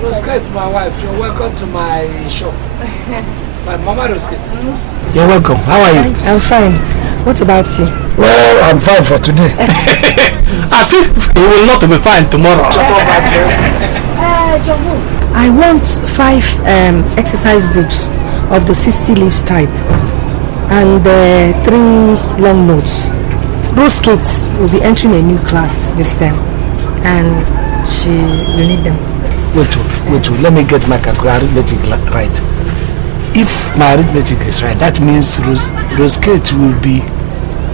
Roskate, my wife, you're welcome to my shop. My Mama Roskate. You're welcome. How are you? I'm fine. What about you? Well, I'm fine for today. As if he will not be fine tomorrow. Shut up, my friend. I want 5 exercise books of the 60 leaves type and 3 long notes. Roskate will be entering a new class this time and she will need them. Wait, let me get my arithmetic right. If my arithmetic is right, that means Roskate will be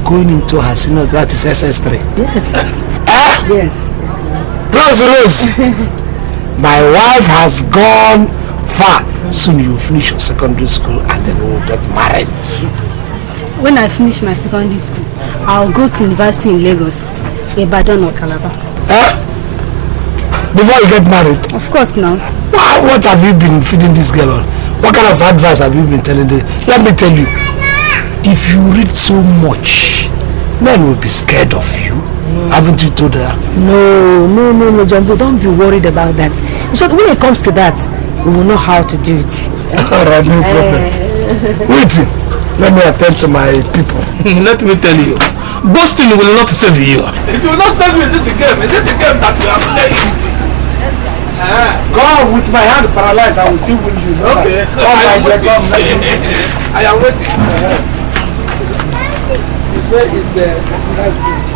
going into her seniors, that is SS3. Yes. Yes. Rose. My wife has gone far. Soon you finish your secondary school and then we'll get married. When I finish my secondary school, I'll go to university in Lagos, Ibadan or Calabar. Before you get married? Of course now. What have you been feeding this girl on? What kind of advice have you been telling her? Let me tell you, if you read so much, men will be scared of you. Haven't you told her? No, Jumbo, don't be worried about that. In short, when it comes to that, we will know how to do it. Alright, no problem. Wait, let me attend to my people. Let me tell you, boasting will not save you. It will not save you in this game. In this game that we are playing. Go on with my hand paralyzed, I will still win you. Okay. I am waiting. You say it's exercise books.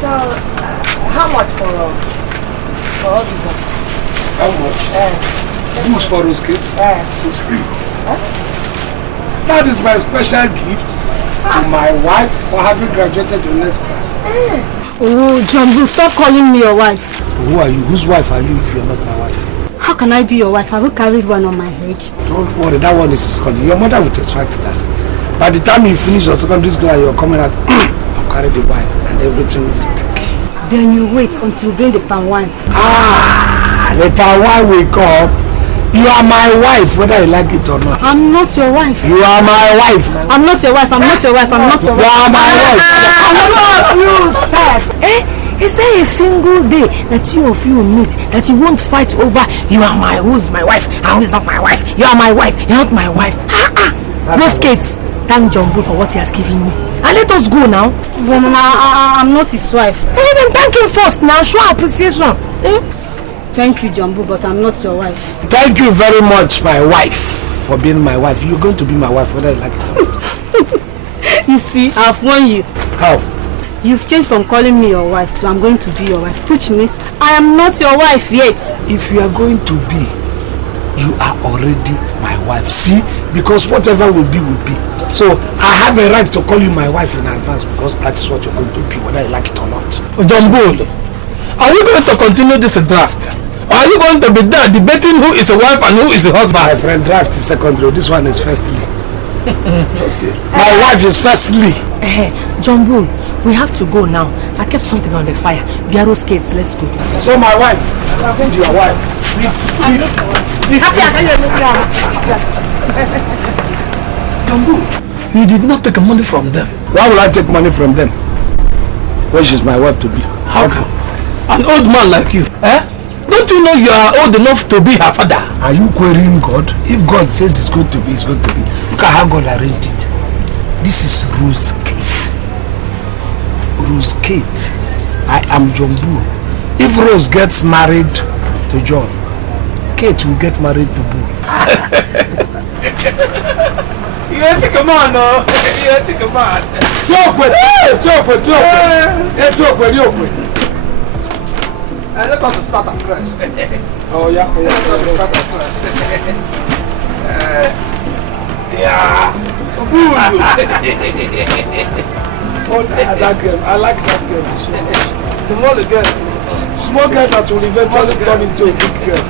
So, how much for all the books? How much? Books for those kids? It's free. That is my special gift to my wife for having graduated to the next class. Oh, Jumbo, stop calling me your wife. Who are you? Whose wife are you if you're not my wife? How can I be your wife? Have you carried one on my head? Don't worry, that one is secondary. Your mother will testify to that. By the time you finish your secondary school and you're coming out, I'll carry the wine and everything will be thick. Then you wait until you bring the palm wine. The palm wine will come. You are my wife, whether you like it or not. I'm not your wife. You are my wife. I'm not your wife. I'm not your wife. I'm not your wife. You are my wife. I love you, sir. Is there a single day that you of you will meet that you won't fight over? You are who's my wife and who's not my wife? You are my wife. You're not my wife. Roskate, thank Jumbo for what he has given me. And let us go now. Woman, I'm not his wife. Then thank him first now. Show appreciation. Thank you, Jumbo, but I'm not your wife. Thank you very much, my wife, for being my wife. You're going to be my wife whether you like it or not. You see, I've won you. How? You've changed from calling me your wife to I'm going to be your wife, which means I am not your wife yet. If you are going to be, you are already my wife. See? Because whatever will be, will be. So I have a right to call you my wife in advance because that is what you're going to be, whether you like it or not. Jumbo, are you going to continue this draft? Or are you going to be there debating who is a wife and who is a husband? My friend, draft is secondary. This one is firstly. Okay. My wife is firstly. Jumbo, we have to go now. I kept something on the fire. Biaro skates, let's go. So my wife, I'm going to your wife. Jumbo, you did not take money from them. Why will I take money from them? Where is my wife to be? How come? An old man like you. Don't you know you are old enough to be her father? Are you querying God? If God says it's going to be, it's going to be. Look at how God arranged it. This is Roskate. Roskate. I am Jumbo. If Rose gets married to John, Kate will get married to Bull. You ain't think a man, no? You ain't think a man. Talk with Let us start afresh. Oh yeah. Let us start afresh. Yeah. Oh, that girl. I like that girl so much. Small girl. Small girl that will eventually turn into a big girl.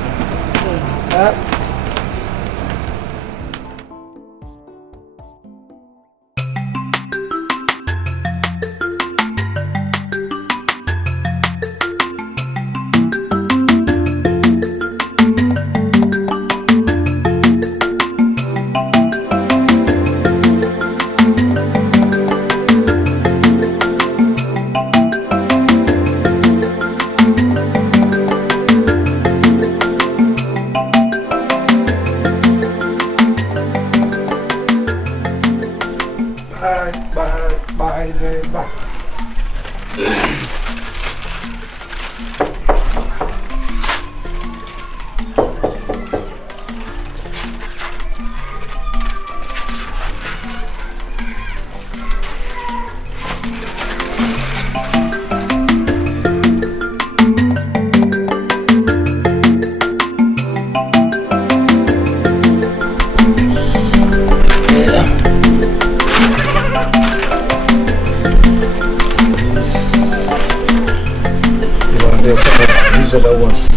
once.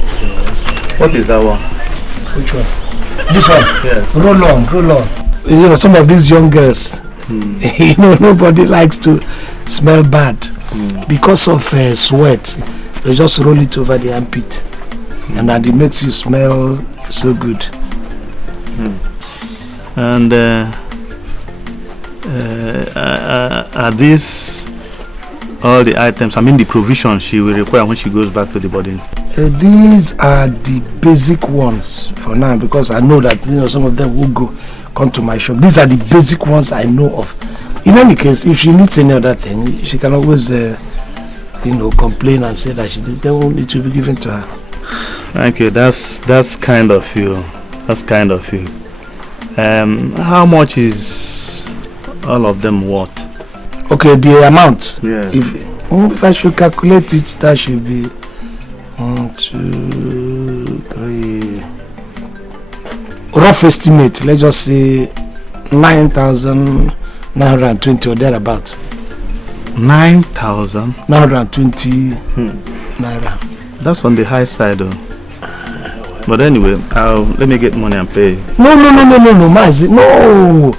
What is that one? Which one? This one? Yes. Roll on. You know, some of these young girls, you know, nobody likes to smell bad. Because of sweat. They just roll it over the armpit. And then it makes you smell so good. And are these all the items, I mean the provisions she will require when she goes back to the boarding? These are the basic ones for now, because I know that, you know, some of them will come to my shop. These are the basic ones I know of. In any case, if she needs any other thing, she can always you know, complain and say that they won't need to be given to her. Thank you. That's kind of you. That's kind of you. How much is all of them worth? Okay, the amount. Yeah. If I should calculate it, that should be 1, 2, 3. Rough estimate. Let's just say 9,920 or thereabout. 920 naira. That's on the high side, though. But anyway, let me get money and pay. No, Mazi. No,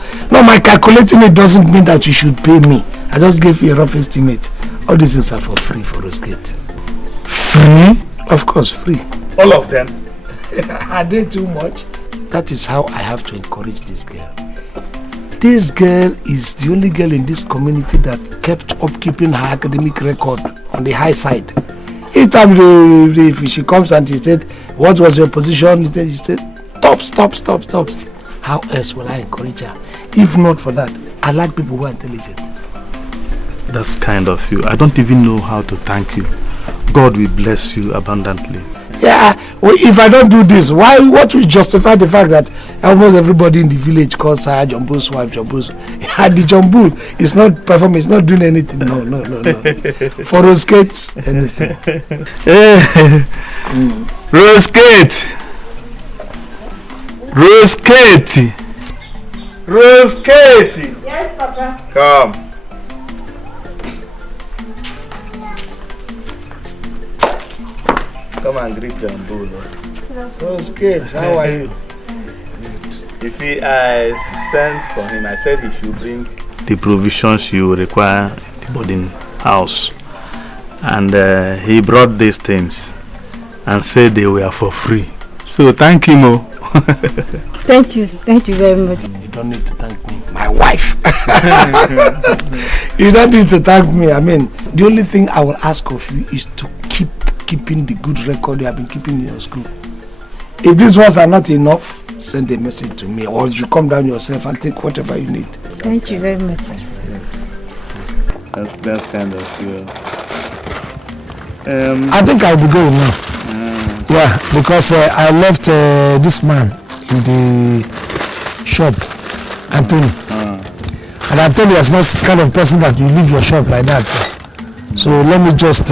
my calculating it doesn't mean that you should pay me. I just gave you a rough estimate. All these things are for free for Rosegate. Free? Of course, free. All of them? Are they too much? That is how I have to encourage this girl. This girl is the only girl in this community that kept up keeping her academic record on the high side. Each time she comes and she said, what was your position? She said, tops. How else will I encourage her? If not for that, I like people who are intelligent. That's kind of you. I don't even know how to thank you. God will bless you abundantly. Yeah, well, if I don't do this, what will justify the fact that almost everybody in the village calls her Jumbo's wife, Jumbo's? And the Jumbo is not performing, it's not doing anything. No. For Rosegate, anything. Rosegate! Yes, Papa. Come. Come and greet Jumbo. Rosegate, how are you? You see, I sent for him. I said he should bring the provisions you require in the boarding house. And he brought these things and said they were for free. So thank him. Thank you very much. You don't need to thank me. My wife. You don't need to thank me. I mean, the only thing I will ask of you is to keeping the good record you have been keeping in your school. If these ones are not enough, send a message to me, or you come down yourself and take whatever you need. Thank you very much. That's kind of you. I think I'll be going now. Yeah, because I left this man in the shop, Anthony. And Anthony is not the kind of person that you leave your shop like that. So let me just...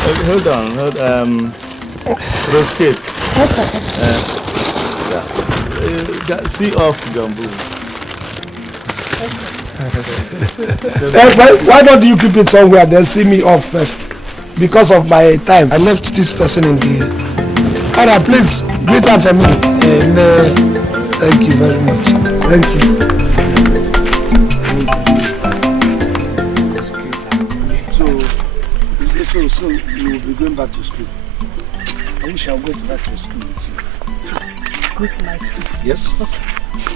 Hold on. Rosegate. See off Jumbo. Why don't you keep it somewhere then see me off first? Because of my time. I left this person in the... Alright, please greet her for me. And, thank you very much. Thank you. So you will be going back to school. I wish I would go back to school with you. Go to my school? Yes. Okay.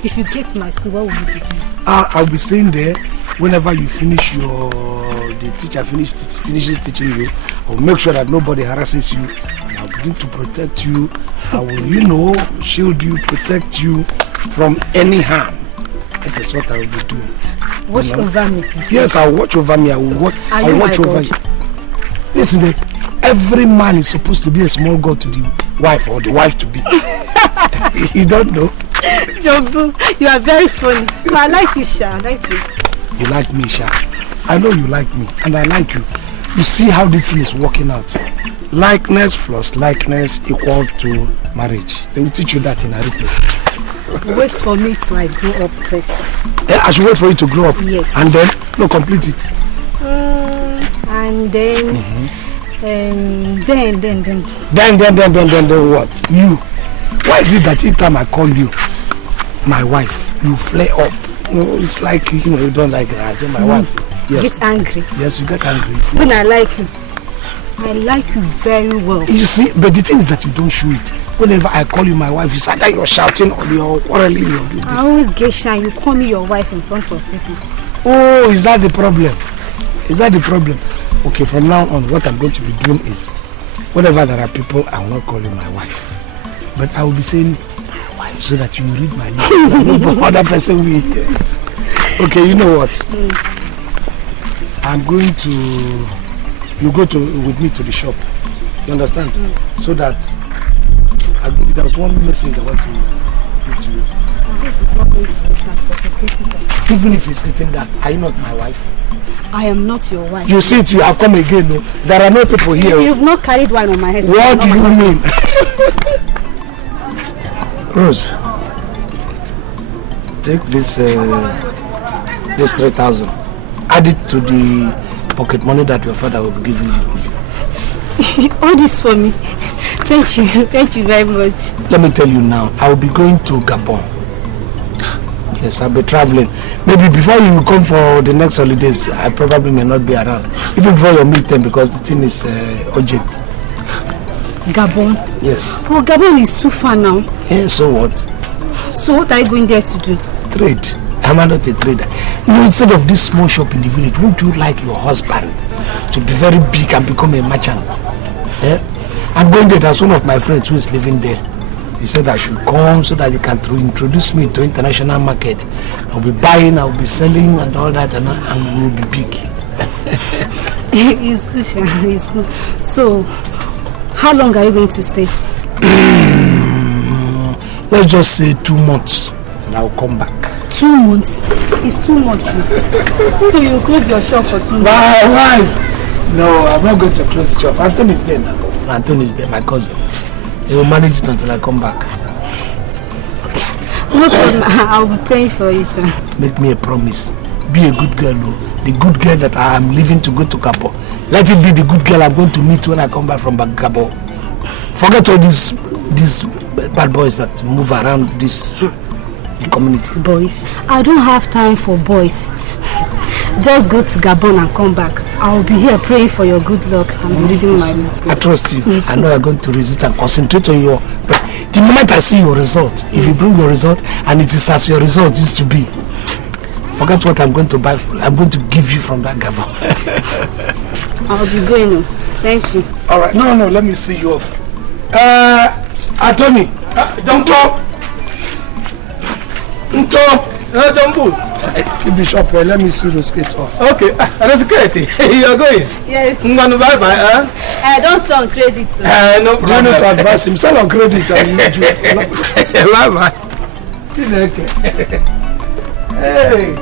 If you get to my school, what will you be doing? I'll be staying there whenever you finish the teacher finishes teaching you. I'll make sure that nobody harasses you. And I'll begin to protect you. I will, shield you, protect you from any harm. That is what I will be doing. Watch over me, please. Yes, I'll watch over me. I'll watch over you. Listen, every man is supposed to be a small god to the wife or the wife to be. You don't know? Jumbo, you are very funny. I like you, Sha. I like you. You like me, Sha. I know you like me, and I like you. You see how this thing is working out. Likeness plus likeness equal to marriage. They will teach you that in arithmetic. Wait for me till I grow up first. I should wait for you to grow up? Yes. And then, complete it. And then Then what? You. Why is it that each time I call you my wife, you flare up? It's like, you don't like it. I say my wife. Yes. Get angry. Yes, you get angry. When I like you. I like you very well. You see, but the thing is that you don't show it. Whenever I call you my wife, it's either you're shouting or you're quarreling or doing this. I always get shy. You call me your wife in front of people. Oh, is that the problem? Is that the problem? Okay, from now on, what I'm going to be doing is, whenever there are people, I will not call you my wife. But I will be saying my wife so that you read my name. No other person will hear it. Okay, you know what? I'm going to... You go with me to the shop. You understand? So that... there's one message I want to give to you. Even if it's getting that, are you not my wife? I am not your wife. You see it, you have come again. No? There are no people here. You've not carried wine on my head. What do you mean? Rose, take this 3,000. Add it to the pocket money that your father will be giving you. All this for me. Thank you very much. Let me tell you now, I will be going to Gabon. Yes, I'll be traveling. Maybe before you come for the next holidays, I probably may not be around. Even before your meeting, because the thing is urgent. Gabon? Yes. Oh, Gabon is too far now. Yeah, so what? So what are you going there to do? Trade. I'm not a trader. You know, instead of this small shop in the village, wouldn't you like your husband to be very big and become a merchant? Yeah? I'm going there. There's one of my friends who is living there. He said I should come so that he can introduce me to international market. I'll be buying, I'll be selling and all that, and we'll be big. It's good, it's good. So, how long are you going to stay? Let's just say 2 months, and I'll come back. 2 months? It's too much. So you close your shop for 2 months? My wife! No, I'm not going to close the shop. Anthony is there now. Anthony is there, my cousin. He will manage it until I come back. No problem. I'll be praying for you, sir. Make me a promise. Be a good girl, no? The good girl that I am leaving to go to Gabon. Let it be the good girl I'm going to meet when I come back from Gabon. Forget all these bad boys that move around this community. Boys? I don't have time for boys. Just go to Gabon and come back. I'll be here praying for your good luck and be reading my book. I trust you. I know you're going to resist and concentrate on your... But the moment I see your result, if you bring your result and it is as your result used to be, forget what I'm going to buy. I'm going to give you from that Gabon. I'll be going. Thank you. All right. No, let me see you off. Anthony, don't talk. Jumbo. Keep the shop here. Let me see those kids off. Okay, that's great. You're going? Yes. Bye-bye. I don't sell on credit. No Do you problem. need to advance him? Sell on credit and you do. Bye-bye. Hey.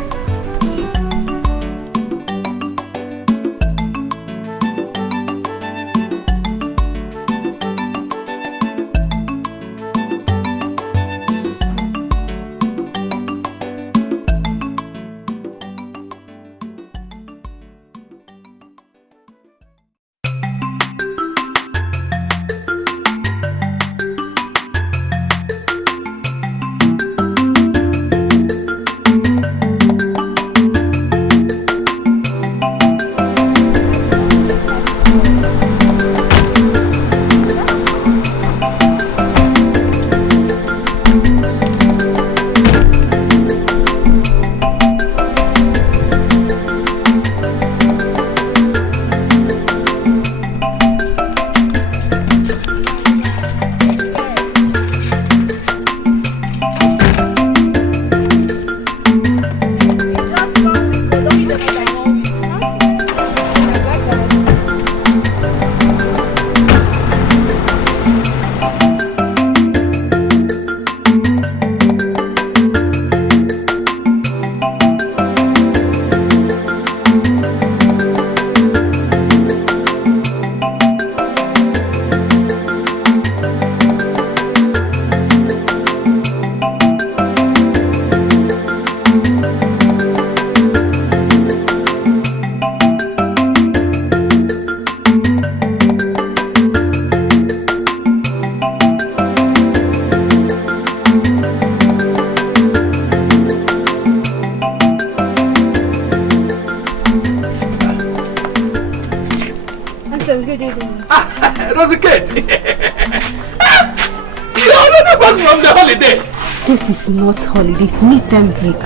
This is not holiday, it's mid-term break.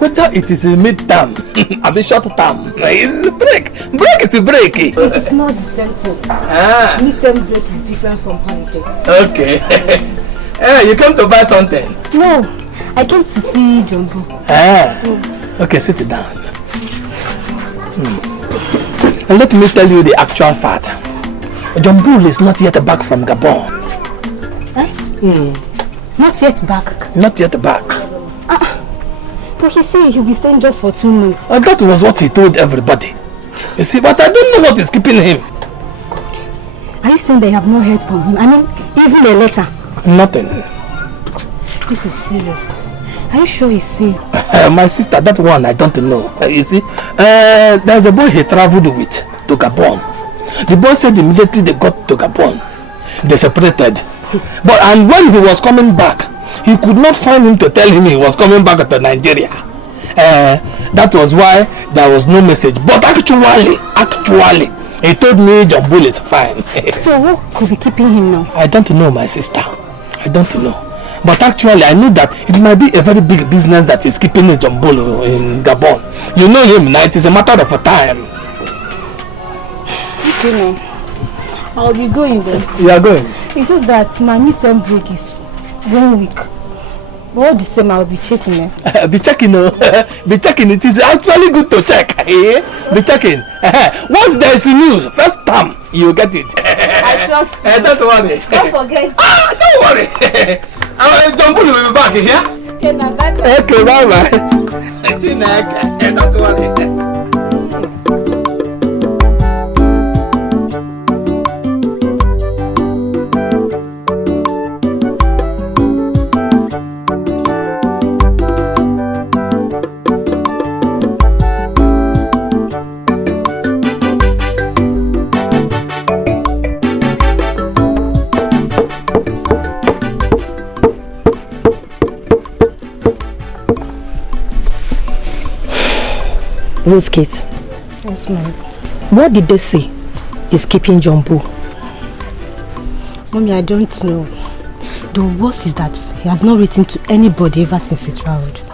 Whether it is a mid-term, or a short term, it's a break. Break is a break. It is not the same thing. Mid-term break is different from holiday. Okay. You came to buy something? No, I came to see Jumbo. Okay, sit down. And let me tell you the actual fact. Jumbo is not yet back from Gabon. Not yet back? Not yet back. But he said he'll be staying just for 2 months. That was what he told everybody. You see, but I don't know what is keeping him. Are you saying they have not heard from him? I mean, even a letter? Nothing. This is serious. Are you sure he's safe? My sister, that one I don't know. You see, there's a boy he traveled with to Gabon. The boy said immediately they got to Gabon, they separated. And when he was coming back, he could not find him to tell him he was coming back to Nigeria. That was why there was no message. But actually, he told me Jumbo is fine. So what could be keeping him now? I don't know, my sister. I don't know. But actually, I know that it might be a very big business that is keeping Jumbo in Gabon. You know him now, it is a matter of time. Okay, now. I'll be going then. You are going? It's just that my midterm break is 1 week. But all the same, I'll be checking. Be checking, be checking. It is actually good to check. Be checking. Once there is news, first time you get it. I trust you. Don't worry. Don't forget. Don't worry. Jumbo will be back here. Okay, now bye-bye. Okay, bye-bye. Don't worry. Rose Kate. Yes, ma'am. What did they say is keeping Jumbo? Mommy, I don't know. The worst is that he has not written to anybody ever since he traveled.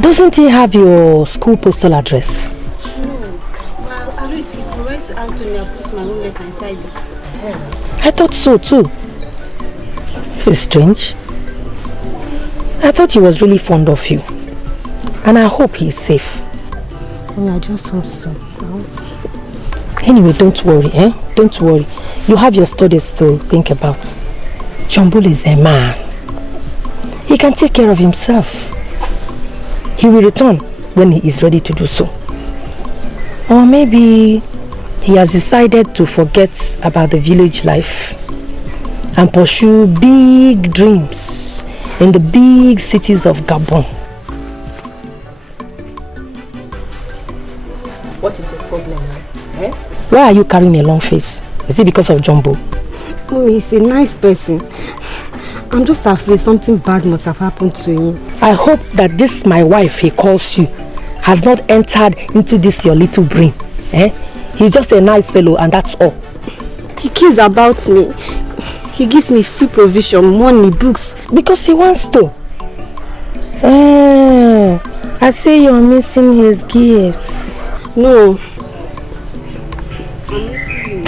Doesn't he have your school postal address? No. Well, at least he could write to Anthony and put my own letter inside it. I thought so too. This is strange. I thought he was really fond of you. And I hope he's safe. I just hope so. Anyway, don't worry, Don't worry. You have your studies to think about. Jumbo is a man. He can take care of himself. He will return when he is ready to do so. Or maybe he has decided to forget about the village life and pursue big dreams in the big cities of Gabon. What is your problem now? Why are you carrying a long face? Is it because of Jumbo? Mommy, he's a nice person. I'm just afraid something bad must have happened to him. I hope that this my wife he calls you has not entered into this your little brain. He's just a nice fellow and that's all. He cares about me. He gives me free provision, money, books. Because he wants to. I say you're missing his gifts. No. I'm missing you.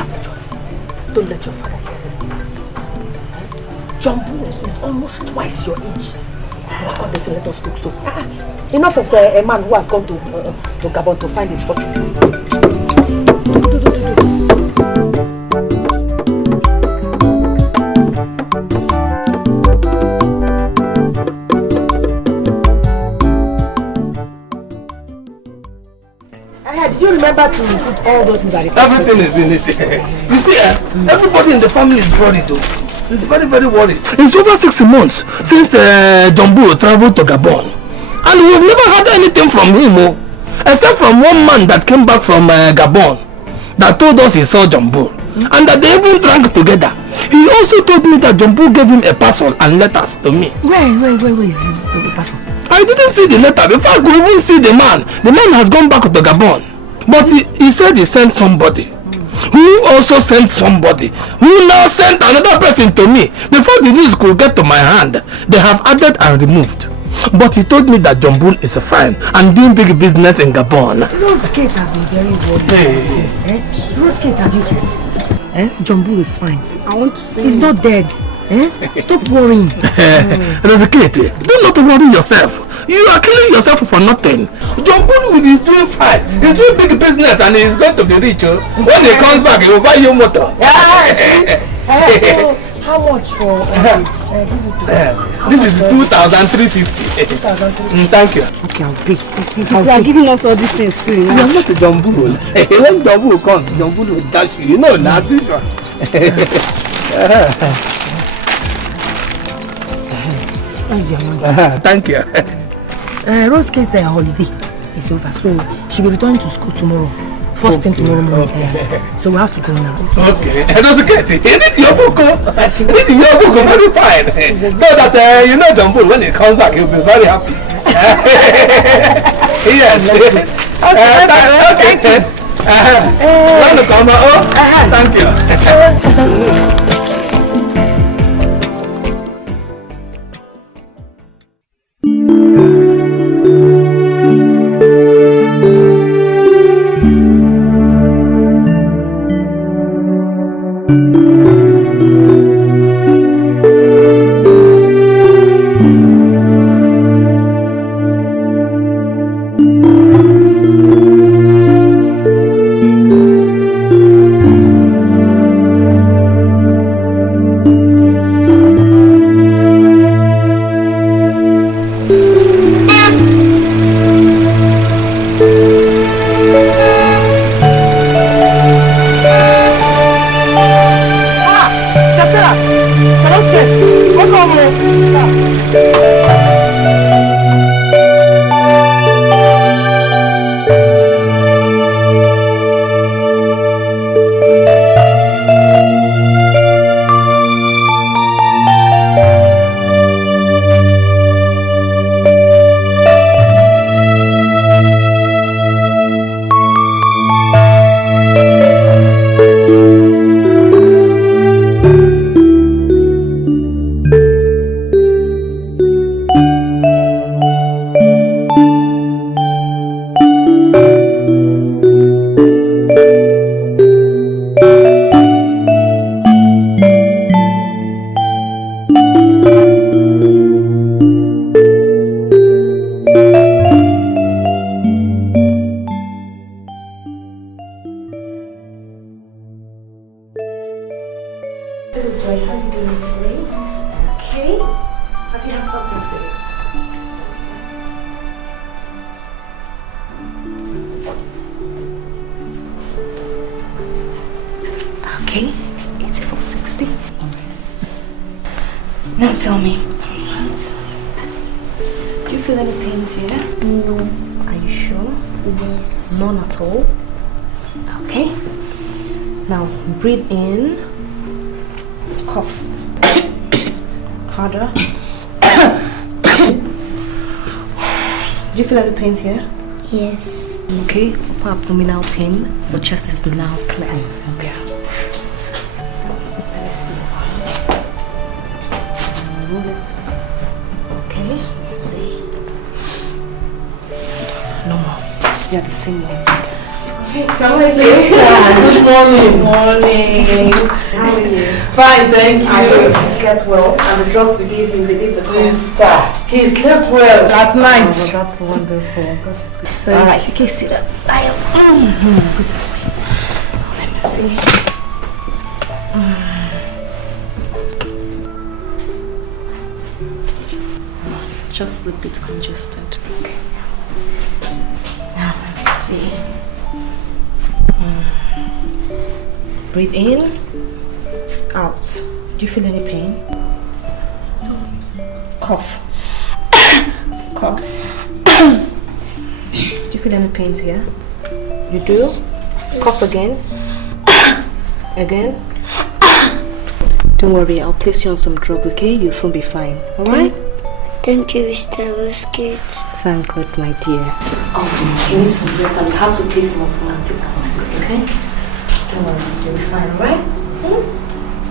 Don't let your father hear this. Jumbo is almost twice your age. God, they say let us cook so. Enough of a man who has gone to Gabon to find his fortune. Did you remember to put all those in the report? Everything is in it. You see, everybody in the family is worried though. It's very, very worried. It's over 6 months since Jumbo traveled to Gabon. And we've never heard anything from him, except from one man that came back from Gabon that told us he saw Jumbo. And that they even drank together. He also told me that Jumbo gave him a parcel and letters to me. Where is the parcel? I didn't see the letter. Before I could even see the man has gone back to Gabon. But he said he sent somebody. who also sent somebody, who now sent another person to me. Before the news could get to my hand, they have added and removed. But he told me that John Bull is fine and doing big business in Gabon. Rose Kate has been very worried. Rose Kate, have you heard? John Bull is fine. I want to say he's not dead. Stop worrying. Rose Kate, do not worry yourself. You are killing yourself for nothing. John Bull is doing fine. He's doing big business and he's going to be rich. When he comes back, he will buy you a motor. So, how much for all this? This is 2,350. 2,350. Thank you. Okay, I'll pay. You see, you are giving us all these things free. You are not a John Bull. When John Bull comes, John Bull will dash you. You know, as usual. Where's your money? Thank you. Rose Kate's holiday is over, so she'll be returning to school tomorrow. First thing tomorrow morning. So we have to go now. Okay. Rose Kate, you need your book. This is your book, very fine. So that you know John Bull, when he comes back, he'll be very happy. Yes. Okay. Thank you. Breathe in, cough, harder. Do you feel any pains here? Yes. Okay, upper abdominal pain, your chest is now clear. Okay. So, let me see. Roll it. Okay, let's see. No more. Yeah, the same way. Come on, sister. Good morning. Morning. How are you? Fine, thank you. I hope he slept well, and the drugs we gave him, they did the sister. He slept well last night. Oh, that's wonderful. God is good. All right, okay, sit up. Good boy. Let me see. Just a bit congested. Okay. Now let's see. Breathe in, out. Do you feel any pain? No. Cough. Cough. Do you feel any pains here? You do? Yes. Cough again. Again. Don't worry, I'll place you on some drug, okay? You'll soon be fine. Alright? Thank you, Mr. Rosket. Thank God, my dear. Oh, you need some rest and you have to place him on some antibiotics, okay? Don't worry, you'll be fine, alright?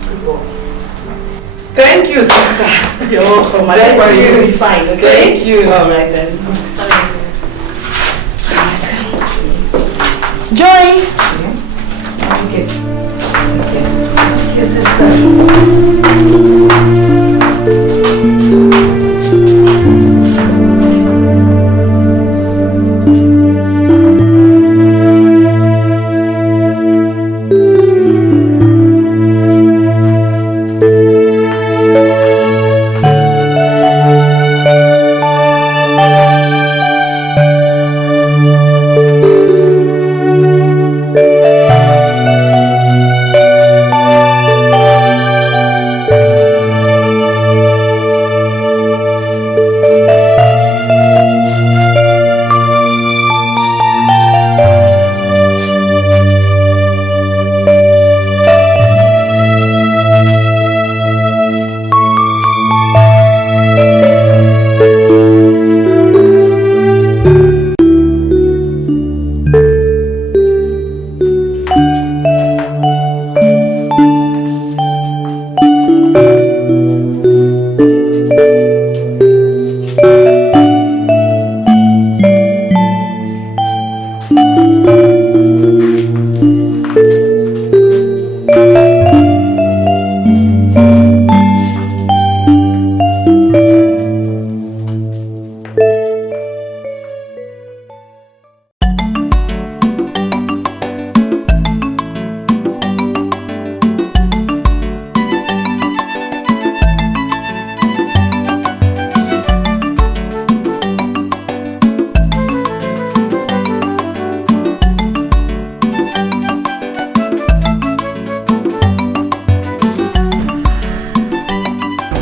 Good boy. Thank you, sister. You're welcome. Don't worry, you'll be fine, okay? Thank you. Alright then. Joy! Okay. Thank you, sister.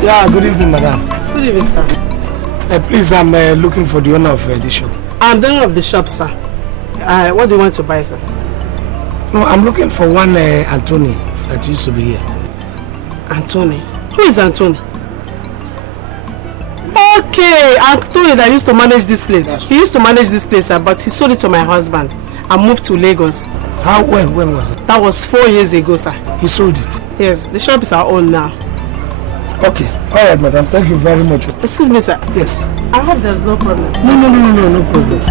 Yeah, good evening, madam. Good evening, sir. Please, I'm looking for the owner of the shop. I'm the owner of the shop, sir. What do you want to buy, sir? No, I'm looking for one Anthony that used to be here. Anthony? Who is Anthony? Okay, Anthony that used to manage this place. He used to manage this place, sir, but he sold it to my husband and moved to Lagos. How? When was it? That was 4 years ago, sir. He sold it? Yes, the shop is our own now. Okay. All right, madam. Thank you very much. Excuse me, sir. Yes. I hope there's no problem. No problem.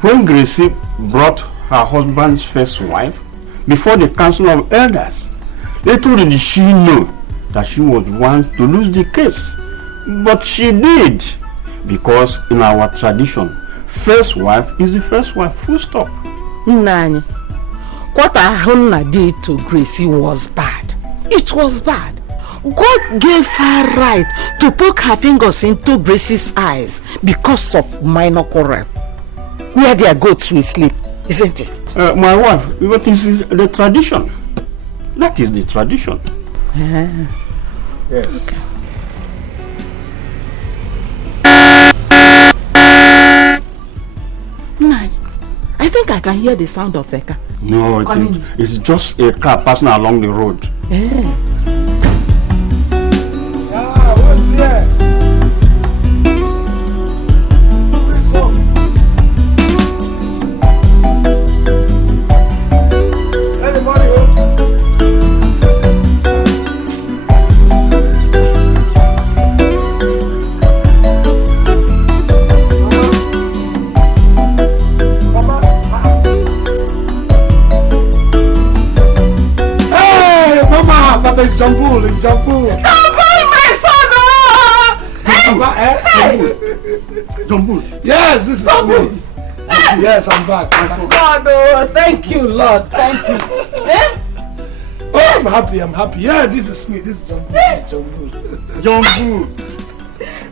When Gracie brought her husband's first wife before the council of elders, little did she know that she was one to lose the case. But she did, because in our tradition, first wife is the first wife, full stop. Nani, what Ahunna did to Gracie was bad. It was bad. God gave her right to poke her fingers into Gracie's eyes because of minor quarrel. Where their goats will sleep, isn't it? My wife, what is the tradition? That is the tradition. Yes. Okay. Nine. I think I can hear the sound of a car. No, it's just a car passing along the road. What's here? Anybody home? Papa, it's Jambul, it's Jambul. My son! Jambul. Yes, this is me. Yes, I'm back. God, oh, thank you, Lord. Thank you. Oh, I'm happy. Yeah, this is me. This is Jambul. Jambul.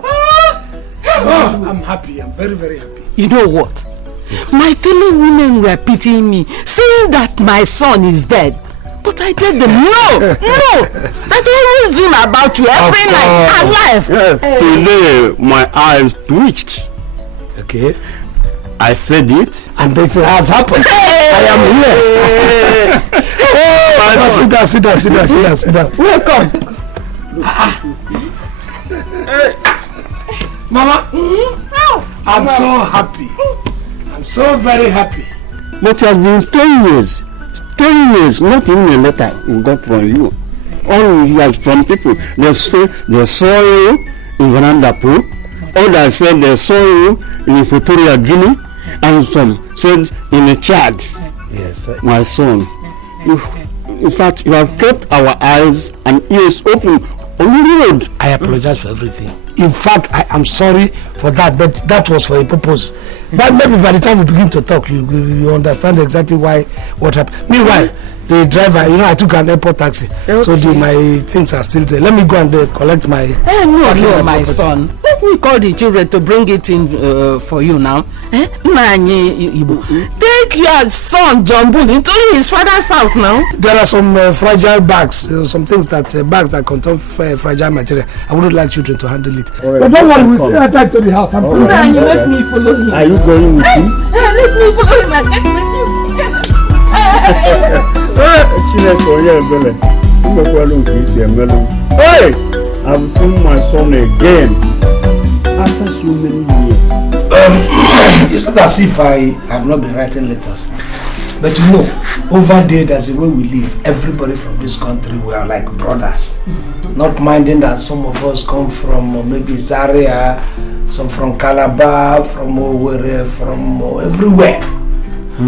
Oh, I'm happy. I'm very, very happy. You know what? My fellow women were pitying me, saying that my son is dead. But I told them, no, that I always dream about you every night, alive. Yes, today my eyes twitched. Okay. I said it. And it has happened. I am here. Sit down. Welcome. Mama, I'm so happy. I'm so very happy. But it has been 10 years. 10 years, not even a letter we got from you. All we hear from people, they say they saw you in Vanandapu. Others said they saw you in Equatorial Guinea. And some said in Chad. Yes, sir. My son. In fact, you have kept our eyes and ears open on the road. I apologize for everything. In fact, I am sorry for that, but that was for a purpose. But maybe by the time we begin to talk, you understand exactly what happened. Meanwhile, the driver, I took an airport taxi, so my things are still there. Let me go and collect my... No, my son. Let me call the children to bring it in for you now. Take your son, John Bull, into his father's house now. There are some fragile bags, some things bags that contain fragile material. I wouldn't like children to handle it. Right. But don't worry, we'll stay attached to the house. I'm you let me follow him. Are you going with him? Let me follow him and get Hey! I've seen my son again after so many years. It's not as if I have not been writing letters. But over there's a way we live. Everybody from this country, we are like brothers. Not minding that some of us come from maybe Zaria, some from Calabar, from Owerri, from everywhere.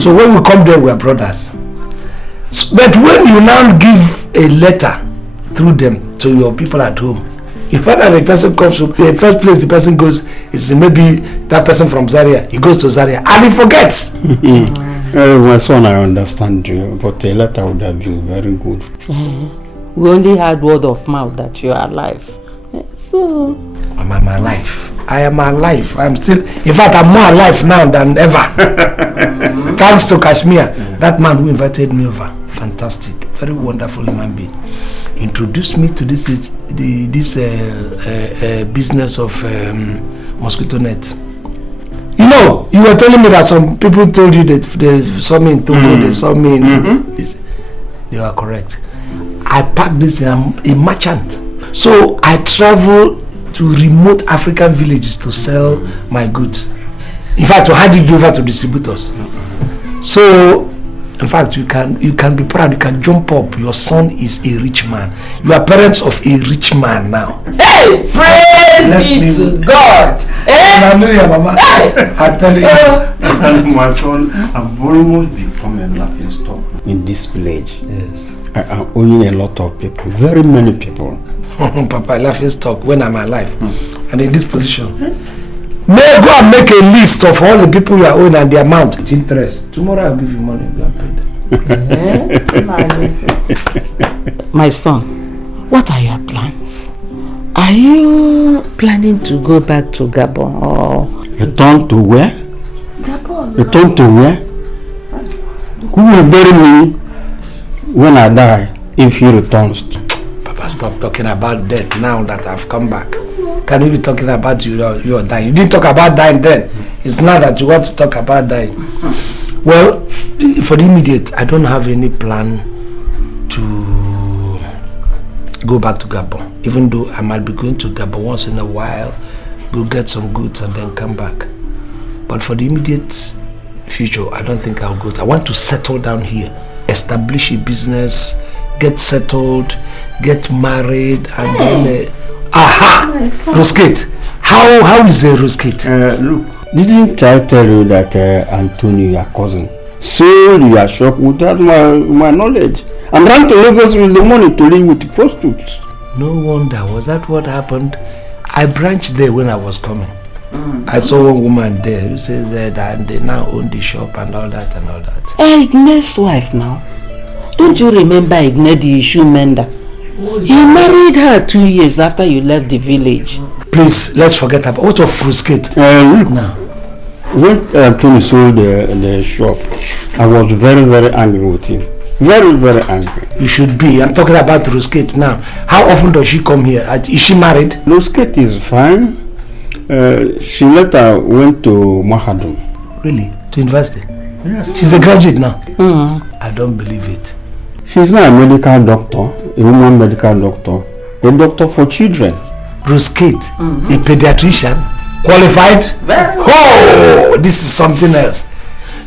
So when we come there, we are brothers. But when you now give a letter through them to your people at home, if the person comes to the first place the person goes is maybe that person from Zaria. He goes to Zaria and he forgets. My son, I understand you, but a letter would have been very good. We only had word of mouth that you are alive. So I'm alive. I am alive. I'm still, in fact, I'm more alive now than ever. Thanks to Kashmir, that man who invited me over. Fantastic, very wonderful human being. Introduced me to this business of mosquito net. You were telling me that some people told you that they saw me in Togo, they saw me in this. They were correct. I packed this, I'm a merchant. So I travel to remote African villages to sell my goods. In fact, to hand it over to distributors. So, in fact, you can be proud, you can jump up. Your son is a rich man. You are parents of a rich man now. Hey, praise be to God. Hallelujah, Mama. I'm telling you. And my son, I've almost become a laughing stock in this village. Yes. I am owning a lot of people, very many people. Papa, laughing stock when I'm alive and in this position. May go and make a list of all the people you are owing and the amount with interest. Tomorrow I'll give you money. Go and pay them. my son, what are your plans? Are you planning to go back to Gabon or return to where? Gabon. Return to where? Who will bury me when I die if he returns? Papa, stop talking about death now that I've come back. Can you be talking about you are dying? You didn't talk about dying then. It's now that you want to talk about dying. Well, for the immediate, I don't have any plan to go back to Gabon. Even though I might be going to Gabon once in a while, go get some goods and then come back. But for the immediate future, I don't think I'll go. I want to settle down here, establish a business, get settled, get married, and then Roskate. How is a Roskate? Look, didn't I tell you that Antonio, your cousin, sold your shop without my knowledge? I'm trying to Lagos with the money to live with prostitutes. No wonder. Was that what happened? I branched there when I was coming. I saw one woman there who says that they now own the shop and all that and all that. Igne's wife now. Don't you remember Igne the issue mender? He married her 2 years after you left the village. Please, let's forget about what of Fruskate. Look, now, when Tony sold the shop, I was very, very angry with him. Very, very angry. You should be. I'm talking about Fruskate now. How often does she come here? Is she married? Fruskate is fine. She later went to Mahadum. Really? To university? Yes. She's a graduate now? I don't believe it. She's not a medical doctor, a woman medical doctor, a doctor for children. Rose Kate, a pediatrician, qualified? Oh, this is something else.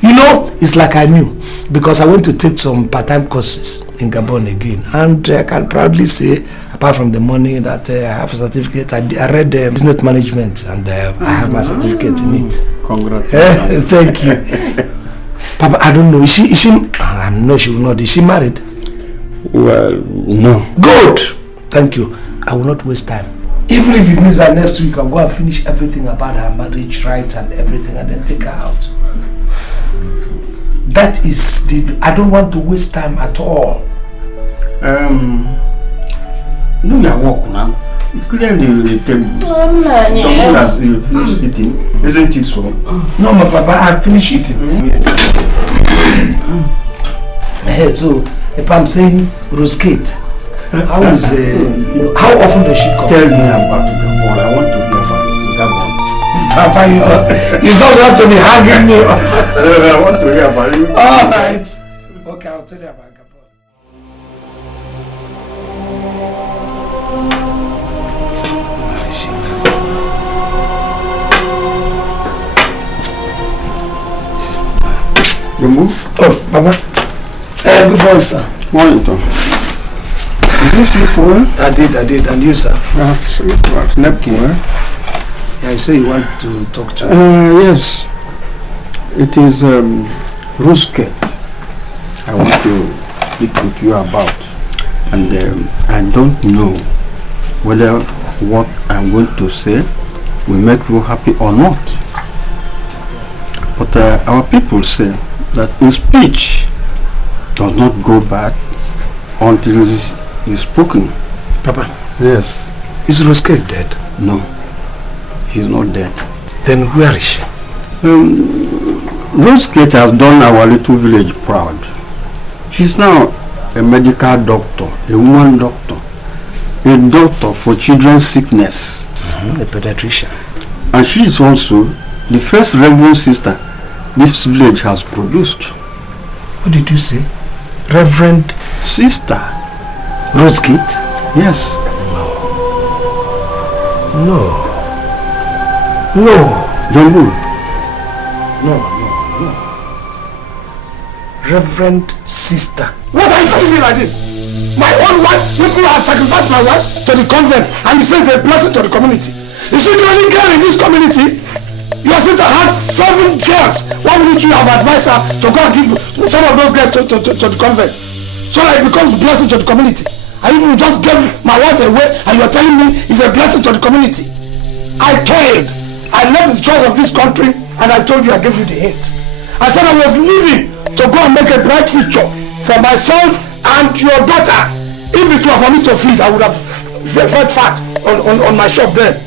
You know, it's like I knew, because I went to take some part-time courses in Gabon again, and I can proudly say, apart from the money, that I have a certificate. I read business management, and I have my certificate in it. Congratulations. Thank you. Papa, I don't know, is she, I know she will not, is she married? Well, no. Good! Thank you. I will not waste time. Even if it means by next week, I'll go and finish everything about her marriage rights and everything, and then take her out. That is I don't want to waste time at all. Do your work now. Clear the table. You finish eating, isn't it so? No, my papa, I finished eating. So, if I'm saying Rose Kate, how is how often does she come? Tell me about Gabon. I want to hear from Gabon. Papa, you don't want to be hugging me. I want to hear about you. All right. Okay, I'll tell you about Gabon. You move? Oh, Papa. Good morning, sir. Morning, Tom. Did you sleep well? I did. And you, sir? Sleep well. Slept well. Yeah, you say you want to talk to me. Yes. It is Rose Kate I want to speak with you about. And I don't know whether what I'm going to say will make you happy or not. But our people say that in speech does not go bad until it is spoken. Papa? Yes. Is Rose Kate dead? No. She's not dead. Then where is she? Rose Kate has done our little village proud. She's now a medical doctor, a woman doctor, a doctor for children's sickness. A pediatrician. And she is also the first reverend sister this village has produced. What did you say? Reverend Sister. Rose Kate? Yes. No. Jumbo. No. Reverend sister. What are you telling me like this? My own wife, people have sacrificed my wife to the convent, and he says a blessing to the community. Is she the only girl in this community? Your sister had 7 girls. Why wouldn't you have advised her to go and give some of those girls to the convent, so that it becomes a blessing to the community? And you just gave my wife away, and you're telling me it's a blessing to the community? I told. I left the church of this country, and I told you I gave you the hint. I said I was leaving to go and make a bright future for myself and your daughter. If it were for me to feed, I would have fed fat on my shop then.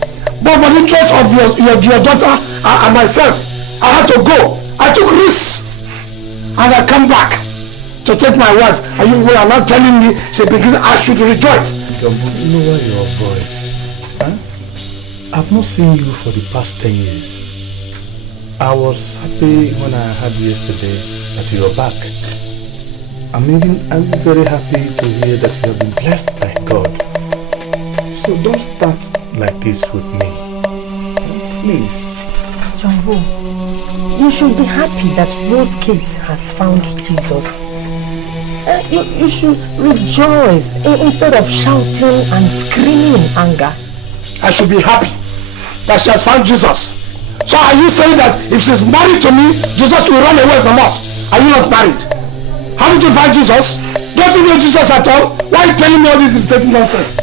But for the interest of your daughter and myself, I had to go. I took risks, and I come back to take my wife. And you are not telling me I should rejoice. Lower your voice. Huh? I've not seen you for the past 10 years. I was happy when I heard yesterday that you are back. I'm very happy to hear that you have been blessed by God. So don't start like this with me. Please. Jumbo, you should be happy that Rose Kate has found Jesus. You should rejoice instead of shouting and screaming in anger. I should be happy that she has found Jesus. So are you saying that if she's married to me, Jesus will run away from us? Are you not married? Haven't you found Jesus? Don't you know Jesus at all? Why are you telling me all this irritating nonsense?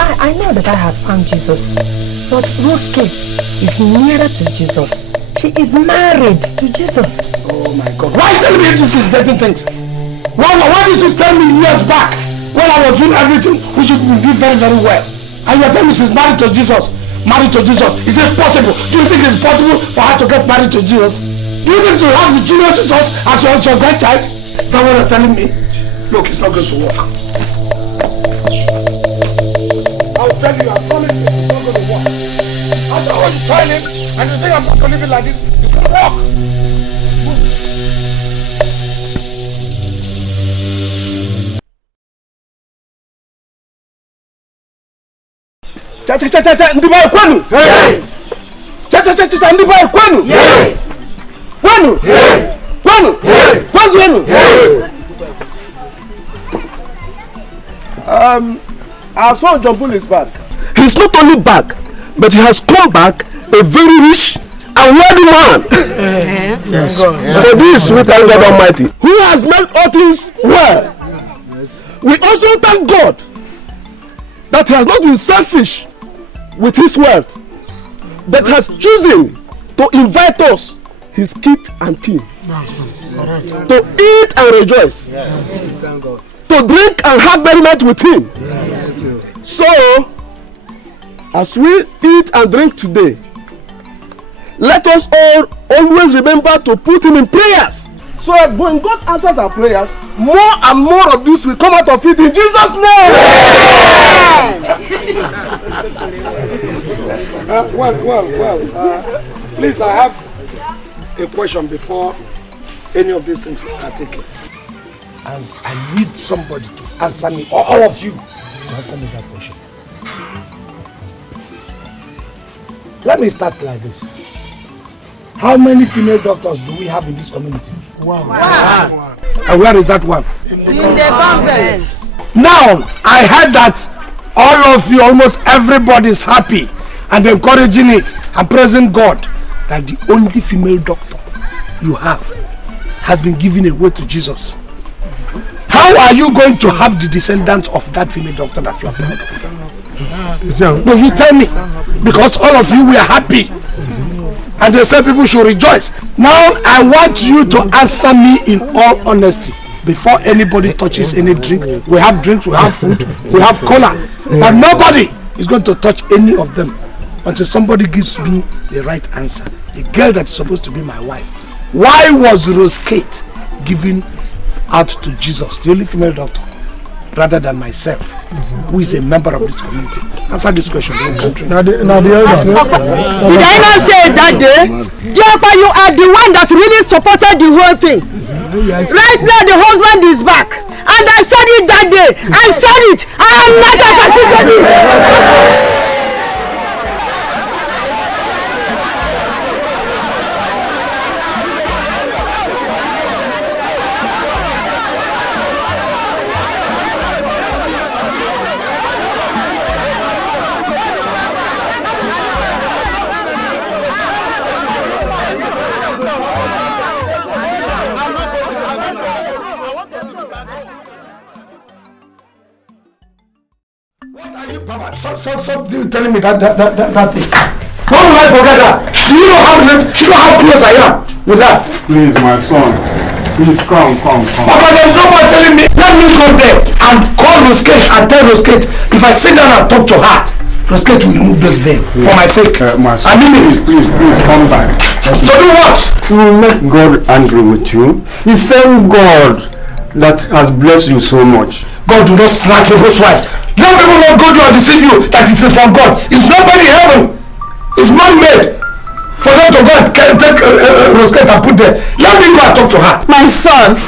I know that I have found Jesus, but Rose Kate is nearer to Jesus. She is married to Jesus. Oh my God. Why are you telling me these irritating things? Why did you tell me years back when I was doing everything which you did very, very well? And you are telling me she's married to Jesus? Married to Jesus? Is it possible? Do you think it's possible for her to get married to Jesus? Do you think to have the junior Jesus as your grandchild? Is that what you're telling me? Look, it's not going to work. I'll tell you, I promise you, it's not going to work. After all you tried it, and you think I'm not going to leave it like this, it won't work. Cha-cha-cha-cha, ndiba kwenu. Cha-cha-cha-cha, ndiba kwenu. Kwenu. Kwenu. Kwenu. Our son John Bull is back. He's not only back, but he has come back a very rich and wealthy man. Yes. For this we thank God Almighty, who has made all things well. We also thank God that he has not been selfish with his wealth, but has chosen to invite us, his kith and kin, to eat and rejoice, to drink and have merriment with him. So, as we eat and drink today, let us all always remember to put him in prayers, so that when God answers our prayers, more and more of this will come out of it in Jesus' name. Please, I have a question before any of these things are taken. And I need somebody to answer me, or all of you to answer me that question. Let me start like this. How many female doctors do we have in this community? One. And where is that one? In the convent. Now, I heard that all of you, almost everybody is happy and encouraging it and praising God that the only female doctor you have has been given away to Jesus. How are you going to have the descendants of that female doctor that you have proud of? No, you tell me. Because all of you were happy. And they said people should rejoice. Now I want you to answer me in all honesty. Before anybody touches any drink, we have drinks, we have food, we have cola. But nobody is going to touch any of them until somebody gives me the right answer. The girl that's supposed to be my wife. Why was Rose Kate given out to Jesus, the only female doctor, rather than myself, who is a member of this community? Answer this question. Did I not say that day? Therefore, you are the one that really supported the whole thing. Right now, the husband is back, and I said it that day. I said it. I am not a participant. Stop telling me that thing. How will I forget her? Do you know how close I am with her? Please, my son. Please, come. Papa, there's no one telling me. Let me go there and call Roskate and tell Roskate if I sit down and talk to her, Roskate will remove the veil for my sake. My son, I mean it. Please, come back. To do what? You will make God angry with you. The same God that has blessed you so much. God do not snatch people's wives. Young people not go to and deceive you that it's from God. It's nobody in heaven. It's man-made. For them to go and take Roskate and put there. Let me go and talk to her. My son,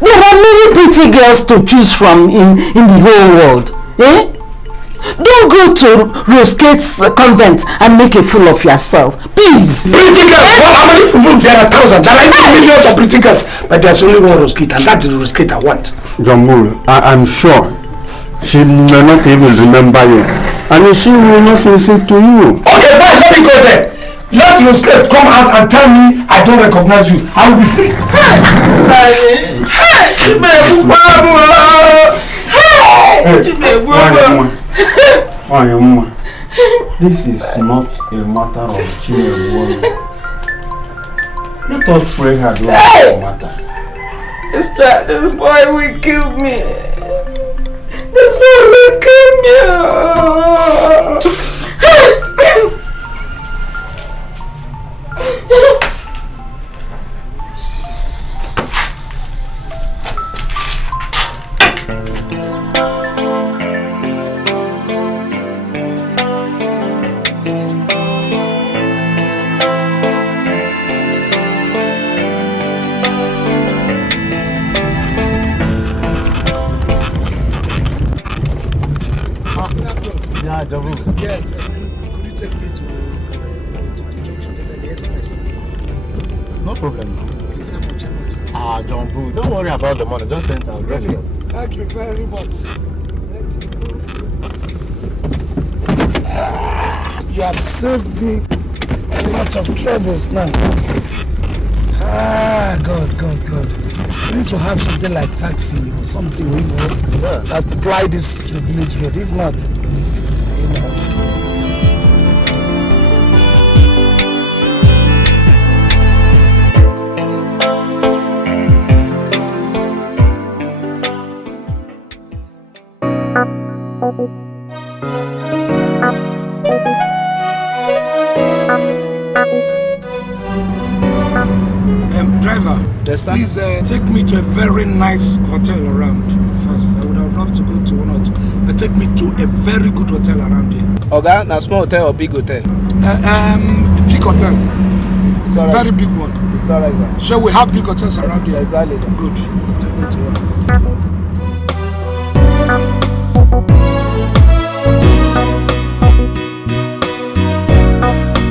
there are many pretty girls to choose from in the whole world. Eh? Don't go to Roskate's convent and make a fool of yourself. Please. Pretty girls? Well, how many? There are thousands. There are millions of pretty girls. But there's only one Roskate, and that's the Roskate I want. John Bull, I'm sure she may not even remember you. And she will not listen to you. Okay, fine. Let me go there. Let Roskate come out and tell me I don't recognize you. I will be free. This is not a matter of children. Let us pray her to matter. This boy will kill me. This boy will kill me. Yeah, Jabu. Please, yes, could you take me to the junction and then the express? No problem. Please, how much? Ah, Jabu, don't worry about the money. Just send out. Really? Thank you very much. You have saved me a lot of troubles now. Ah, God. We need to have something like taxi or something, you know, that ply this village road. If not, you know. Driver, yes, sir? Please take me to a very nice hotel around first. I would have loved to go to one or two, but take me to a very good hotel around here. Okay, now small hotel or big hotel? Big hotel. It's all right. Very big one. It's alright, sir. Sure, we have big hotels around here. Exactly. Good. Take me to one.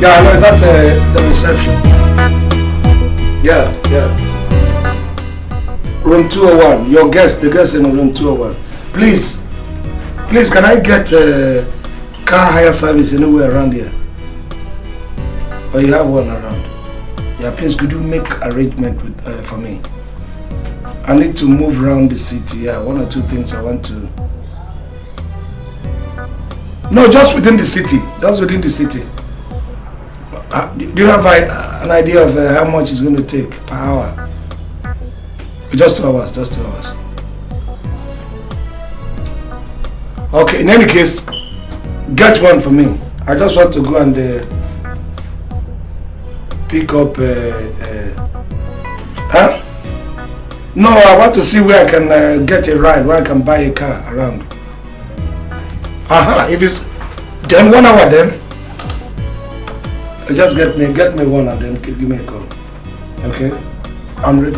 Yeah, I know, is that the reception? Yeah. Room 201. Your guest, the guest in room 201. Please, can I get car hire service anywhere around here? Or you have one around? Yeah, please, could you make arrangement with for me? I need to move around the city. Yeah, one or two things I want to. No, just within the city. Just within the city. Do you have an idea of how much it's going to take per hour? Just 2 hours, just 2 hours. Okay, in any case, get one for me. I just want to go and pick up huh? No, I want to see where I can get a ride, where I can buy a car around. If it's then 1 hour then. Just get me one and then give me a call. Okay? I'm ready.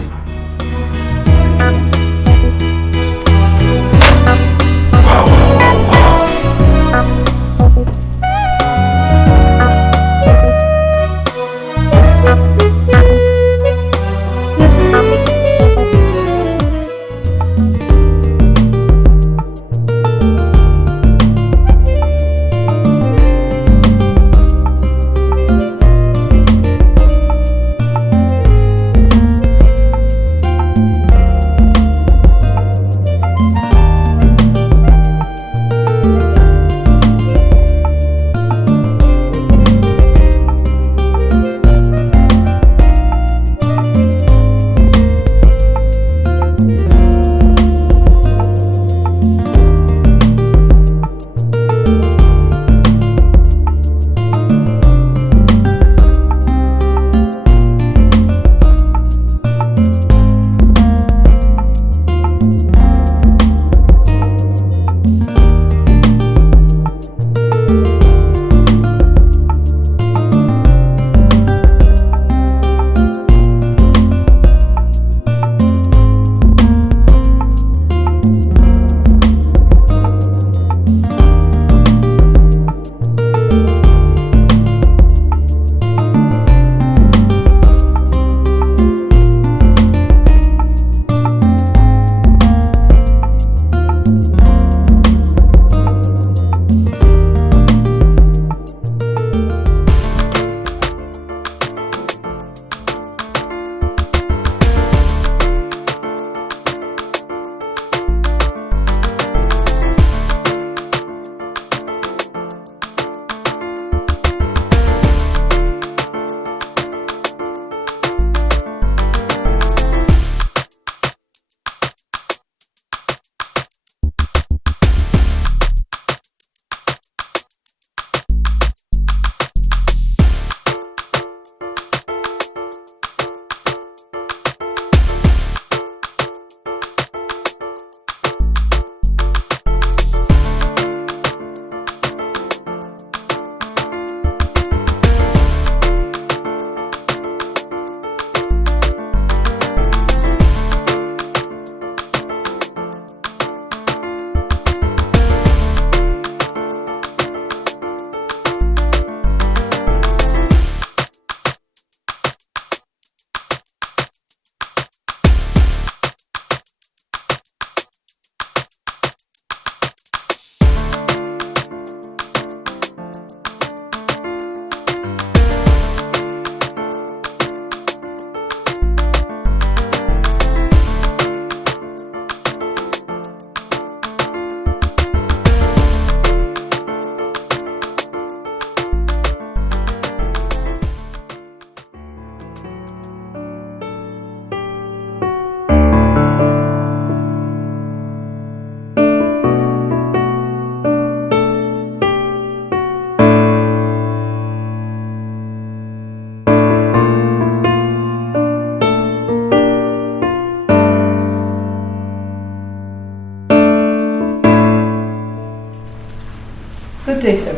Good day, sir.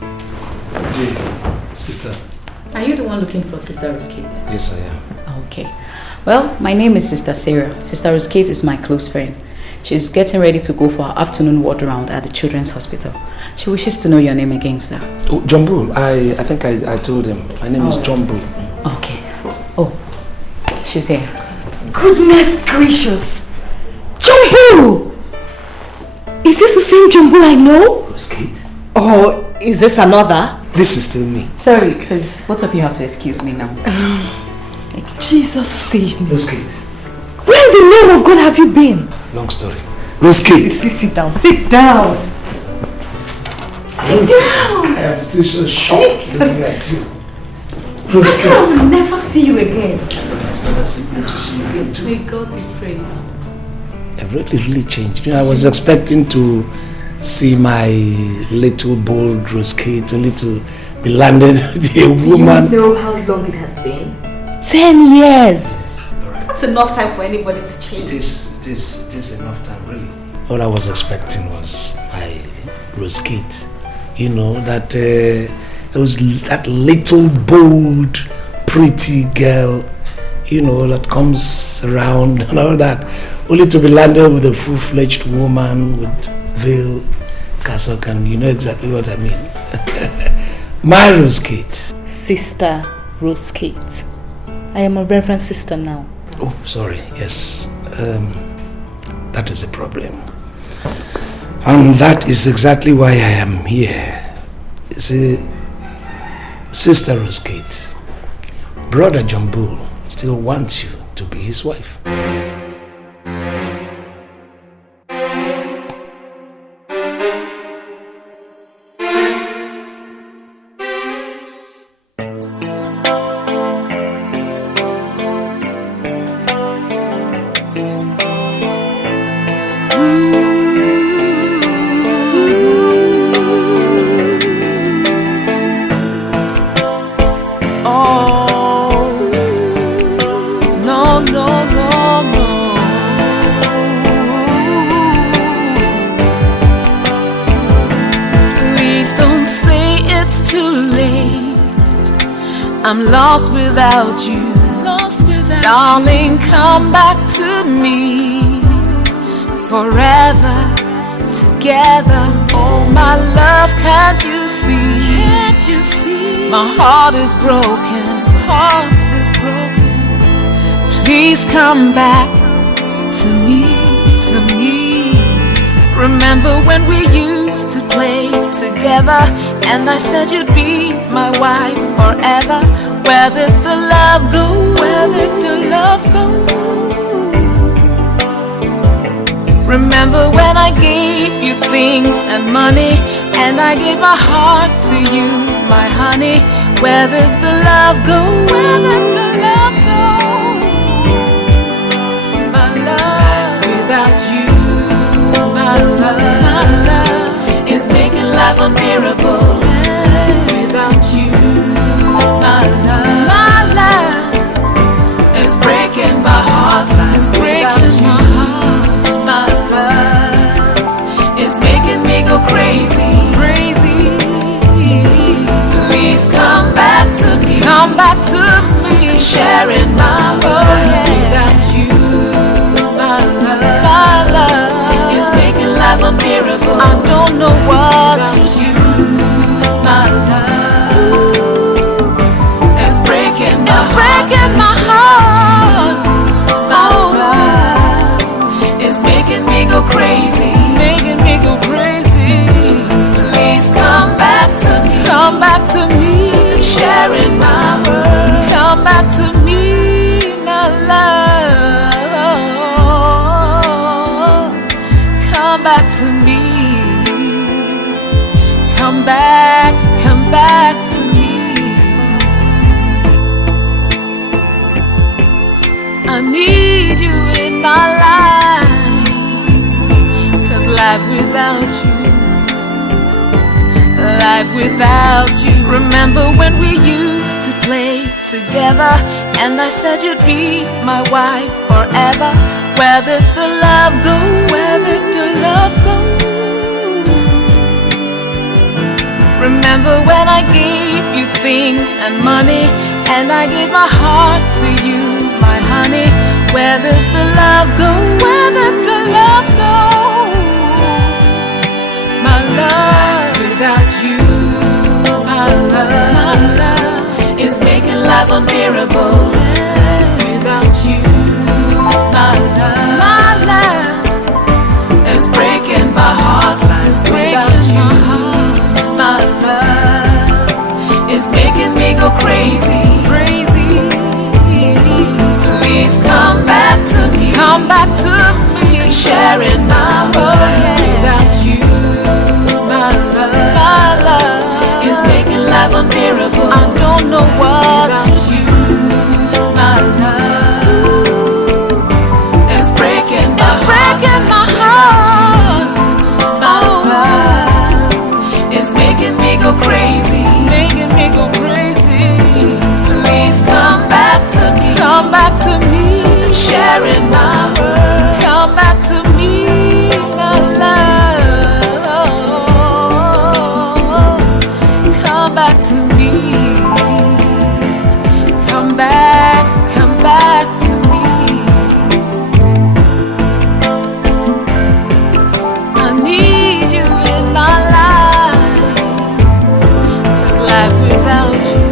Good day, sister. Are you the one looking for Sister Roskate? Yes, I am. Okay. Well, my name is Sister Sarah. Sister Roskate is my close friend. She's getting ready to go for her afternoon ward round at the Children's Hospital. She wishes to know your name again, sir. Oh, John Bull. I think I told him. My name is John Bull. Okay. Oh, she's here. Goodness gracious! John Bull! Is this the same John Bull I know? Roskate? Or is this another? This is still me. Sorry, please. Both of you have to excuse me now. Jesus save me. Roskate. Where in the name of God have you been? Long story. Roskate. Sit down. Sit down. Sit down. I am still so shocked looking at you. Roskate. I will never see you again. I've never seen you to see you again too. May God be praised. I've really changed. You know, I was expecting to see my little bold Roskate only to be landed with a woman. Do you know how long it has been? 10 years. That's enough time for anybody to change. It is enough time, really. All I was expecting was my Roskate. You know, that it was that little bold, pretty girl, you know, that comes around and all that, only to be landed with a full-fledged woman with veil, cassock, and you know exactly what I mean. My Roskate. Sister Roskate. I am a reverend sister now. Oh, sorry, yes. That is the problem. And that is exactly why I am here. You see, Sister Roskate, Brother John Bull still wants you to be his wife. I'm lost without you. Darling, come back to me. Forever together. Oh, my love, can't you see? Can't you see? My heart is broken. Heart is broken. Please come back to me, to me. Remember when we used to play together, and I said you'd be my wife forever. Where did the love go? Where did the love go? Remember when I gave you things and money, and I gave my heart to you, my honey. Where did the love go? Where did the love go? My love, without you, my love is making life unbearable. Without you, my love is breaking my heart. It's breaking my heart. My love is making me go crazy, crazy. Please come back to me. Come back to me. Sharing my world. Without you, my love is making life unbearable. I don't know what to do. My love is breaking my heart. My love is making me go crazy, making me go crazy. Please come back to me. Come back to me. Sharing my world. Come back to me, my love. Come back to me. Come back to me. I need you in my life, 'cause life without you. Remember when we used to play together, and I said you'd be my wife forever. Where did the love go? Where did the love go? Remember when I gave you things and money, and I gave my heart to you, my honey. Where did the love go? Where did the love go? My love without you, my love is making life unbearable. Without you, my love is breaking my heart. Is breaking my heart. My love is making me go crazy, crazy. Please come back to me, come back to me. Sharing my world without you, my love is making life unbearable. I don't know what to do. My love is breaking my heart. My love is making me go crazy, making me go crazy. Please come back to me, come back to me. Sharing my world, come back to me, my love. Come back to me. Come back to me. I need you in my life, 'cause life without you.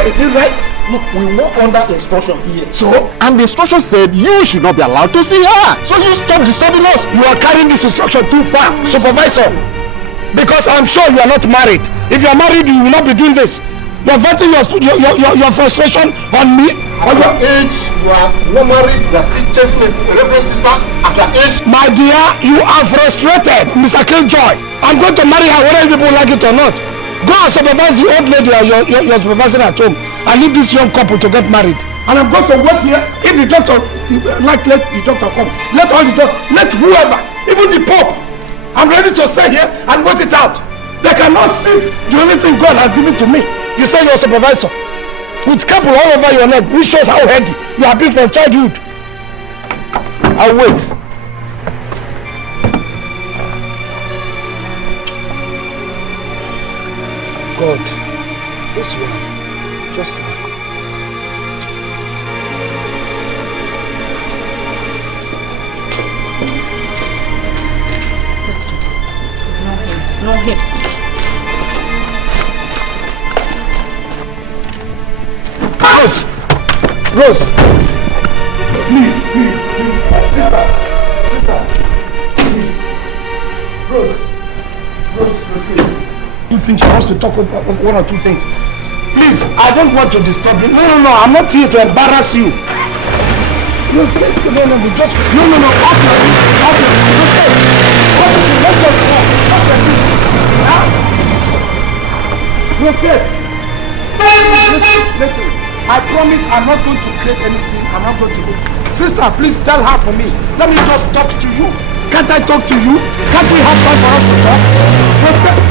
Is it right? Look, we work under instruction here. So? And the instruction said you should not be allowed to see her. So you stop disturbing us. You are carrying this instruction too far, supervisor. Because I'm sure you are not married. If you are married, you will not be doing this. You are venting your frustration on me. At your age, you are not married, you are still chasing a reverend sister at your age. My dear, you are frustrated, Mr. Killjoy. I'm going to marry her whether people like it or not. Go and supervise the old lady you're supervising at home and leave this young couple to get married. And I'm going to wait here. If the doctor, let the doctor come. Let all the doctor, let whoever, even the Pope. I'm ready to stay here and wait it out. They cannot seize the only thing God has given to me. You say you're a supervisor. With couple all over your neck, which shows how heady you have been from childhood. I'll wait. God, this one, just one. Let's do it. Ignore him. Rose! Rose! Please, sister, please. Rose, you think she wants to talk about one or two things? Please, I don't want to disturb you. No, I'm not here to embarrass you. No, just, off your, let's just go. Listen, I promise I'm not going to create any scene. I'm not going to do. Sister, please tell her for me. Let me just talk to you. Can't I talk to you? Can't we have time for us to talk? Respect.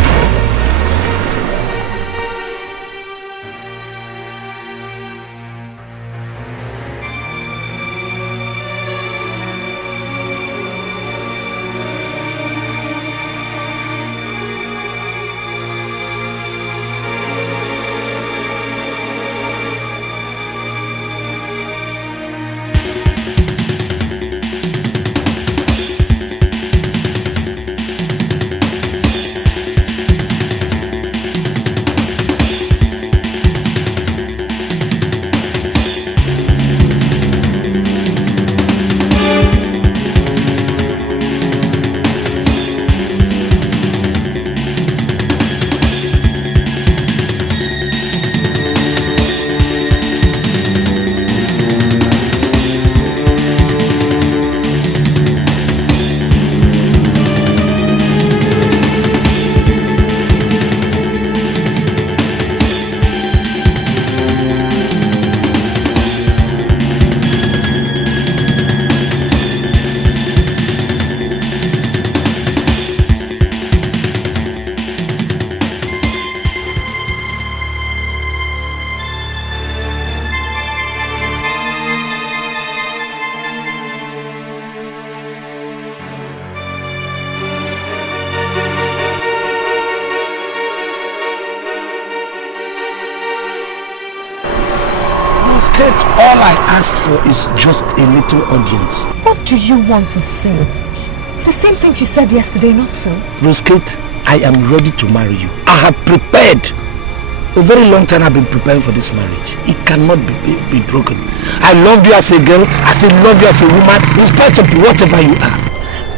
All I asked for is just a little audience. What do you want to say? The same thing she said yesterday, not so? Roskate, I am ready to marry you. I have prepared. A very long time I've been preparing for this marriage. It cannot be broken. I loved you as a girl, I still love you as a woman, in spite of whatever you are.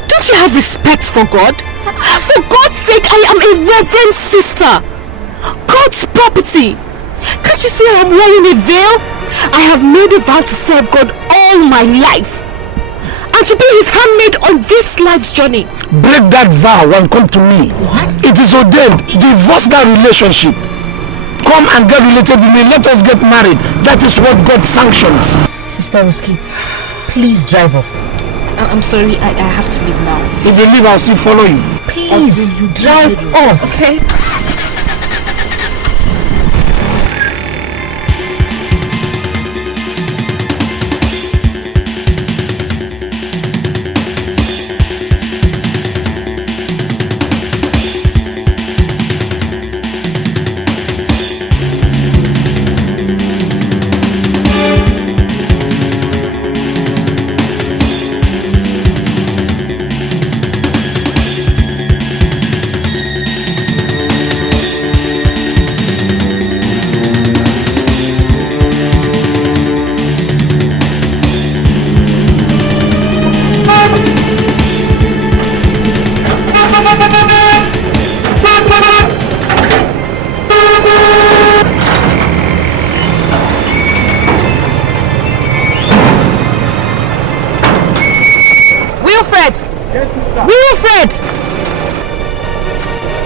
Don't you have respect for God? For God's sake, I am a reverend sister. God's property. Can't you see I'm wearing a veil? I have made a vow to serve God all my life and to be his handmaid on this life's journey. Break that vow and come to me. What? It is ordained. Divorce that relationship. Come and get related with me. Let us get married. That is what God sanctions. Sister Roskate, please drive off. I'm sorry, I have to leave now. If you leave, I'll still follow you. Please, you drive off. Okay.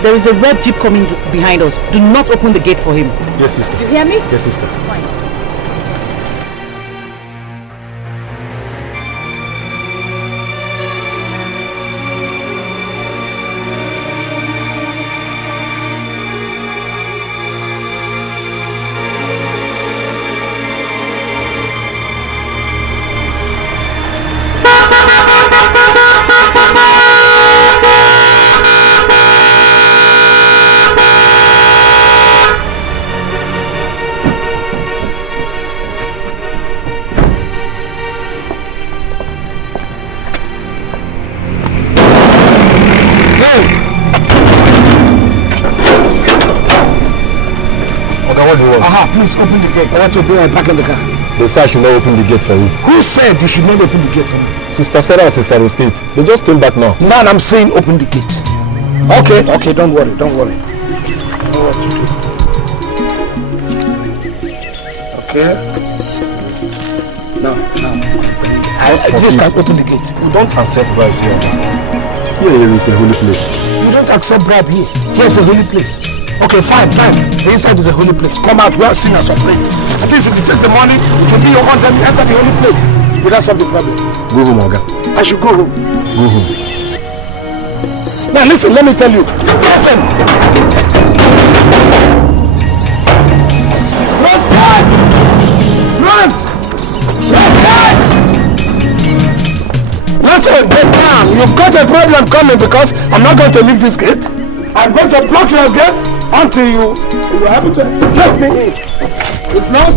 There is a red jeep coming behind us. Do not open the gate for him. Yes, sister. You hear me? Yes, sister. Fine. Please open the gate. I want to go and back in the car. They said I should not open the gate for you. Who said you should not open the gate for me? Sister Sarah and Sister Rostate. They just came back now. Man, I'm saying open the gate. Okay, don't worry. I know what to do. Okay. Now. This can open the gate. We don't accept bribes here. Here is a holy place. You don't accept bribe here. Here's a holy place. Okay, fine. The inside is a holy place. Come out, we are sinners or pray. At least if you take the money, it will be your own, then you enter the holy place. Without solve the problem. Go home, Oga. I should go home. Go home. Now listen, let me tell you. Listen! Respect! Listen, get down. You've got a problem coming because I'm not going to leave this gate. I'm going to block your gate until you are able to let me in. If not,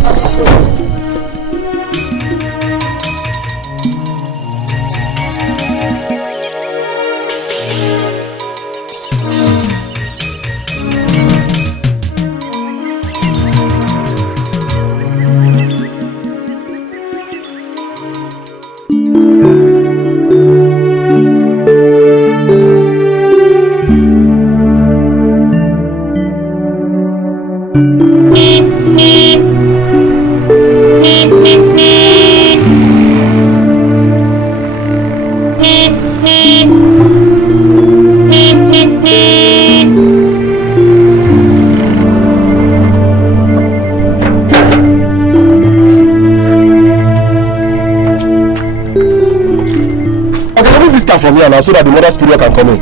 from here now so that the mother spirit can come in.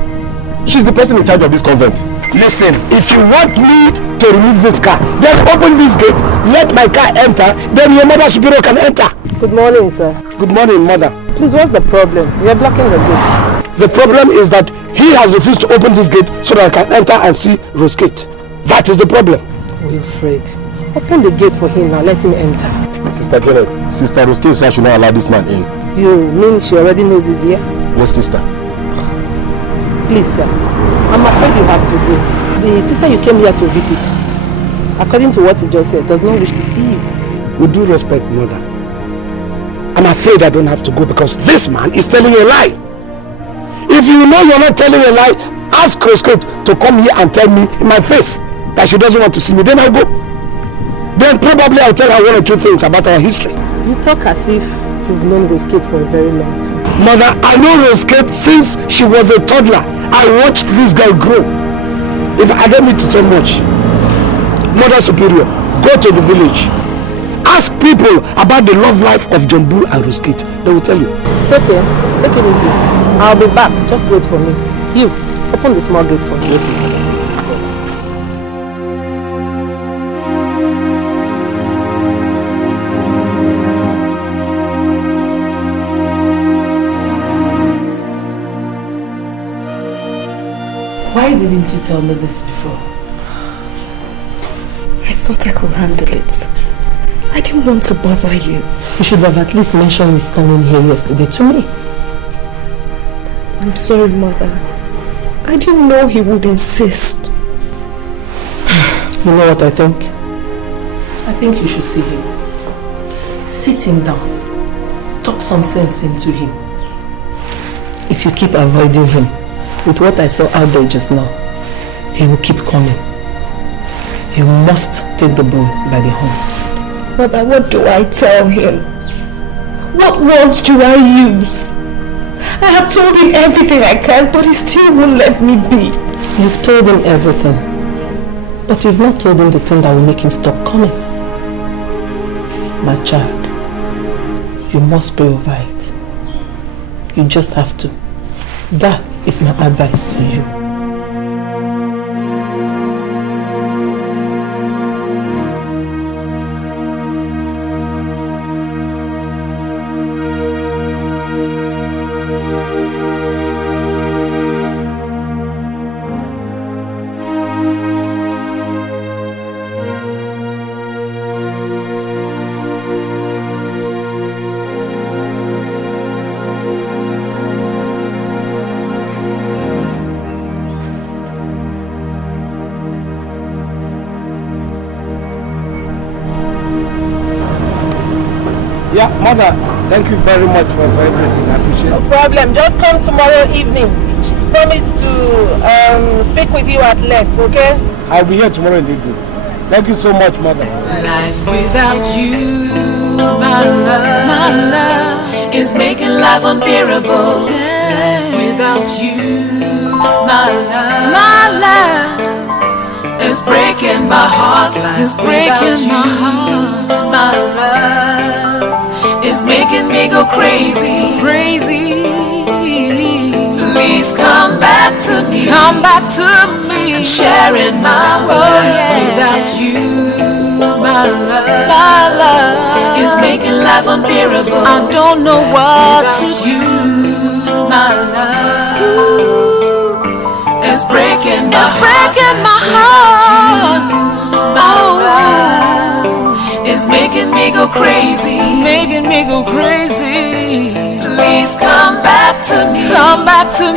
She's the person in charge of this convent. Listen, if you want me to remove this car, then open this gate, let my car enter, then your mother superior can enter. Good morning, sir. Good morning, mother. Please, what's the problem? We are blocking the gate. The problem is that he has refused to open this gate so that I can enter and see Roskate. That is the problem. Wilfred, open the gate for him now, let him enter. Sister Janet, Sister Roskate said I should not allow this man in. You mean she already knows he's here? Yes, sister. Please, sir. I'm afraid you have to go. The sister you came here to visit, according to what he just said, does not wish to see you. With due respect, mother, I'm afraid I don't have to go because this man is telling a lie. If you know you're not telling a lie, ask Roskate to come here and tell me in my face that she doesn't want to see me. Then I'll go. Then probably I'll tell her one or two things about our history. You talk as if you've known Roskate for a very long time. Mother, I know Roskate since she was a toddler. I watched this girl grow. If I don't need to tell much, Mother Superior, go to the village. Ask people about the love life of John Bull and Roskate. They will tell you. It's okay. Take it easy. I'll be back. Just wait for me. You, open the small gate for me. Yes, sister. Why didn't you tell me this before? I thought I could handle it. I didn't want to bother you. You should have at least mentioned his coming here yesterday to me. I'm sorry, Mother. I didn't know he would insist. You know what I think? I think you should see him. Sit him down. Talk some sense into him. If you keep avoiding him, with what I saw out there just now, he will keep coming. You must take the bull by the horn. Mother, what do I tell him? What words do I use? I have told him everything I can, but he still won't let me be. You've told him everything, but you've not told him the thing that will make him stop coming. My child, you must pray over it. You just have to. That is my advice for you. Yeah, Mother, thank you very much for everything. I appreciate it. No problem. Just come tomorrow evening. She's promised to speak with you at length, okay? I'll be here tomorrow in the evening. Thank you so much, Mother. Life without you, my love, is making life unbearable. Life without you, my love, is breaking my heart. It's breaking my heart, my love. It's making me go crazy, crazy. Please come back to me, and sharing my world. Without you, my love, is making life unbearable. I don't know what to do, my love. It's breaking my heart, my love. It's making me go crazy, Please come back to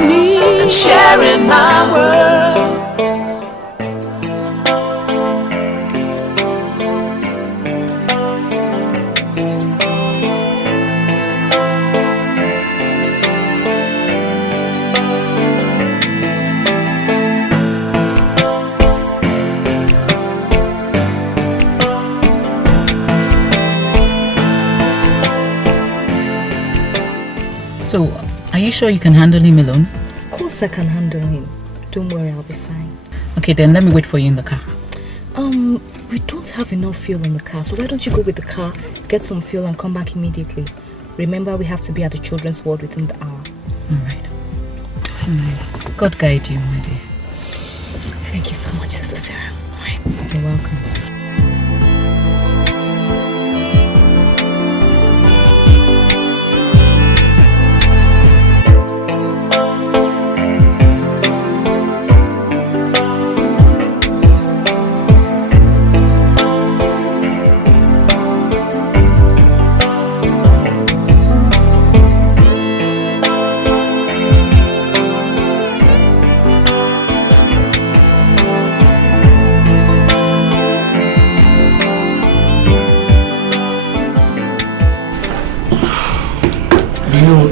me, and sharing my world. So, are you sure you can handle him alone? Of course I can handle him. Don't worry, I'll be fine. Okay, then let me wait for you in the car. We don't have enough fuel in the car, so why don't you go with the car, get some fuel and come back immediately. Remember, we have to be at the children's ward within the hour. Alright. God guide you, my dear. Thank you so much, Sister Sarah. Alright. You're welcome.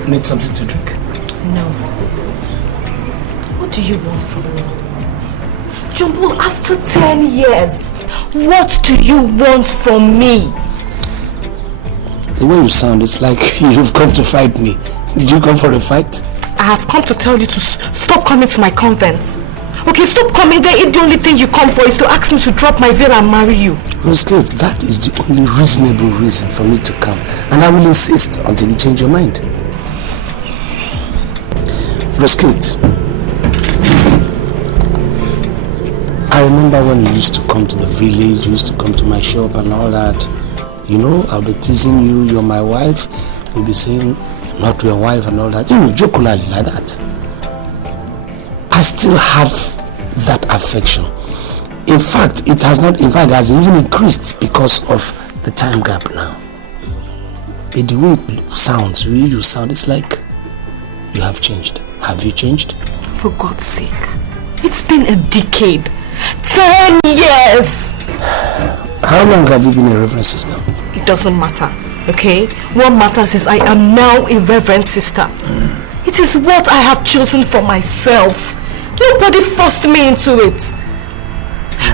Need something to drink? No. What do you want from me? Jumbo, after 10 years, what do you want from me? The way you sound, it's like you've come to fight me. Did you come for a fight? I have come to tell you to stop coming to my convent. Okay, stop coming there if the only thing you come for is to ask me to drop my veil and marry you. Roskate, that is the only reasonable reason for me to come. And I will insist until you change your mind. Roskate, I remember when you used to come to the village, you used to come to my shop and all that. You know, I'll be teasing you, you're my wife. You'll be saying, you're not your wife and all that. You know, jocularly like that. I still have that affection. In fact, it has even increased because of the time gap now. But the way it sounds, the way you sound, it's like you have changed. Have you changed? For God's sake, it's been a decade. 10 years! How long have you been a reverend sister? It doesn't matter, okay? What matters is I am now a reverend sister. It is what I have chosen for myself. Nobody forced me into it.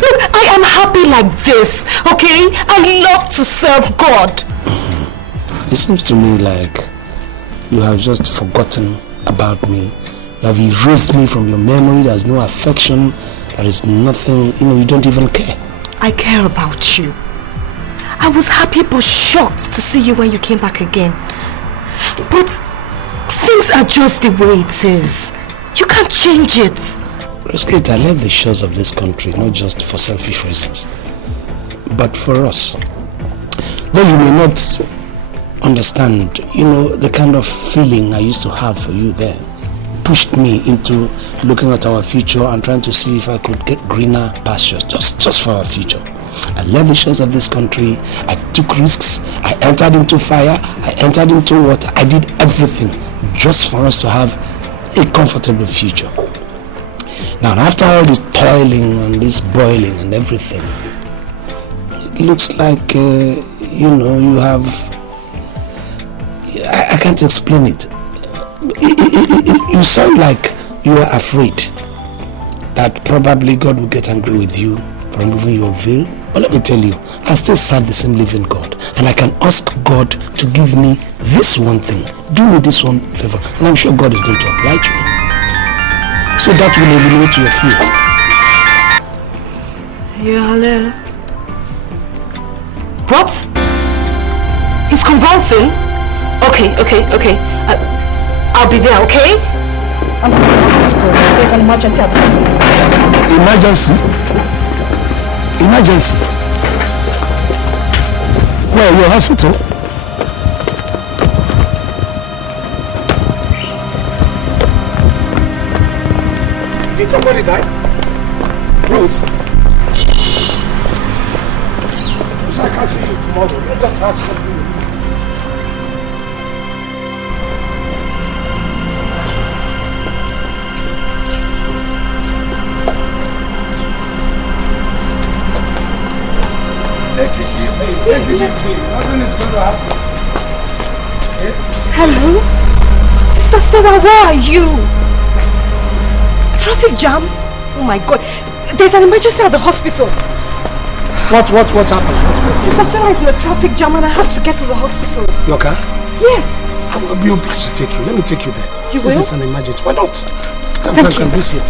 Look, I am happy like this, okay? I love to serve God. It seems to me like you have just forgotten about me. You have erased me from your memory. There's no affection. There is nothing, you don't even care. I care about you. I was happy but shocked to see you when you came back again. But things are just the way it is. You can't change it. Roskate, I left the shores of this country, not just for selfish reasons, but for us. Though you may not understand, the kind of feeling I used to have for you there pushed me into looking at our future and trying to see if I could get greener pastures just for our future. I left the shores of this country. I took risks. I entered into fire. I entered into water. I did everything just for us to have a comfortable future. Now, after all this toiling and this boiling and everything, it looks like, you have... I can't explain it. You sound like you are afraid that probably God will get angry with you for removing your veil. But let me tell you, I still serve the same living God, and I can ask God to give me this one thing. Do me this one favor, and I'm sure God is going to oblige me. So that will eliminate your fear. Yeah, hello. What? He's convulsing? Okay. I'll be there, okay? I'm sorry, there's an emergency at the hospital. Emergency? Where, your hospital? Did somebody die? Rose? I can't see you tomorrow. Let us have something. Take it easy. Nothing is going to happen. Okay? Hello? Sister Sarah, where are you? Traffic jam? Oh my God. There's an emergency at the hospital. What happened? Sister Sarah is in a traffic jam and I have to get to the hospital. Your car? Yes. I will be obliged to take you. Let me take you there. You This will? is an emergency. Why not? Thank you. This way.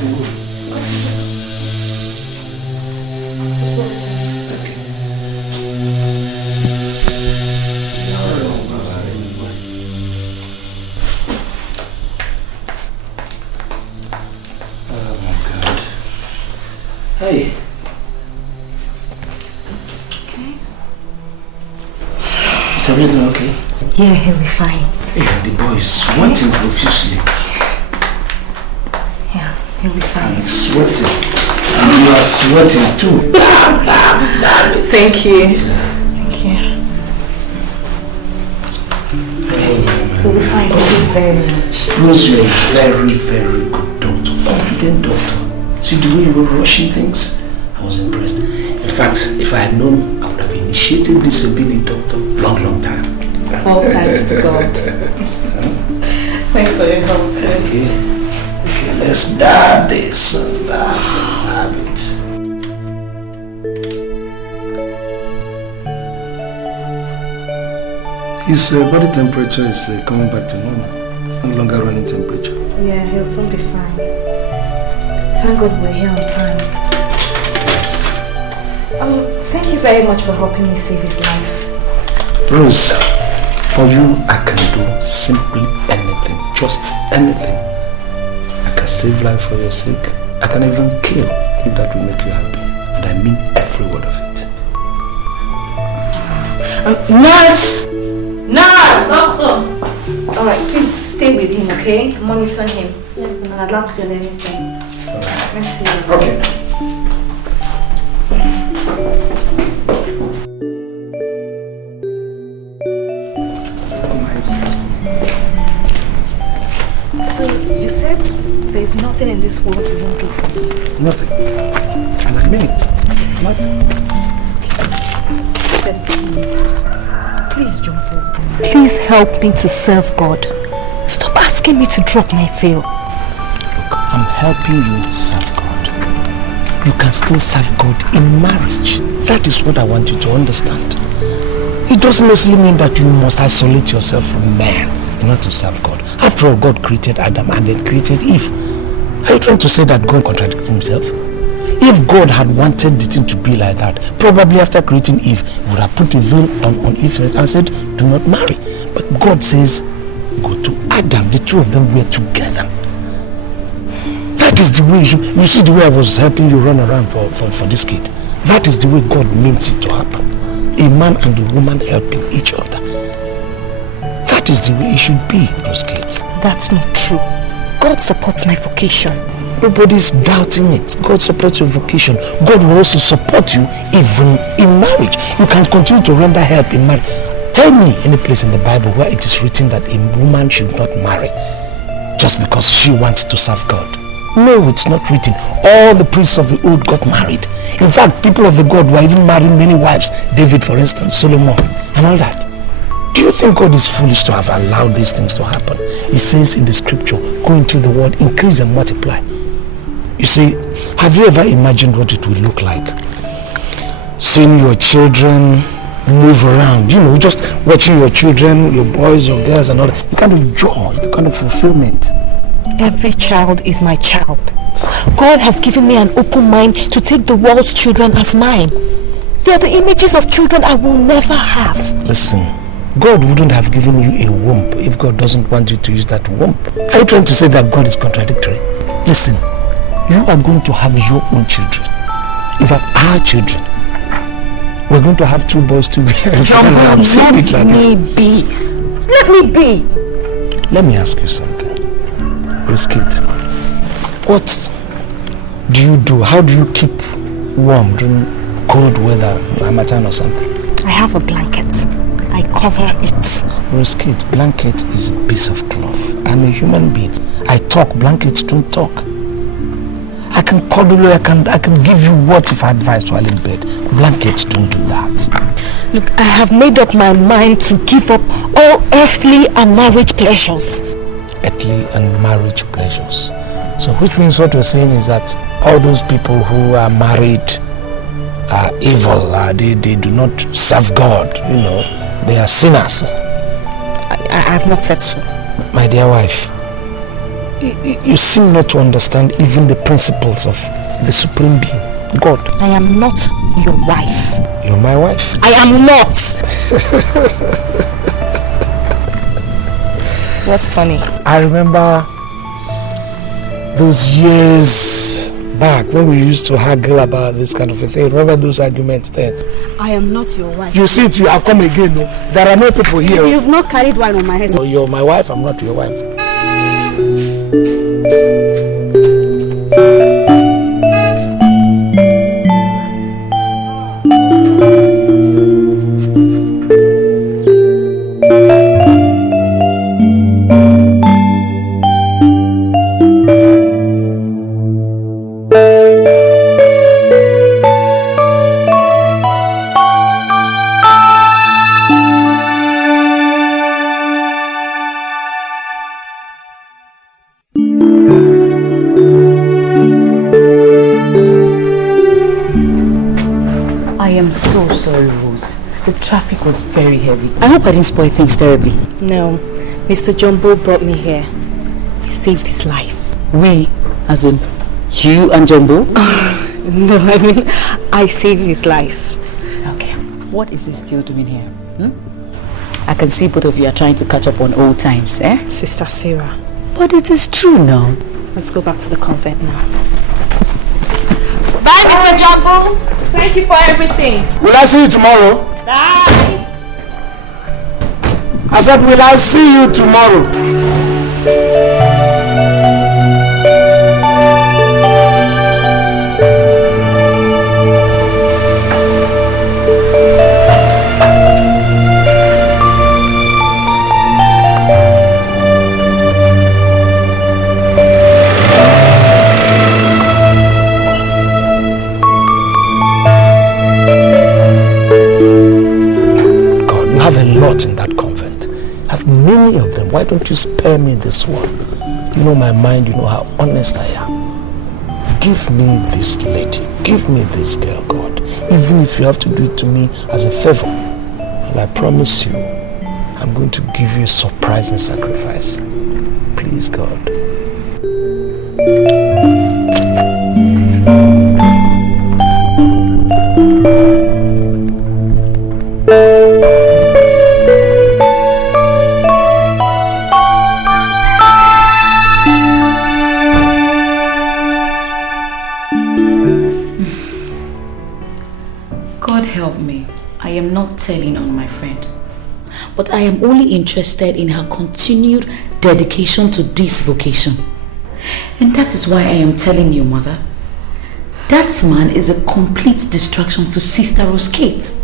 Cotton wool. Hey. Okay. Is everything okay? Yeah, he'll be fine. Yeah, the boy is sweating profusely. Yeah, he'll be fine. I'm sweating. And you are sweating too. Thank you. Thank you. Okay, he'll be fine. Thank you very much. Rose, you're a very, very good doctor. Confident doctor. See the way you were rushing things? I was impressed. In fact, if I had known, I would have initiated this and been a doctor long time. Oh, thanks to God. Thanks for your help, too. Okay, let's dab this and dab it. His body temperature is coming back to normal. It's no longer running temperature. Yeah, he'll soon be fine. Thank God we're here on time. Thank you very much for helping me save his life. Rose, for you I can do simply anything, just anything. I can save life for your sake. I can even kill if that will make you happy. And I mean every word of it. Nurse! Nurse! Doctor! Alright, please stay with him, okay? Monitor him. Yes, and I'd not feel anything. Let's see. Okay. So, you said there's nothing in this world you won't do for me? Nothing. And I mean it. Nothing. Then please jump over. Please help me to serve God. Stop asking me to drop my veil. I'm helping you serve God. You can still serve God in marriage. That is what I want you to understand. It doesn't necessarily mean that you must isolate yourself from man in order to serve God. After all, God created Adam and then created Eve. Are you trying to say that God contradicts himself? If God had wanted the thing to be like that, probably after creating Eve, he would have put a veil on Eve and said, do not marry. But God says, go to Adam. The two of them were together. That is the way you see the way I was helping you run around for this kid. That is the way God means it to happen. A man and a woman helping each other. That is the way it should be, those kids. That's not true. God supports my vocation. Nobody's doubting it. God supports your vocation. God will also support you even in marriage. You can continue to render help in marriage. Tell me any place in the Bible where it is written that a woman should not marry just because she wants to serve God. No, it's not written. All the priests of the old got married. In fact, people of the God were even marrying many wives. David, for instance, Solomon, and all that. Do you think God is foolish to have allowed these things to happen? He says in the scripture, go into the world, increase and multiply. You see, have you ever imagined what it will look like? Seeing your children move around, you know, just watching your children, your boys, your girls and all that. The kind of joy, the kind of fulfillment. Every child is my child. God has given me an open mind to take the world's children as mine. They are the images of children I will never have. Listen, God wouldn't have given you a womb if God doesn't want you to use that womb. Are you trying to say that God is contradictory? Listen, you are going to have your own children. In fact, our children. We're going to have 2 boys together. Let me be. Let me be. Let me ask you something. Kate, what do you do? How do you keep warm during cold weather, Hamatan or something? I have a blanket. I cover it. Rose Kate, blanket is a piece of cloth. I'm a human being. I talk, blankets don't talk. I can cuddle you, I can give you what if advice while in bed. Blankets don't do that. Look, I have made up my mind to give up all earthly and marriage pleasures. Earthly and marriage pleasures. So which means what you're saying is that all those people who are married are evil, they do not serve God, you know, they are sinners. I have not said so. My dear wife, You seem not to understand even the principles of the Supreme Being, God. I am not your wife. You're my wife? I am not! What's funny? I remember those years back when we used to haggle about this kind of a thing. Remember those arguments then? I am not your wife. You see it, you have come again. No? There are no people here. You've not carried wine on my head. So you're my wife, I'm not your wife. Traffic was very heavy. I hope I didn't spoil things terribly. No, Mr. Jumbo brought me here. We saved his life. We? As in you and Jumbo? No, I mean, I saved his life. Okay. What is he still doing here? I can see both of you are trying to catch up on old times, eh? Sister Sarah. But it is true now. Let's go back to the convent now. Bye, Mr. Jumbo. Thank you for everything. Will I see you tomorrow? Bye. I said, will I see you tomorrow? In that convent, I have many of them. Why don't you spare me this one? You know my mind, you know how honest I am. Give me this lady, give me this girl, God, even if you have to do it to me as a favor. And I promise you, I'm going to give you a surprising sacrifice. Please, God. Telling on my friend, but I am only interested in her continued dedication to this vocation, and that is why I am telling you, mother, that man is a complete distraction to Sister Rose Kate,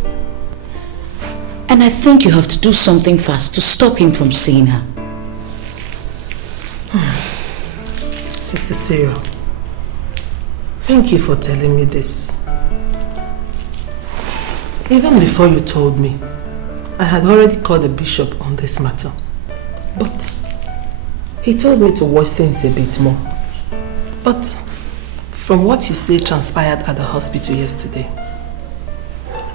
and I think you have to do something fast to stop him from seeing her. Sister Sarah, thank you for telling me this. Even before you told me, I had already called the bishop on this matter. But he told me to watch things a bit more. But from what you say transpired at the hospital yesterday,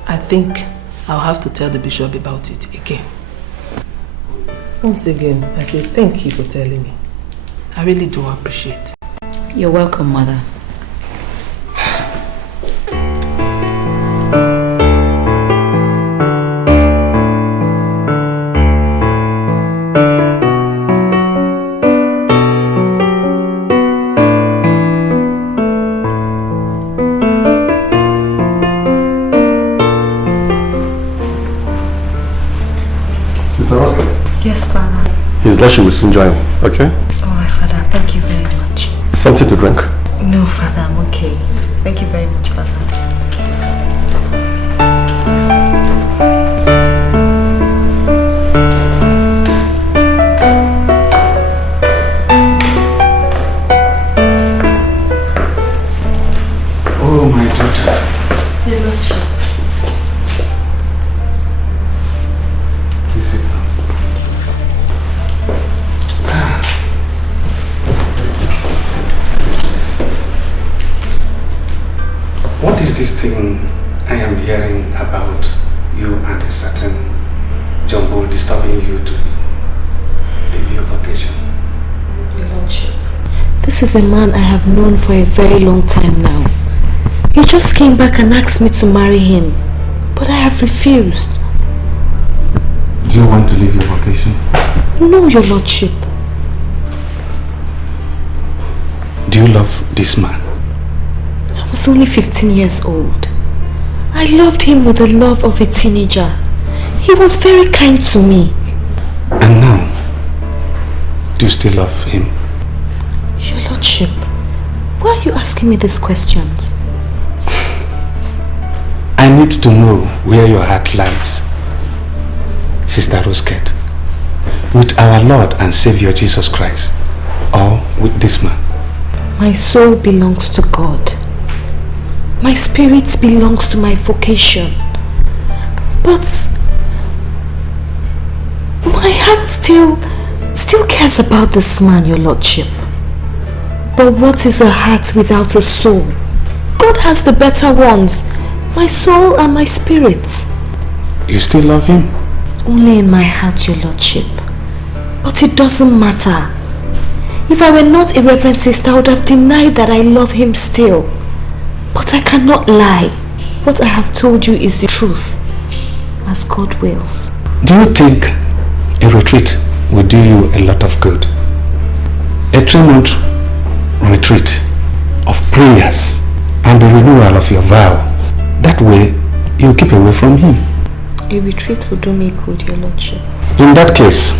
I think I'll have to tell the bishop about it again. Once again, I say thank you for telling me. I really do appreciate it. You're welcome, mother. His lordship will soon join, okay? Alright, Father. Thank you very much. Something to drink? No, Father. I'm okay. Thank you very much, Father. Oh, my daughter. Your lordship. What is this thing I am hearing about you and a certain Jumbo disturbing you to leave your vacation? Your lordship, This is a man I have known for a very long time now. He just came back and asked me to marry him, but I have refused. Do you want to leave your vacation? No, your lordship. Do you love this man? I was only 15 years old. I loved him with the love of a teenager. He was very kind to me. And now, do you still love him? Your lordship, why are you asking me these questions? I need to know where your heart lies, Sister Rosket. With our Lord and Savior Jesus Christ, or with this man? My soul belongs to God. My spirit belongs to my vocation. But my heart still cares about this man, your lordship. But what is a heart without a soul? God has the better ones. My soul and my spirit. You still love him? Only in my heart, your lordship. But it doesn't matter. If I were not a reverend sister, I would have denied that I love him still. But I cannot lie. What I have told you is the truth, as God wills. Do you think a retreat will do you a lot of good? A 3-month retreat of prayers and the renewal of your vow. That way, you keep away from him. A retreat will do me good, your lordship. In that case,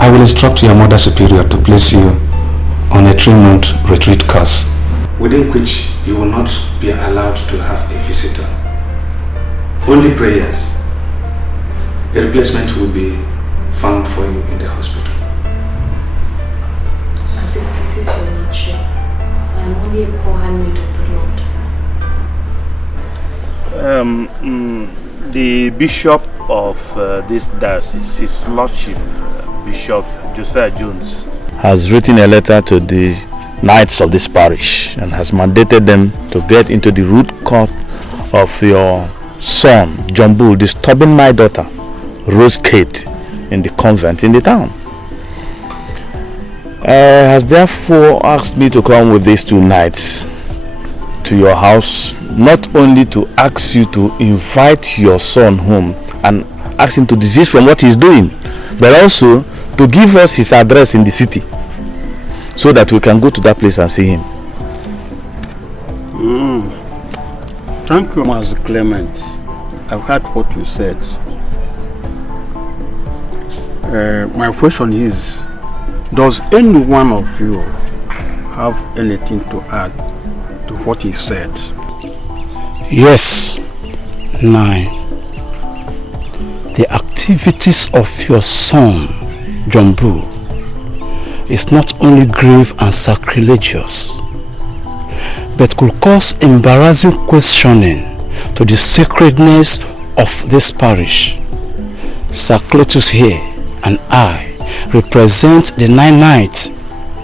I will instruct your mother superior to place you on a 3-month retreat course, within which you will not be allowed to have a visitor. Only prayers. A replacement will be found for you in the hospital. As it pleases your lordship, I am only a poor handmaid of the Lord. The bishop of this diocese, his lordship, Bishop Josiah Jones, has written a letter to the knights of this parish and has mandated them to get into the root cause of your son, John Bull, disturbing my daughter, Rose Kate, in the convent in the town. Has therefore asked me to come with these 2 knights to your house, not only to ask you to invite your son home and ask him to desist from what he's doing, but also to give us his address in the city so that we can go to that place and see him. Thank you, Master Clement. I've heard what you said. My question is, does any one of you have anything to add to what he said? Yes, 9. The activities of your son, John Bull, is not only grave and sacrilegious, but could cause embarrassing questioning to the sacredness of this parish. Sir Cletus here and I represent the 9 knights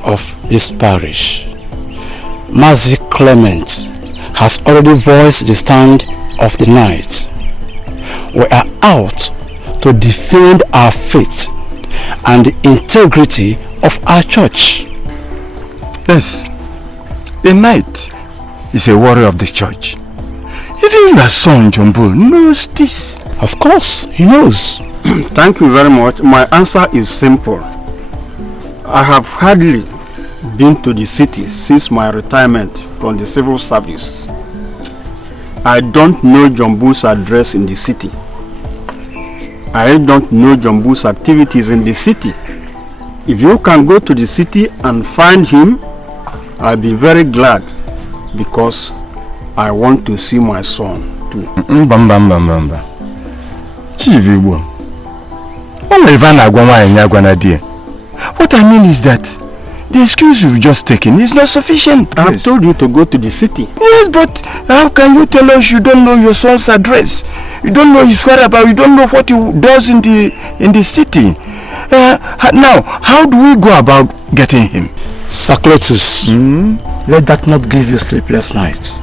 of this parish. Master Clement has already voiced the stand of the knights. We are out to defend our faith and the integrity of our church. Yes, a knight is a warrior of the church. Even your son, John Bull, knows this. Of course, he knows. Thank you very much. My answer is simple. I have hardly been to the city since my retirement from the civil service. I don't know John Bull's address in the city. I don't know John Bull's activities in the city. If you can go to the city and find him, I'll be very glad, because I want to see my son too. What I mean is that the excuse you've just taken is not sufficient. I've told you to go to the city. Yes, but how can you tell us you don't know your son's address? You don't know his whereabouts. You don't know what he does in the city. Now, how do we go about getting him? Sir Cletus, let that not give you sleepless nights.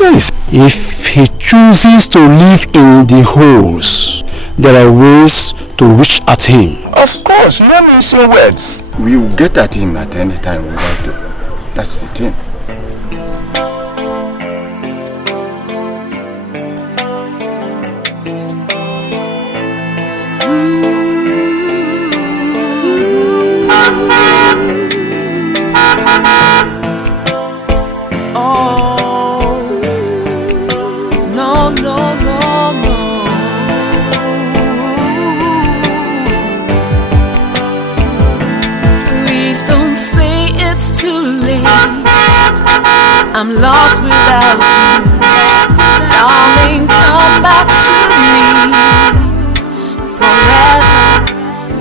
Yes. If he chooses to live in the holes, there are ways to reach at him. Of course, no mincing words. We will get at him at any time we want to. That's the thing. I'm lost without you. Darling, come back to me. Forever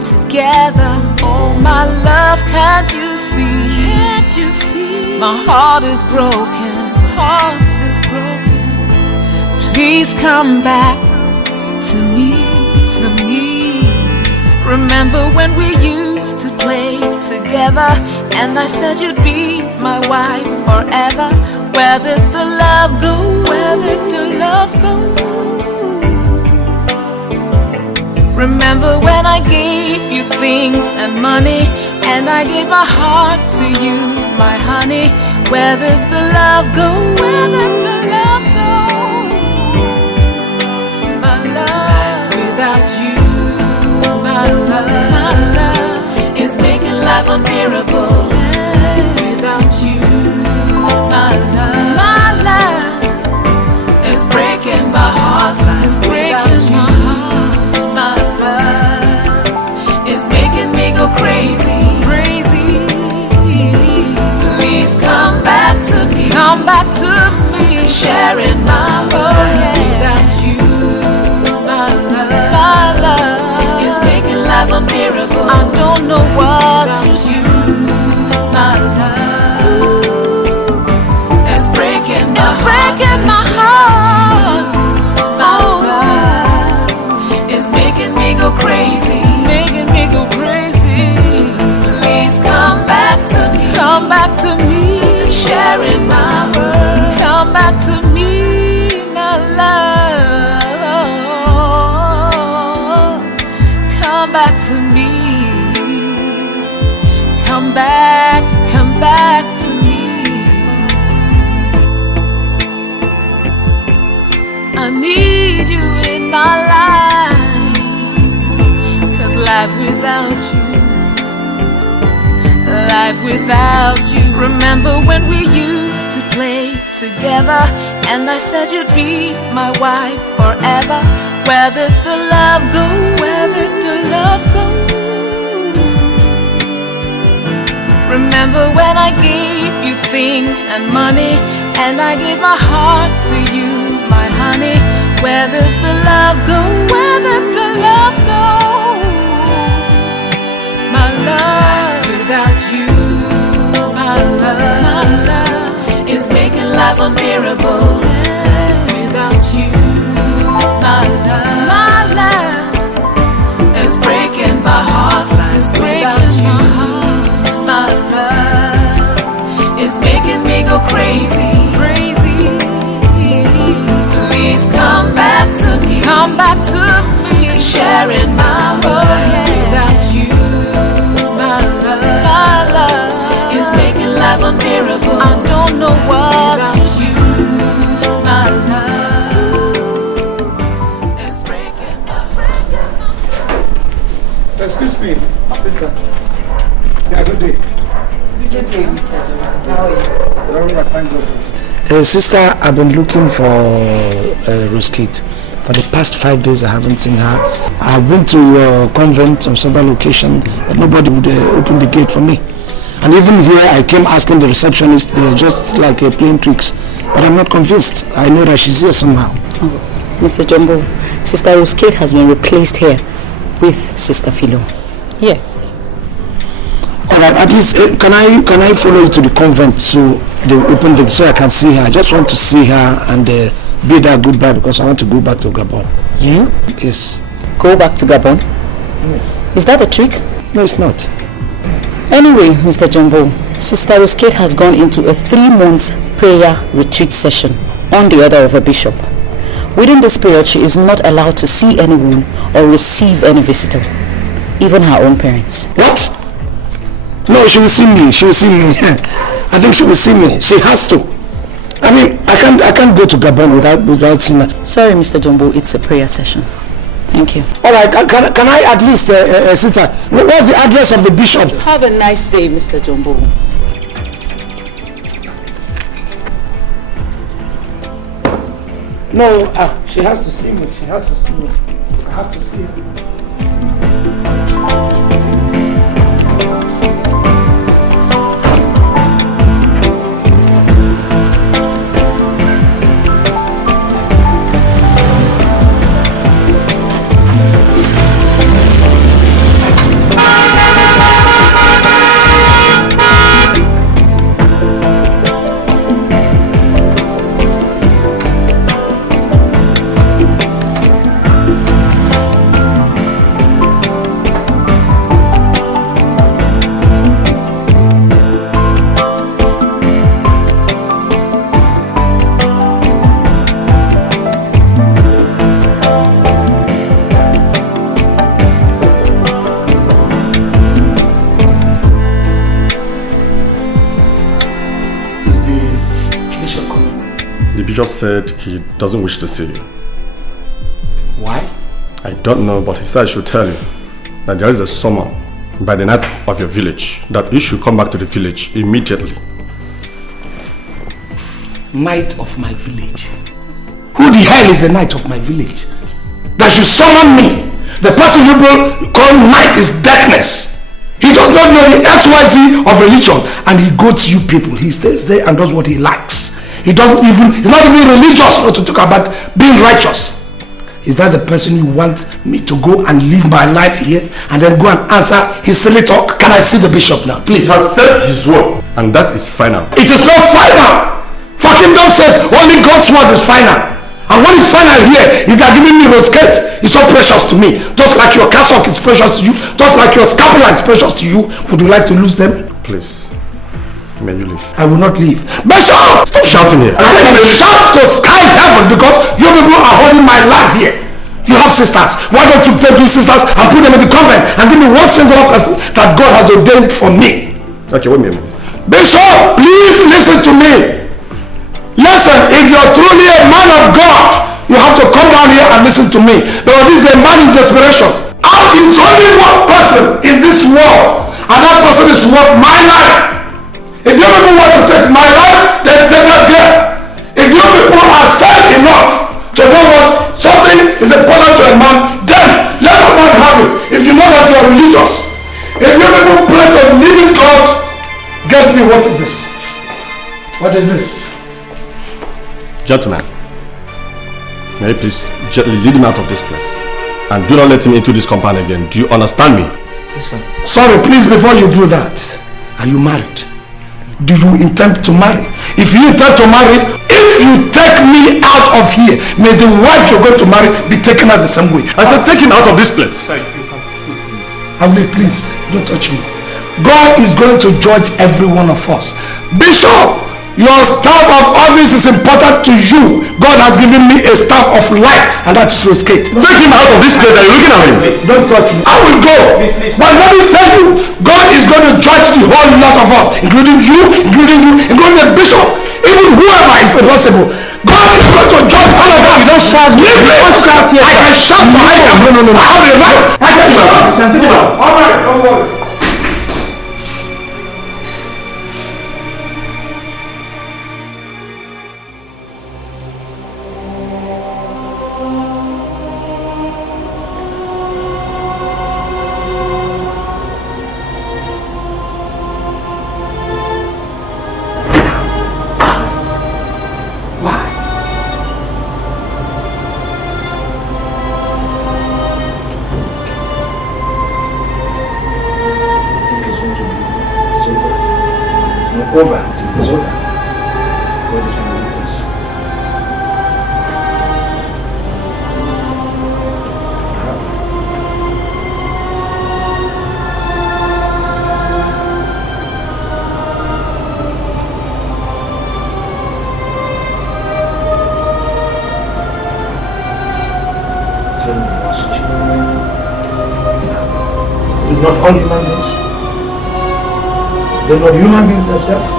together. Oh, my love, can't you see? Can't you see? My heart is broken. Heart is broken. Please come back to me, to me. Remember when we used to play together, and I said you'd be my wife forever. Where did the love go? Where did the love go? Remember when I gave you things and money, and I gave my heart to you, my honey. Where did the love go? Where did the love go? My love without you, my love is making life unbearable. Without you, my love is breaking my heart. It's breaking my heart. My love is making me go crazy, crazy. Please come back to me, come back to me, sharing my world. Without you, my love is making life unbearable. I don't know what to do. My love is breaking my heart. My love is making me go crazy, making me go crazy. Please come back to me, come back to me, sharing my world. Come back to me, my love. Come back to me. Come back to me. I need you in my life, 'cause life without you. Remember when we used to play together, and I said you'd be my wife forever. Where did the love go? Where did the love go? Remember when I gave you things and money, and I gave my heart to you, my honey. Where did the love go? Where did the love go? My love without you, my love is making life unbearable. Without you, my love is breaking my heart. It's breaking my heart. My love is making me go crazy, crazy. Please come back to me, come back to me, sharing my world. Without you, my love is making life unbearable. I don't know what to do. My love is breaking, it's breaking. Excuse me, sister. Yeah, good day. Good day, Mr. John. How are you? Very well, thank God. Sister, I've been looking for Rose Kate. For the past 5 days, I haven't seen her. I've been to your convent on several occasions, but nobody would open the gate for me. And even here, I came asking the receptionist, they're just like playing tricks. But I'm not convinced. I know that she's here somehow. Oh, Mr. Jumbo, Sister Rose Kate has been replaced here with Sister Philo. Yes. All right, at least can I follow you to the convent so they will open the so I can see her? I just want to see her and bid her goodbye because I want to go back to Gabon. You? Yes. Go back to Gabon? Yes. Is that a trick? No, it's not. Anyway, Mr. Jumbo, Sister Rose Kate has gone into a 3-month prayer retreat session on the order of a bishop. Within this period, she is not allowed to see anyone or receive any visitor, even her own parents. What? No, she will see me. She will see me. I think she will see me. She has to. I mean, I can't go to Gabon without seeing her. Sorry, Mr. Jumbo, it's a prayer session. Thank you. All right, can I at least, sister, what's the address of the bishop? Have a nice day, Mr. Jumbo. No, she has to see me. She has to see me. I have to see her. The bishop said he doesn't wish to see you. Why? I don't know, but he said I should tell you that there is a summon by the knights of your village that you should come back to the village immediately. Knight of my village? Who the hell is the knight of my village? That should summon me? The person you call knight is darkness. He does not know the XYZ of religion, and he goes to you people. He stays there and does what he likes. He's not even religious, not to talk about being righteous. Is that the person you want me to go and live my life here and then go and answer his silly talk? Can I see the bishop now, please? He has said his word, and that is final. It is not final! For kingdom said only God's word is final. And what is final here is that giving me rosette is so precious to me. Just like your cassock is precious to you, just like your scapula is precious to you. Would you like to lose them? Please, may you leave. I will not leave. Bishop! Stop shouting here. I will shout to sky heaven because you people are holding my life here. You have sisters. Why don't you take these sisters and put them in the convent and give me one single person that God has ordained for me? Okay, wait a minute. Bishop, please listen to me. Listen, if you're truly a man of God, you have to come down here and listen to me. Because this is a man in desperation. There is only one person in this world, and that person is worth my life. If you people want to take my life, then take that girl. If you people are sad enough to know what something is important to a man, then let a man have it. If you know that you are religious. If you people pray to the living God, get me, what is this? What is this? Gentlemen, may you please gently lead him out of this place and do not let him into this compound again. Do you understand me? Yes, sir. Sorry, please, before you do that, are you married? Do you intend to marry? If you intend to marry, if you take me out of here, may the wife you're going to marry be taken out the same way. I said take him out of this place. Please, don't touch me. God is going to judge every one of us. Bishop, your staff of office is important to you. God has given me a staff of life, and that is Rosette. Take him out of this place. Are you looking at me? Don't touch me. I will go. But let me tell you, God is going to judge the whole lot of us, including you, including the bishop, even whoever is responsible. God is going to judge all of us. Don't shout. Leave me. Don't shout here. I can shout. No. I have the right. I can shout. Take him out. All right. Don't worry. Over. It is over. God is one of us. Tell me what's the truth. Will not all human beings? They're not human beings themselves?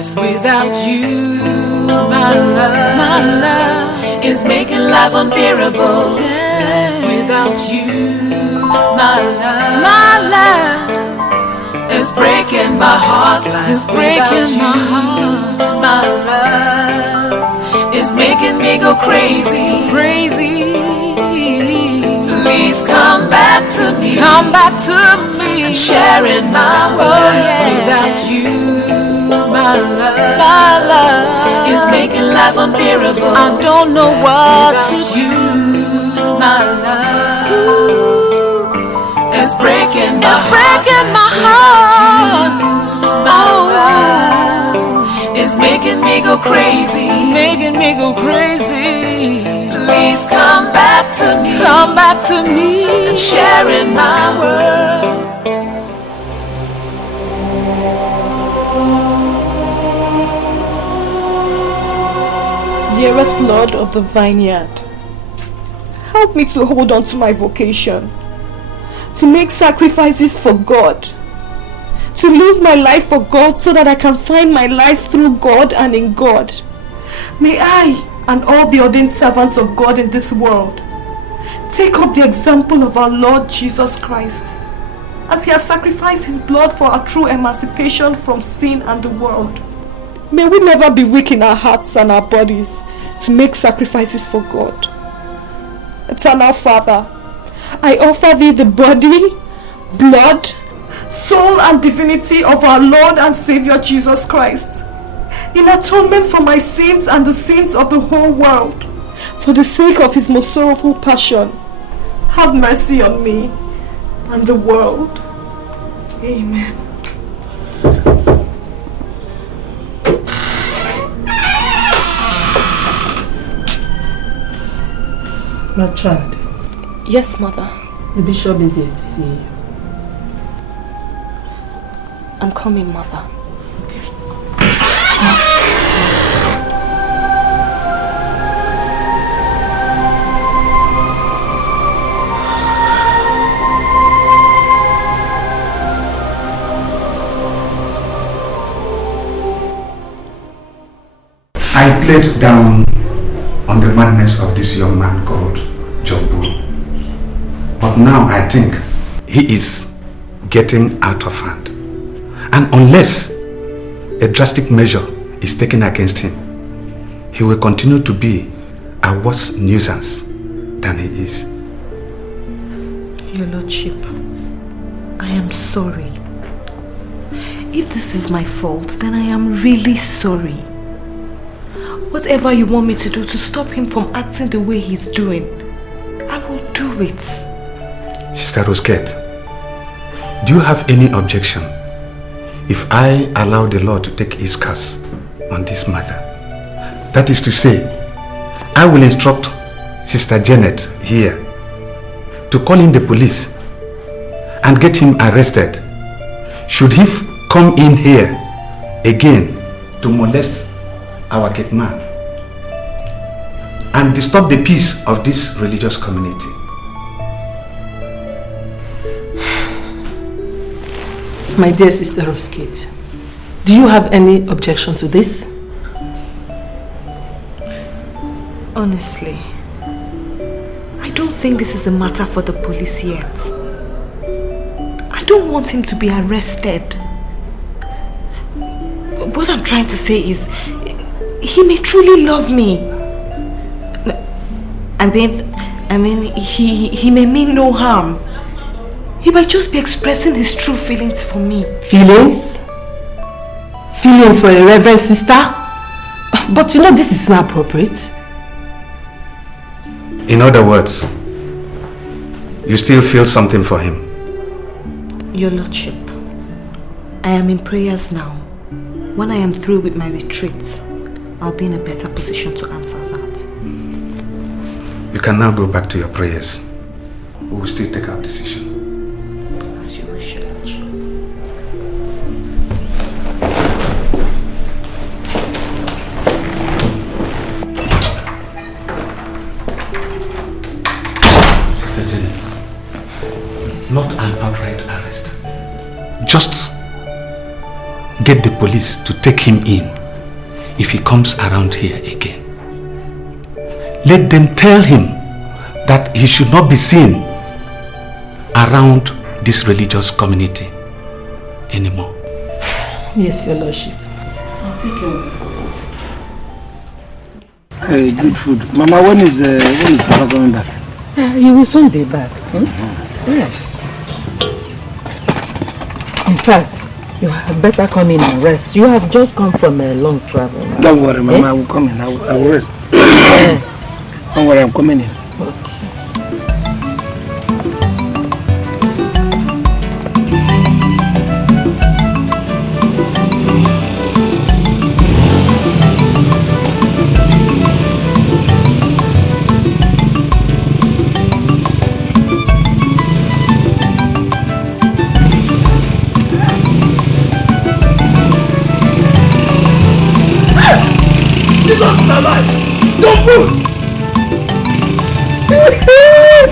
life without you. My love is making life unbearable. Life without you. My love is breaking my heart. It's breaking my heart. My love is making me go crazy. Please come back to me. Come back to me. And sharing my world without you. My love is making life unbearable. I don't know what to do. My love is breaking my heart. My love is making me go crazy. Please come back to me. Come back to me. And sharing my world. Dearest Lord of the vineyard, help me to hold on to my vocation, to make sacrifices for God, to lose my life for God so that I can find my life through God and in God. May I and all the ordained servants of God in this world take up the example of our Lord Jesus Christ, as he has sacrificed his blood for our true emancipation from sin and the world. May we never be weak in our hearts and our bodies to make sacrifices for God. Eternal Father, I offer thee the body, blood, soul and divinity of our Lord and Savior Jesus Christ, in atonement for my sins and the sins of the whole world, for the sake of his most sorrowful passion. Have mercy on me and the world. Amen. My child. Yes, Mother. The bishop is here to see you. I'm coming, Mother. I played down on the madness of this young man called Jobu. But now I think he is getting out of hand. And unless a drastic measure is taken against him, he will continue to be a worse nuisance than he is. Your Lordship, I am sorry. If this is my fault, then I am really sorry. Whatever you want me to do to stop him from acting the way he's doing, I will do it. Sister Rosket, do you have any objection if I allow the Lord to take his case on this matter? That is to say, I will instruct Sister Janet here to call in the police and get him arrested should he come in here again to molest our gate man and disturb the peace of this religious community. My dear Sister Rosket, do you have any objection to this? Honestly, I don't think this is a matter for the police yet. I don't want him to be arrested. What I'm trying to say is, he may truly love me. I mean, he may mean no harm. He might just be expressing his true feelings for me. Feelings? Feelings for a reverend sister? But you know this is not appropriate. In other words, you still feel something for him? Your Lordship, I am in prayers now. When I am through with my retreat, I'll be in a better position to answer that. You can now go back to your prayers. We will still take our decision. As you wish, Your Lordship. Sister Janet, not an outright arrest. Just get the police to take him in if he comes around here again. Let them tell him that he should not be seen around this religious community anymore. Yes, Your Lordship. I'll take care of that. Hey, good food. Mama, when is Papa coming back? He will soon be back. Yes. In fact, you had better come in and rest. You have just come from a long travel. Don't worry, Mama. I will come in. I will rest. Don't worry, I'm coming in.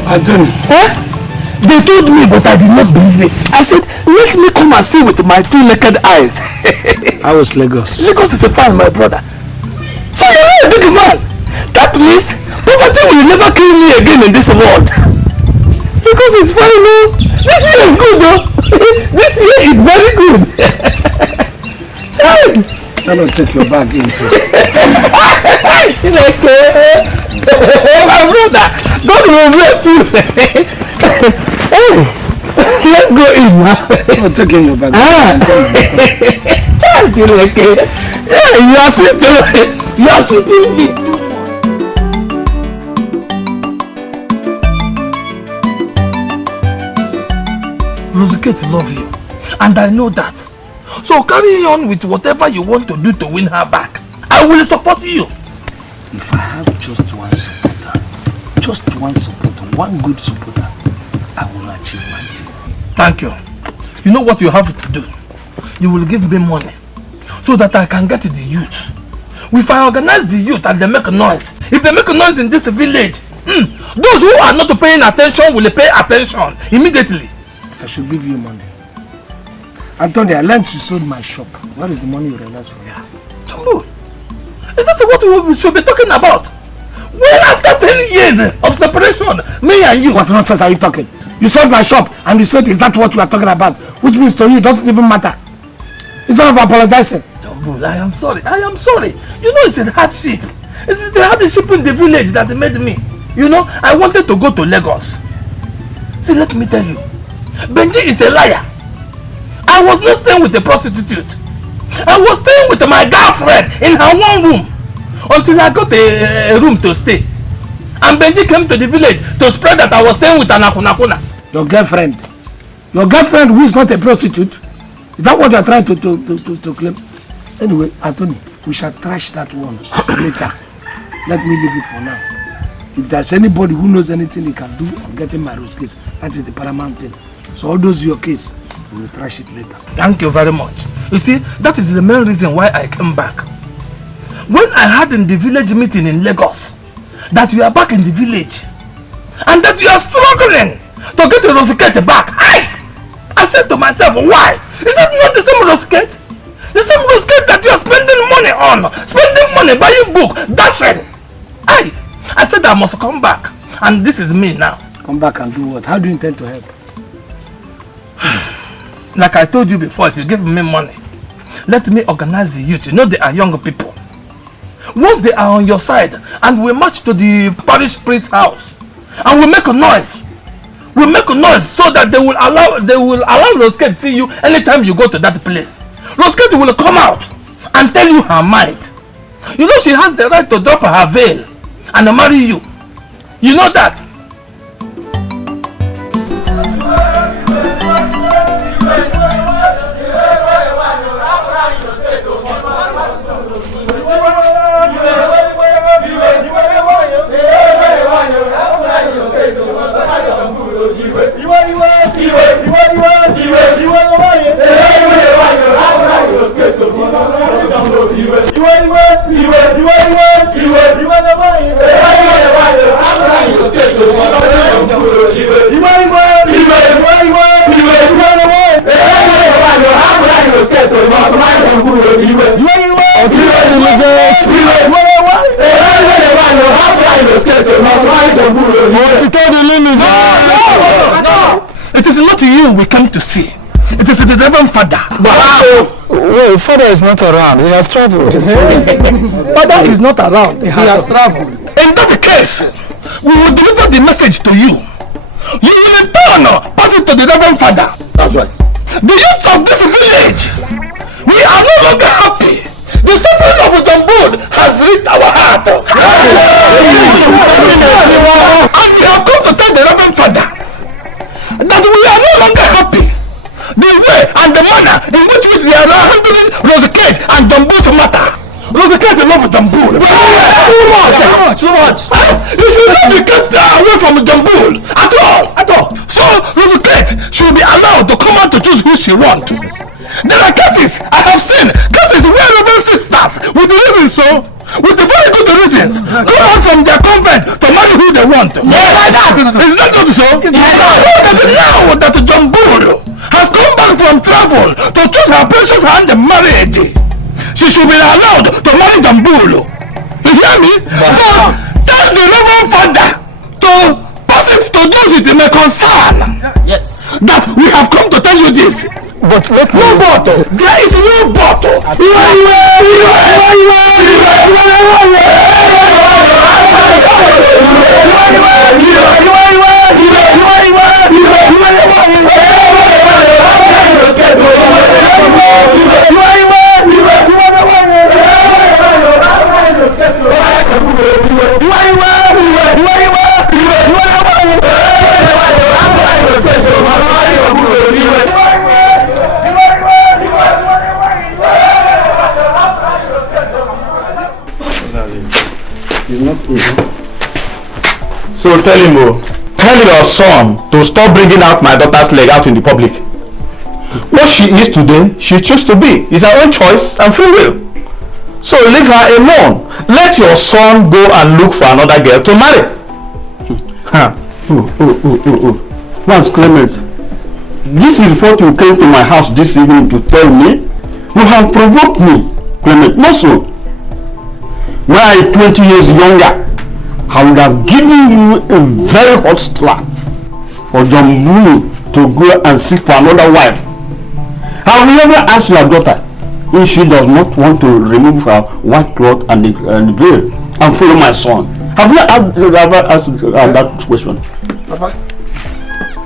Anthony, they told me, but I did not believe it. I said, let me come and see with my two naked eyes. How was Lagos? Lagos is a fine, my brother. So you're a big man. That means poverty will never kill me again in this world. Because it's fine, no? This year is good, though. This year is very good. I don't take your bag in first. My brother, God will bless you. Hey, let's go in now. I'm taking your bag. You are sweet. You are sweeting me. Rosikate love you, and I know that. So carry on with whatever you want to do to win her back. I will support you. If I have just one supporter, one good supporter, I will achieve my dream. Thank you. You know what you have to do? You will give me money so that I can get the youth. If I organize the youth and they make a noise, if they make a noise in this village, those who are not paying attention will pay attention immediately. I should give you money. Anthony, I learned you sold my shop. What is the money you realize for it? Jumbo, is this what we should be talking about? When after 10 years of separation, me and you... What nonsense are you talking? You sold my shop and you said, is that what you are talking about? Which means to you, it doesn't even matter. Instead of apologizing. Jumbo, I am sorry. You know it's a hardship. It's the hardship in the village that made me. You know, I wanted to go to Lagos. See, let me tell you. Benji is a liar. I was not staying with a prostitute. I was staying with my girlfriend in her one room until I got a room to stay. And Benji came to the village to spread that I was staying with an akunakuna. Your girlfriend who is not a prostitute? Is that what you are trying to claim? Anyway, Anthony, we shall trash that one later. Let me leave it for now. If there's anybody who knows anything he can do on getting my rose case, that is the paramount thing. So all those your case, we will trash it later. Thank you very much. You see, that is the main reason why I came back. When I had in the village meeting in Lagos, that you are back in the village, and that you are struggling to get the Rosikate back, I said to myself, why? Is it not the same Rosikate? The same Rosikate that you are spending money on, spending money, buying book, dashing. I said I must come back, and this is me now. Come back and do what? How do you intend to help? Like I told you before, if you give me money, let me organize the youth. You know they are young people. Once they are on your side, and we march to the parish priest's house, and we make a noise. We make a noise so that they will allow Rosikate to see you anytime you go to that place. Rosikate will come out and tell you her mind. You know she has the right to drop her veil and marry you. You know that? came to see. It is the Reverend Father. Wait, Father is not around. He has traveled. Father is not around. He has traveled. In that case, we will deliver the message to you. You will in turn pass it to the Reverend Father. That's right. The youth of this village, we are no longer happy. The suffering of Jambul has reached our heart. And we have come to tell the Reverend Father that we are no longer happy. The way and the manner in which we are handling Rosikate and Jambul's matter. Rosikate love Jambul. Too much. You should not be kept away from Jambul at all. So Rosikate should be allowed to come out to choose who she wants. There are cases I have seen, cases where Reverend sisters, with the reasons with the very good reasons, come out from their convent to marry who they want. Is that not so? Now that Jambul has come back from travel to choose her precious hand in marriage, she should be allowed to marry Jambul. You hear me? So tell the Reverend Father to pass it to those it may concern. Yes. That we have come to tell you this. But let me... No bottle! There is no bottle! So tell him, tell your son to stop bringing out my daughter's leg out in the public. What she is today, she chooses to be. It's her own choice and free will. So leave her alone. Let your son go and look for another girl to marry. Once Clement, this is what you came to my house this evening to tell me? You have provoked me, Clement, not so. Were I 20 years younger, I would have given you a very hot slap for John Mooney to go and seek for another wife. Have you ever asked your daughter if she does not want to remove her white cloth and the veil and follow my son? Have you ever asked that question? Papa,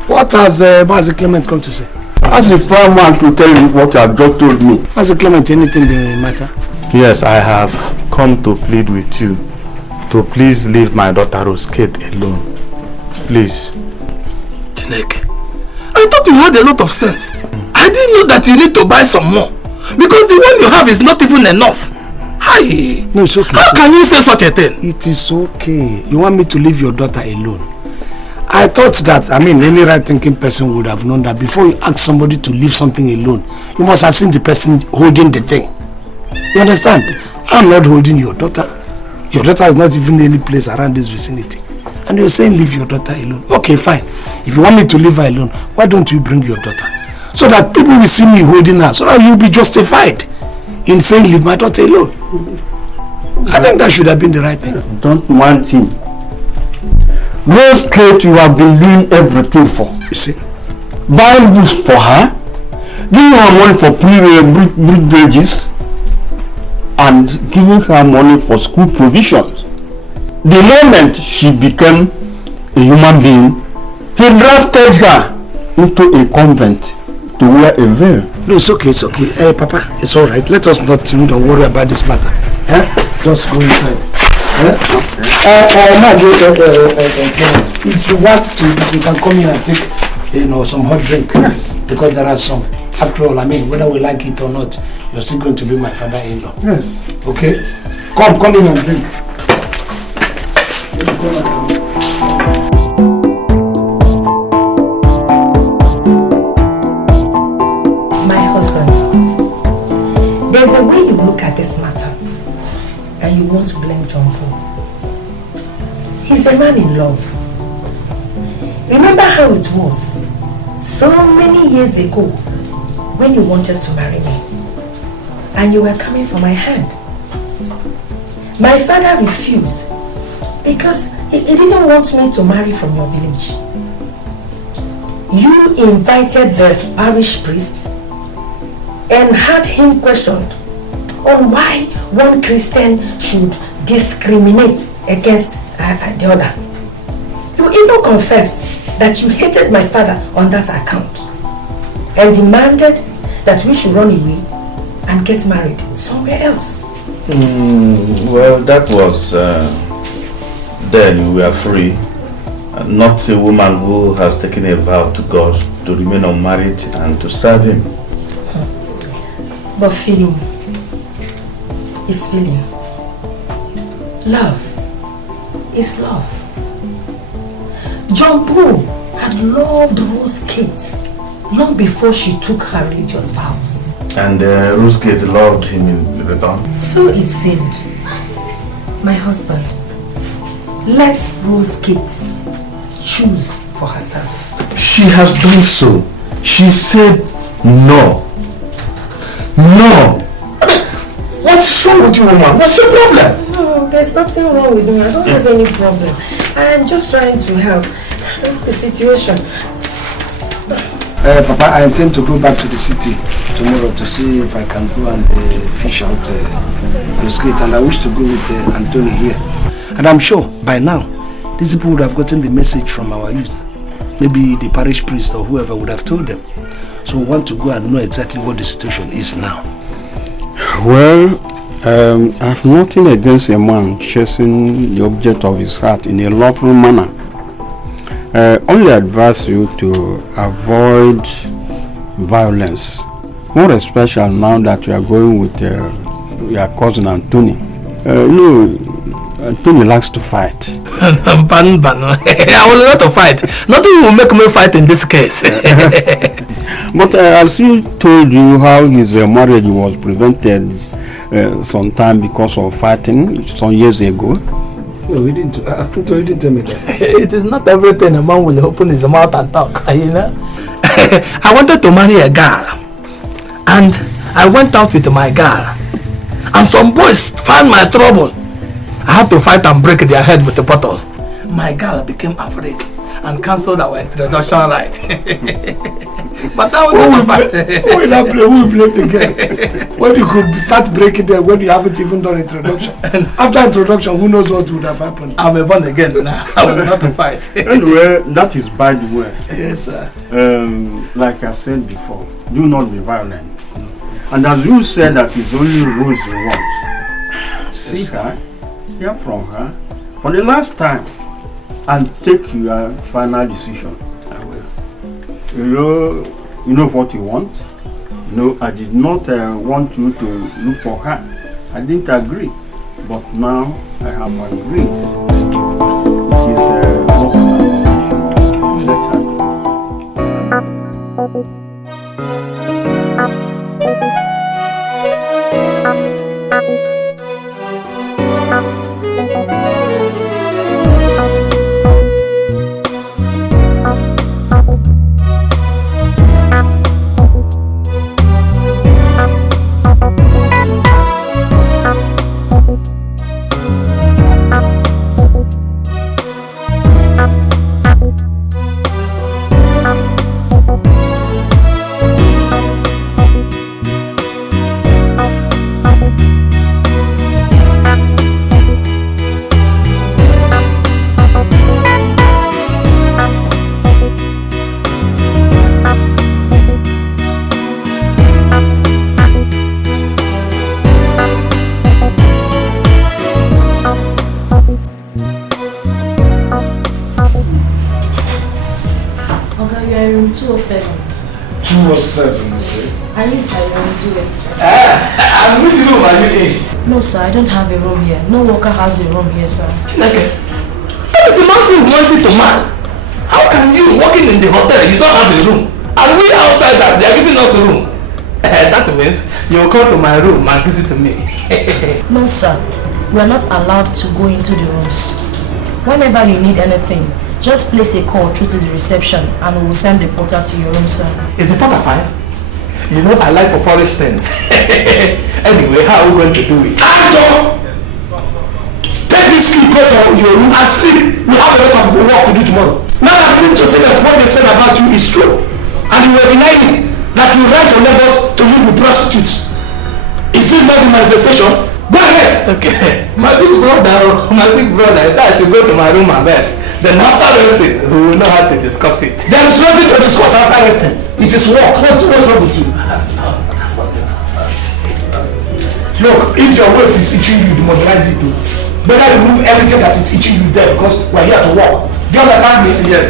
what has Master Clement come to say? Ask the prime man to tell you what you have just told me. Master Clement, anything the matter? Yes, I have come to plead with you to please leave my daughter Rosikate alone. Please. Chineke, I thought you had a lot of sense. I didn't know that you need to buy some more. Because the one you have is not even enough. Hi. No, it's okay. How can you say such a thing? It is okay. You want me to leave your daughter alone? I thought that, any right-thinking person would have known that before you ask somebody to leave something alone, you must have seen the person holding the thing. You understand? I'm not holding your daughter. Your daughter is not even any place around this vicinity. And you're saying leave your daughter alone. Okay, fine. If you want me to leave her alone, why don't you bring your daughter? So that people will see me holding her, so that you'll be justified in saying leave my daughter alone. I think that should have been the right thing. Don't mind him. Rosikate you have been doing everything for. You see? Buying books for her, giving her money for bridges, and giving her money for school provisions. The moment she became a human being, he drafted her into a convent to wear a veil. No, it's okay, it's okay. Hey, Papa, it's all right. Let us not worry about this matter. Just go inside. If you want to, if you can come in and take, some hot drink. Yes. Because there are some. After all, whether we like it or not, you're still going to be my father-in-law. Yes. Okay? Come in and drink. My husband, there's a way you look at this matter and you want to blame John Paul. He's a man in love. Remember how it was so many years ago when you wanted to marry me and you were coming for my hand. My father refused because he didn't want me to marry from your village. you invited the parish priest and had him questioned on why one Christian should discriminate against the other. You even confessed that you hated my father on that account and demanded that we should run away and get married somewhere else. Well, that was then we were free. Not a woman who has taken a vow to God to remain unmarried and to serve Him. But feeling is feeling. Love is love. John Paul had loved Rose Kate long before she took her religious vows. And Rose Kate loved him in return. So it seemed. My husband, let Rose Kate choose for herself. She has done so. She said no. No. What's wrong with you, woman? What's your problem? No, there's nothing wrong with me. I don't have any problem. I'm just trying to help the situation. Papa, I intend to go back to the city tomorrow to see if I can go and fish out Rose Kate, and I wish to go with Anthony here. And I'm sure by now these people would have gotten the message from our youth. Maybe the parish priest or whoever would have told them. So we want to go and know exactly what the situation is now. Well, I have nothing against a man chasing the object of his heart in a lawful manner. Only advise you to avoid violence, more especially now that you are going with your cousin Anthony. Anthony likes to fight. I will not to fight. Nothing will make me fight in this case. But as he told you how his marriage was prevented sometime because of fighting some years ago. No, he didn't tell me that. It is not everything a man will open his mouth and talk, you know. I wanted to marry a girl, and I went out with my girl, and some boys found my trouble. I had to fight and break their head with a bottle. My girl became afraid and cancelled our introduction right. But that was who will blame the girl? When you could start breaking them when you haven't even done introduction. After introduction, who knows what would have happened? I'm a born again now. I will not fight. Anyway, that is by the way. Yes, sir. Like I said before, do not be violent. And as you said that it's only Rose you want, see her, hear from her for the last time, and take your final decision. I will. You know what you want. I did not want you to look for her. I didn't agree, but now I have agreed. Thank you. It is not an let her. No, sir, I don't have a room here. No worker has a room here, sir. That is a massive wanting to man. How can you, working in the hotel, you don't have a room? And we outsiders, they are giving us a room. That means you will come to my room and visit me. No, sir. We are not allowed to go into the rooms. Whenever you need anything, just place a call through to the reception and we will send the porter to your room, sir. Is the porter fine? You know I like to polish things. Anyway, how are we going to do it? Anton! Take this key, go to your room and sleep. We have a lot of work to do tomorrow. Now I'm going to say that what they said about you is true. And you will deny it, that you ran to Lagos to live with prostitutes. Is it not the manifestation? Go ahead. It's okay. My big brother said I should go to my room and rest. Then after resting, we will know how to discuss it. There is nothing to discuss after resting. It is work. What's wrong with you? That's something. Look, if your waist is itching you, demobilize it too. Better remove everything that is itching you there because we're here to work. Do you understand me? Yes.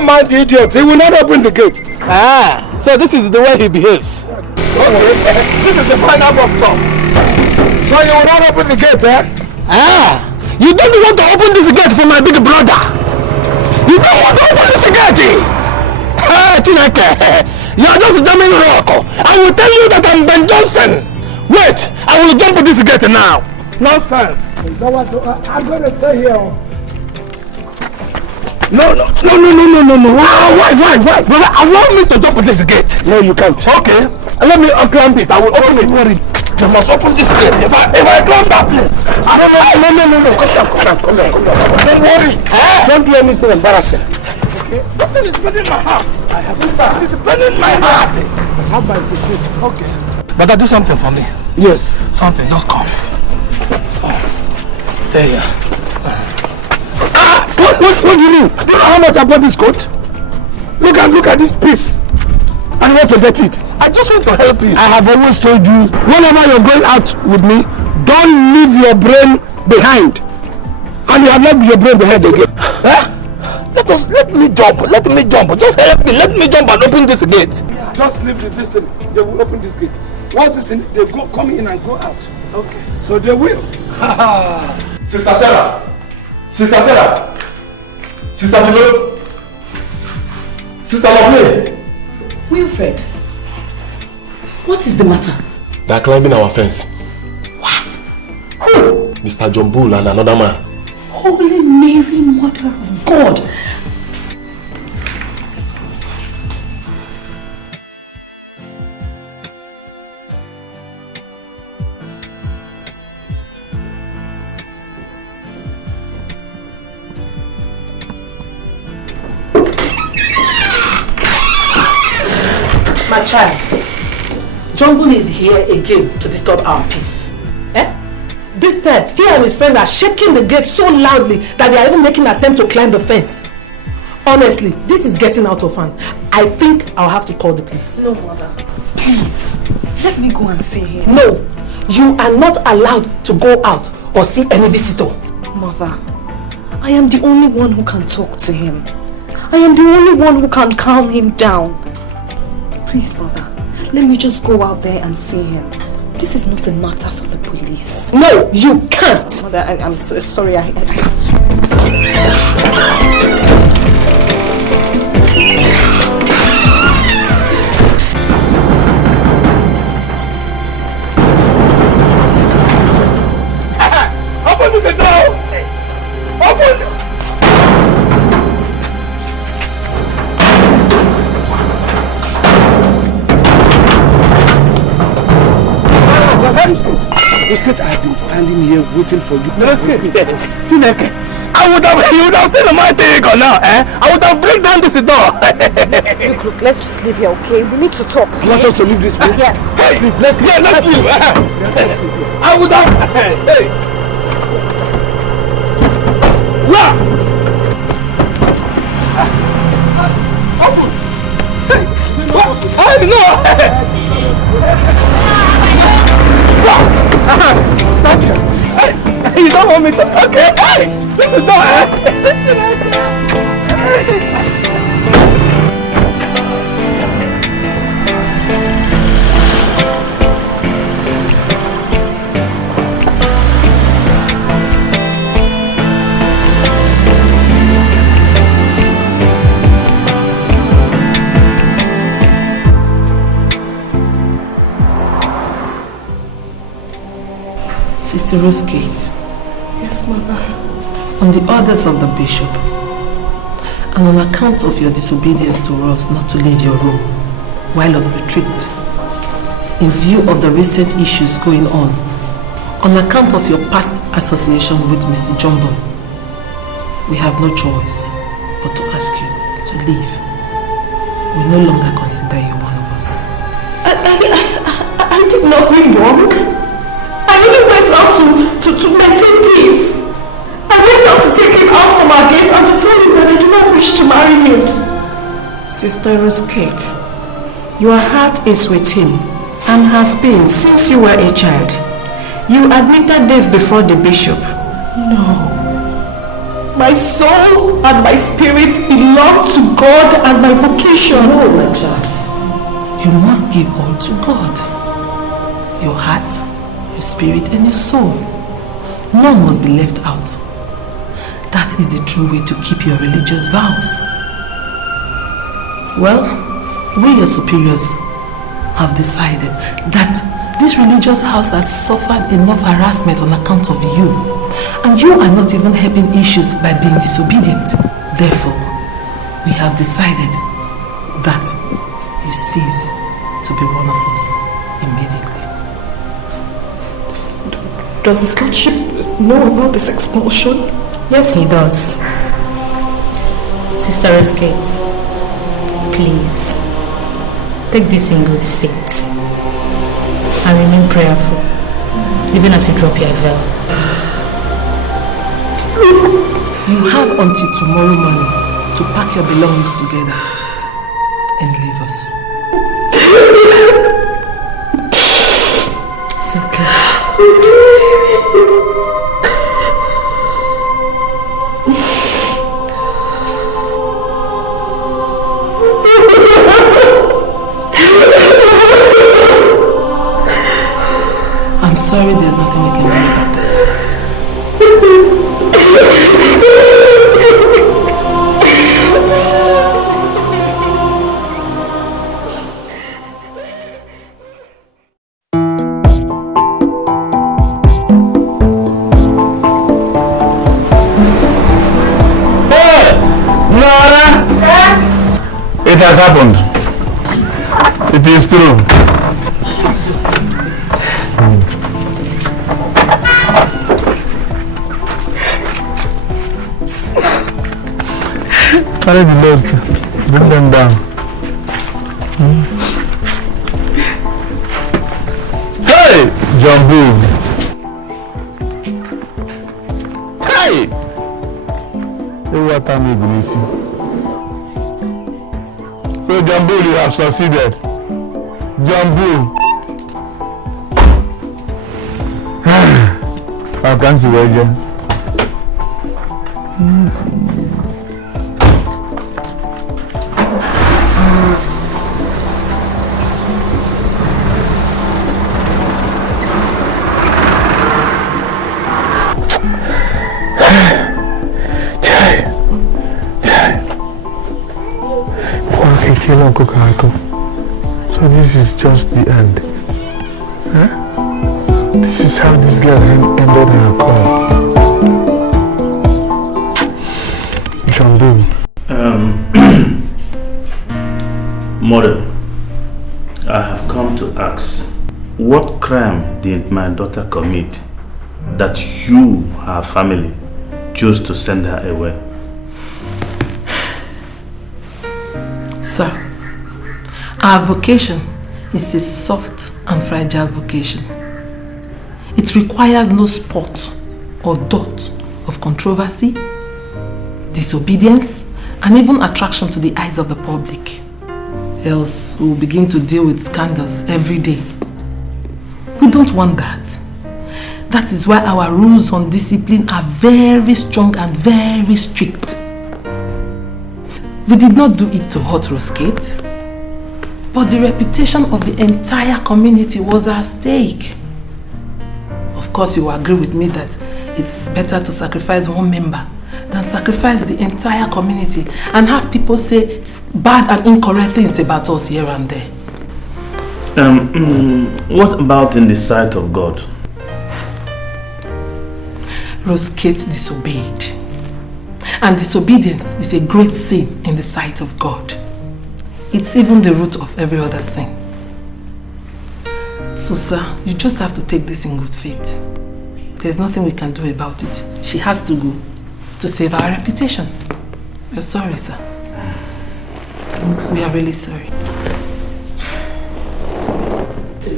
Mind the idiot, he will not open the gate. Ah, so this is the way he behaves. Okay. This is the final bus stop. So you will not open the gate, eh? Ah, you don't want to open this gate for my big brother. You don't want to open this gate. Ah, Chineke, you are just jamming rock. I will tell you that I'm Ben Johnson. Wait, I will jump this gate now. Nonsense. I'm going to stay here. No. Why? Brother, allow me to jump this gate. No, you can't. Okay, let me unclamp it. I will open it. You must open this gate. If I climb that place. No. Come here. Don't worry. Don't do anything embarrassing. Okay. This thing is burning my heart. It is burning my heart. Have my ticket. Okay. But do something for me. Yes. Something, just come. Stay here. What do you mean? Do you know how much I bought this coat? Look at this piece. And want to get it. I just want to help you. I have always told you, whenever you're going out with me, don't leave your brain behind. And you have left your brain behind again. Let me jump. Just help me. Let me jump and open this gate. Yeah, just leave this thing. They will open this gate. Once it's in, they go come in and go out. Okay. So they will. Sister Sarah. Sister Philo. Sister Lovely. Wilfred, what is the matter? They are climbing our fence. What? Who? Mr. John Bull and another man. Holy Mary, Mother of God. My child, Jungle is here again to disturb our peace. This time, he and his friend are shaking the gate so loudly that they are even making an attempt to climb the fence. Honestly, this is getting out of hand. I think I'll have to call the police. No, Mother. Please, let me go and see him. No, you are not allowed to go out or see any visitor. Mother, I am the only one who can talk to him. I am the only one who can calm him down. Please, Mother, let me just go out there and see him. This is not a matter for the police. No, you can't. Mother, I'm so sorry. I have to. Open this door! Open! Biscuit, I have been standing here waiting for you. Chineke, you would have seen my thing now, eh? I would have break down this door. Look, let's just leave here, okay? We need to talk. You want us to leave this place? Yes. Let's leave. I would have. Hey. Open! Hey, no! Thank you. Hey, you don't want me to... Okay, hey! This is not... Sister Rose Kate. Yes, Mother. On the orders of the bishop, and on account of your disobedience to us not to leave your room while on retreat, in view of the recent issues going on account of your past association with Mr. Jumbo, we have no choice but to ask you to leave. We no longer consider you one of us. I did nothing wrong. I only went out to maintain peace. I went out to take him out from our gates and to tell him that I do not wish to marry him. Sister Rose Kate, your heart is with him and has been since you were a child. You admitted this before the bishop. No. My soul and my spirit belong to God and my vocation. No, my child. You must give all to God. Your heart, your spirit and your soul. None must be left out. That is the true way to keep your religious vows. Well, we your superiors have decided that this religious house has suffered enough harassment on account of you, and you are not even helping issues by being disobedient. Therefore, we have decided that you cease to be one of us immediately. Does his lordship know about this expulsion? Yes, he does. Sister Rose Kate, please, take this in good faith and remain prayerful, even as you drop your veil. You have until tomorrow morning to pack your belongings together and leave us. It's okay. I'm sorry, there's nothing we can do about this. It has happened. It is true. Carry the load. Bring them down. Hey, Jambu. Hey. Hey, what time you going to see? So Jambu, you have succeeded. Jambu. I can't see where you are. So this is just the end. Huh? This is how this girl ended her call. John Boone. Mother, I have come to ask, what crime did my daughter commit that you, her family, chose to send her away? Sir, our vocation is a soft and fragile vocation. It requires no spot or dot of controversy, disobedience, and even attraction to the eyes of the public. Else we'll begin to deal with scandals every day. We don't want that. That is why our rules on discipline are very strong and very strict. We did not do it to hurt Roskate, but the reputation of the entire community was at stake. Of course, you will agree with me that it's better to sacrifice one member than sacrifice the entire community and have people say bad and incorrect things about us here and there. What about in the sight of God? Roskate disobeyed. And disobedience is a great sin in the sight of God. It's even the root of every other sin. So, sir, you just have to take this in good faith. There's nothing we can do about it. She has to go to save our reputation. We're sorry, sir. We are really sorry.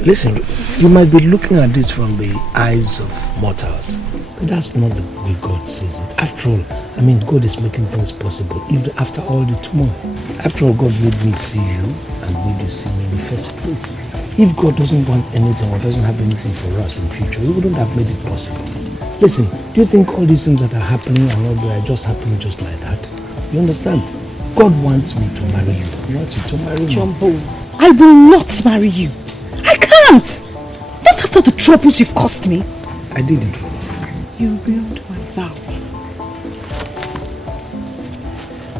Listen, you might be looking at this from the eyes of mortals, but that's not the way God sees it. After all, I mean, God is making things possible, even after all the turmoil. After all, God made me see you and made you see me in the first place. If God doesn't want anything or doesn't have anything for us in future, He wouldn't have made it possible. Listen, do you think all these things that are happening and all that are just happening just like that? You understand? God wants me to marry you. He wants you to marry me. Jumbo, I will not marry you. I can't. Not after the troubles you've caused me. I did it for you. You ruined my vows.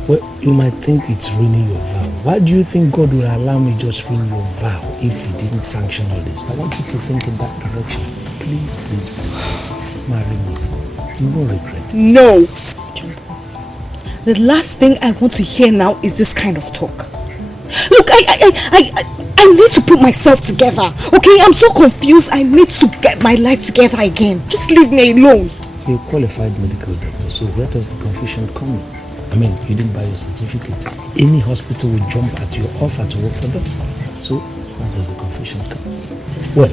Well, you might think it's ruining your vow. Why do you think God will allow me just ruin your vow if He didn't sanction all this? I want you to think in that direction. Please, please, please. Marry me. You won't regret it. No. The last thing I want to hear now is this kind of talk. Look, I need to put myself together. Okay, I'm so confused. I need to get my life together again. Just leave me alone. You're a qualified medical doctor, so where does the confusion come in? I mean, you didn't buy your certificate. Any hospital will jump at your offer to work for them. So, where does the confusion come? Well,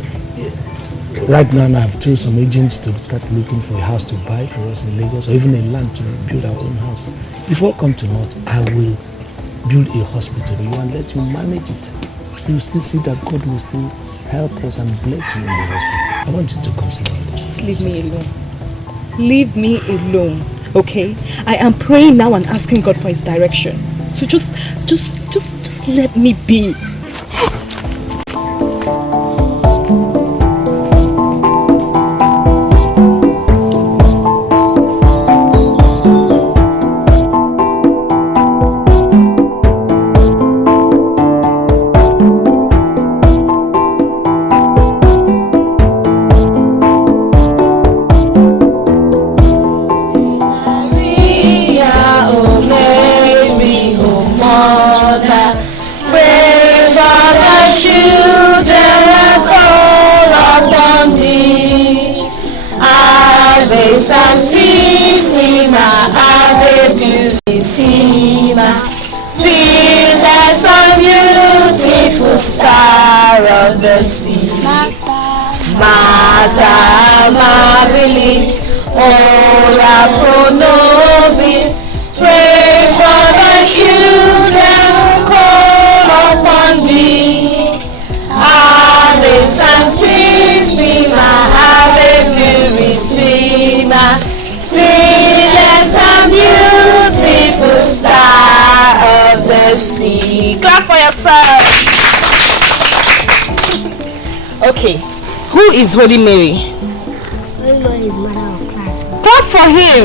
right now I have told some agents to start looking for a house to buy for us in Lagos, or even a land to build our own house. If all come to naught, I will build a hospital for you and let you manage it. You will still see that God will still help us and bless you in the hospital. I want you to consider this. Just leave me alone. Leave me alone, okay? I am praying now and asking God for His direction. So just let me be. Star of the sea, Mater amabilis, ora pro nobis. Pray for the children who call upon thee. Ave Sanctissima, Ave Purissima, sweetest and beautiful star of the sea. Clap for yourself. Okay, who is Holy Mary? Holy Mary is Mother of Christ. Clap for him.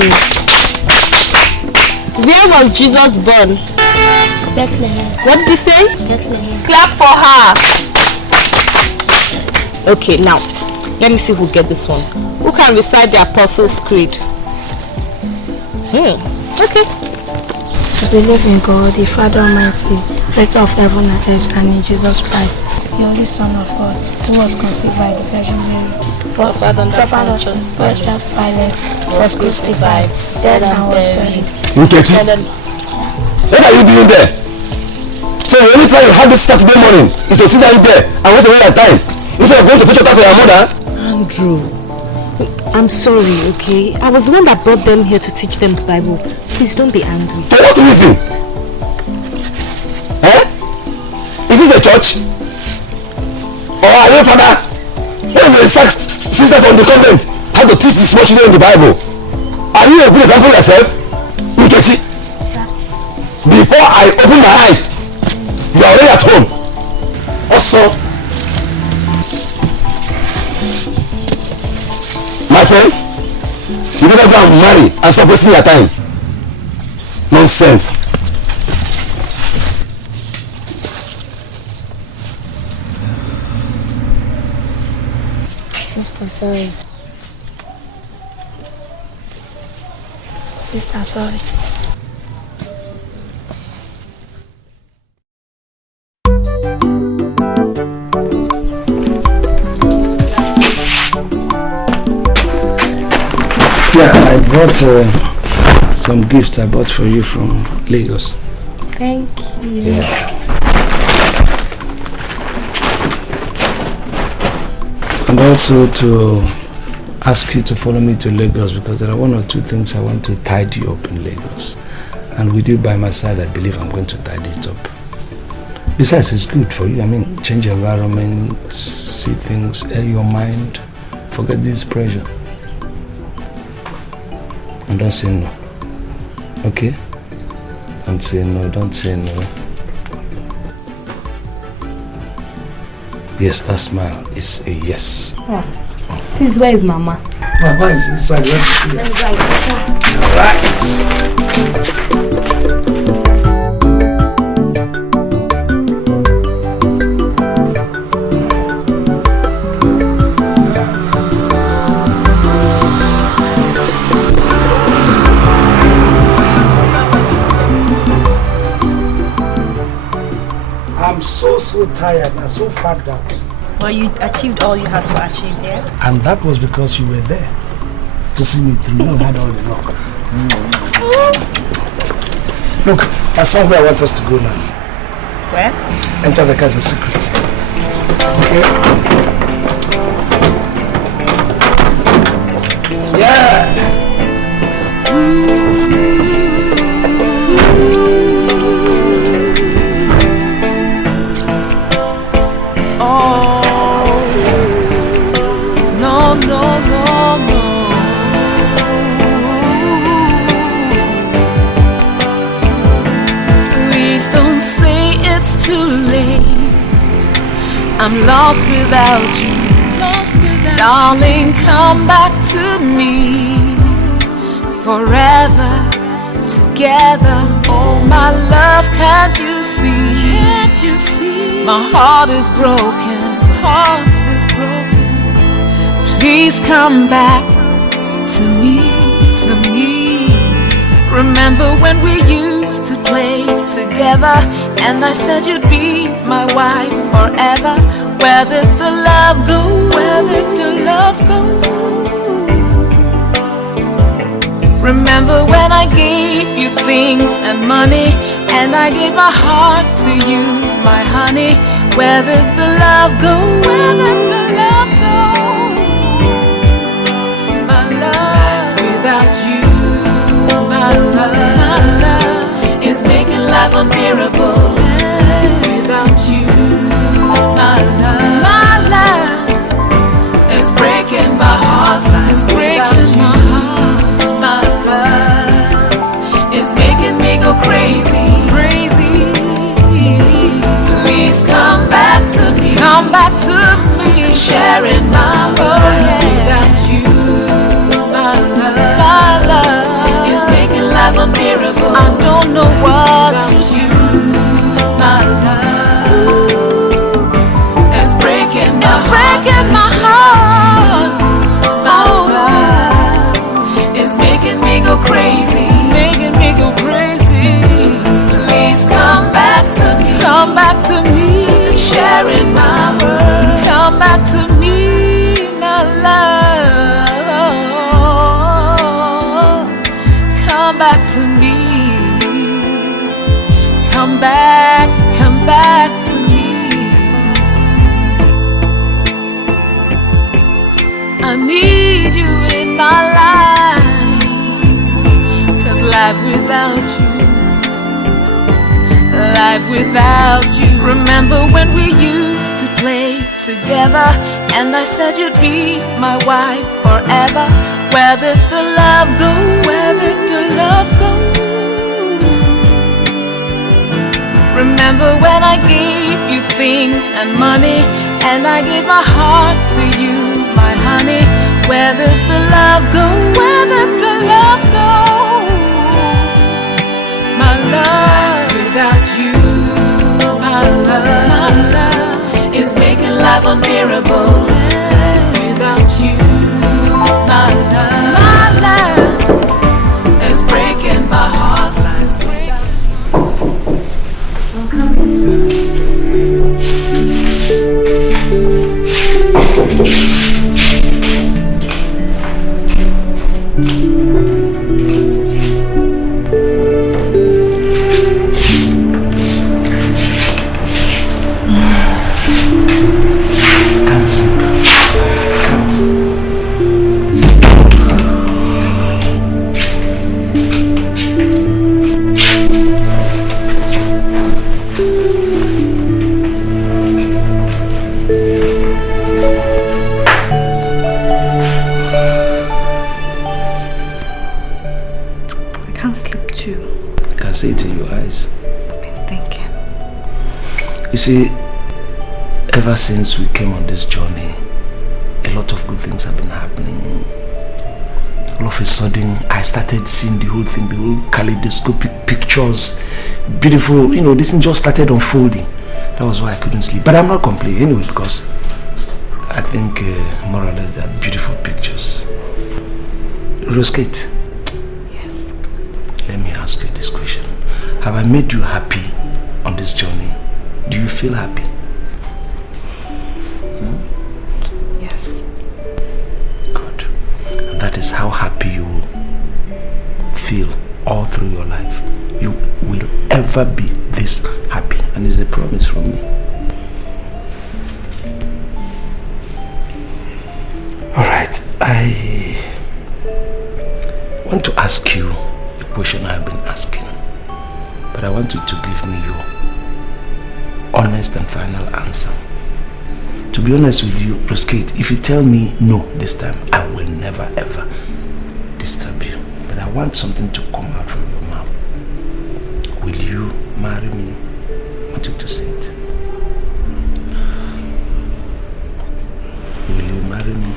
Where was Jesus born? Bethlehem. What did you say? Bethlehem. Clap for her. Okay, now, let me see who get this one. Who can recite the Apostles' Creed? Okay. I believe in God, the Father Almighty, creator of heaven and earth, and in Jesus Christ, the only Son of God, who was conceived by the Virgin Mary, suffered under Pontius Pilate, was crucified, dead and was buried. What are you doing there? So the only plan you have this Saturday morning is to sit down there and waste away your time instead of going to fetch water for your mother? Andrew, I'm sorry, okay? I was the one that brought them here to teach them the Bible. Please don't be angry. For what reason? Is this a church? Or are you father? What is the sister from the convent? How to teach the small children the Bible? Are you a good example yourself? Nkechi? Before I open my eyes, you are already at home. Also, my friend, you better go and marry and stop wasting your time. Nonsense. Sister, sorry. Sister, sorry. Yeah, I brought some gifts I bought for you from Lagos. Thank you. Yeah. And also to ask you to follow me to Lagos because there are one or two things I want to tidy up in Lagos. And with you by my side, I believe I'm going to tidy it up. Besides, it's good for you. I mean, change your environment, see things, air your mind, forget this pressure. And don't say no. Okay? Don't say no, don't say no. Yes, that smile is a yes. Please, where is Mama? Mama is inside. Let me see her. Right. I'm so tired and so fagged out. Well, you achieved all you had to achieve there. And that was because you were there to see me through. You had all the luck. Look, there's somewhere I want us to go now. Where? Enter the car as a secret. Okay? Yeah! Please don't say it's too late. I'm lost without you. Darling, come back to me. Forever together. Oh my love, can't you see? Can't you see? My heart is broken. Heart is broken. Please come back to me, to me. Remember when we used to play together, and I said you'd be my wife forever. Where did the love go? Where did the love go? Remember when I gave you things and money, and I gave my heart to you, my honey. Where did the love go? Where did the love go? My love, without you, my love is making life unbearable. Without you, my love is breaking my heart. It's breaking my heart. My love is making me go crazy, crazy. Please come back to me, come back to me, sharing my world. Without you, my love is making life unbearable. I don't know what to do. My love is breaking my heart. Breaking my heart. My love is making me go crazy, making me go crazy. Please come back to me, come back to me, sharing my world. Come back to me, my love. Come back to me. Come back to me. I need you in life without you. Life without you. Remember when we used to play together, and I said you'd be my wife forever. Where did the love go? Where did the love go? Remember when I gave you things and money, and I gave my heart to you, my honey. Where did the love go? Where did the love go? My love without you, my love is making life unbearable. Without you, my love is breaking my heart. You see, ever since we came on this journey, a lot of good things have been happening. All of a sudden, I started seeing the whole thing, the whole kaleidoscopic pictures, beautiful, this thing just started unfolding. That was why I couldn't sleep. But I'm not complaining anyway, because I think more or less they are beautiful pictures. Roskate. Yes. Let me ask you this question. Have I made you happy on this journey? Do you feel happy? Yes. Good. And that is how happy you will feel all through your life. You will ever be this happy. And it's a promise from me. Alright, I want to ask you a question I've been asking. But I want you to give me your honest and final answer. To be honest with you, Roskate, if you tell me no this time, I will never ever disturb you. But I want something to come out from your mouth. Will you marry me? I want you to say it. Will you marry me?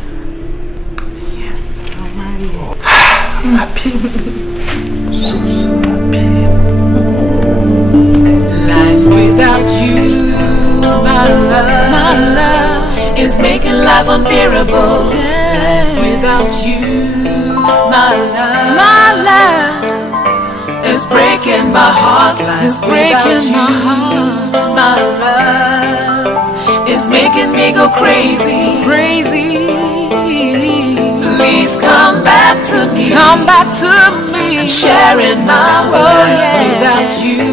Yes, I'll marry you. I'm happy. So happy. Life without you, my love is making life unbearable. Life without you, my love is breaking my heart. Life breaking my heart. My love is making me go crazy, crazy. Please come back to me, come back to me, sharing my world. Without you,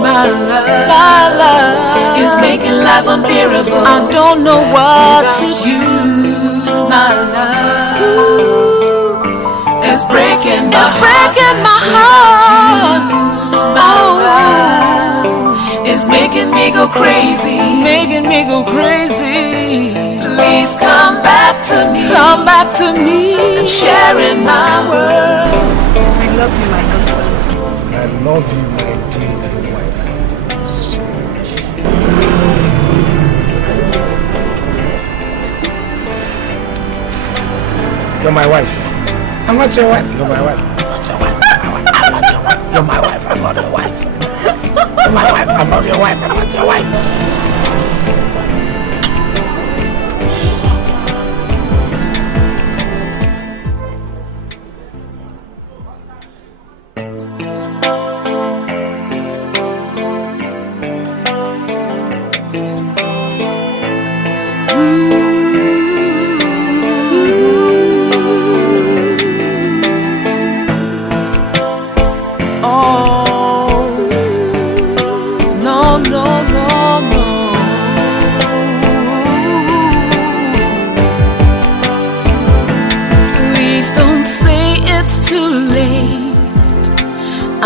my love is making life unbearable. I don't know what to do. My love is breaking my heart. My love is making me go crazy, making me go crazy. Please come back to me, come back to me, and sharing my world. I love you, my husband. I love you, my dear wife, so much. You're my wife. I'm not your wife. You're my wife. I'm not your wife. I'm not your wife. You're my wife. I'm not your wife. You're my wife. I'm not your wife. I'm not your wife. Please don't say it's too late.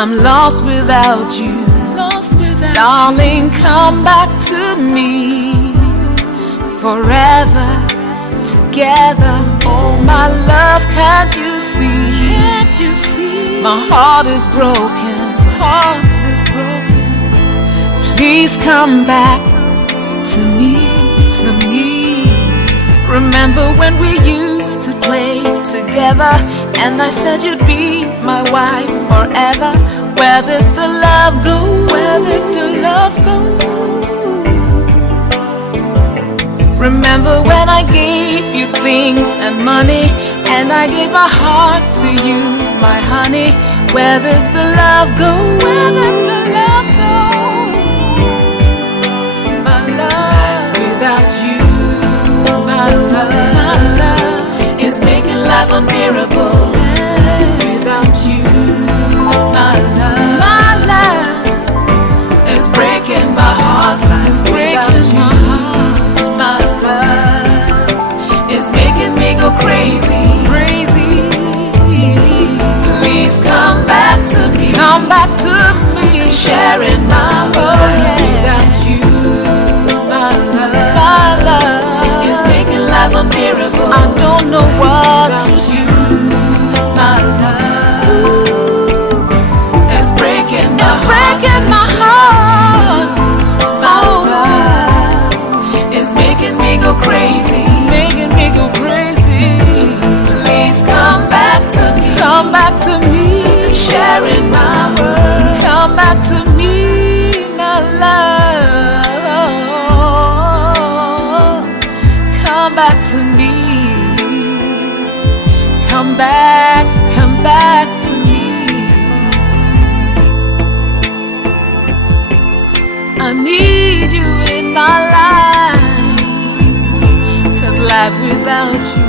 I'm lost without you. Darling, come back to me. Forever together. Oh my love, can't you see? My heart is broken. Please come back to me. Remember when we used to play together, and I said you'd be my wife forever. Where did the love go? Remember when I gave you things and money, and I gave my heart to you, my honey. Where did the love go? My love, without you, my love is making life unbearable. Without you, my love is breaking my heart. It's breaking my heart. My love is making me go crazy. Please come back to me. Sharing my world. Without you, my love is making life unbearable. I don't know what to do. My love is breaking my heart. My love is making me go crazy. Please come back to me. Sharing my world. Come back to me, my love. Come back to me. Come back to me. I need you in my life, 'cause life without you.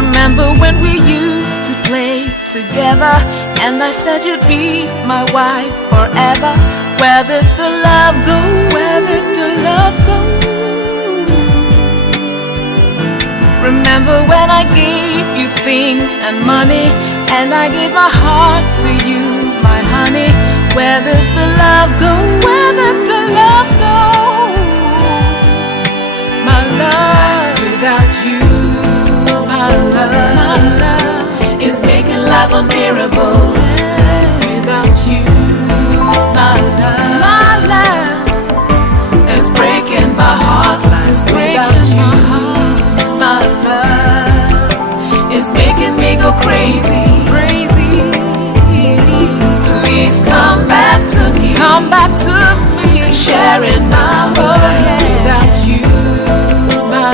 Remember when we used to play together, and I said you'd be my wife forever. Where did the love go? Remember when I gave you things and money, and I gave my heart to you, my honey. Where did the love go? My love, without you, my love is making life unbearable. Without you, my love is breaking my heart. Without you, my love is making me go crazy. Please come back to me. Sharing my world. Without you, my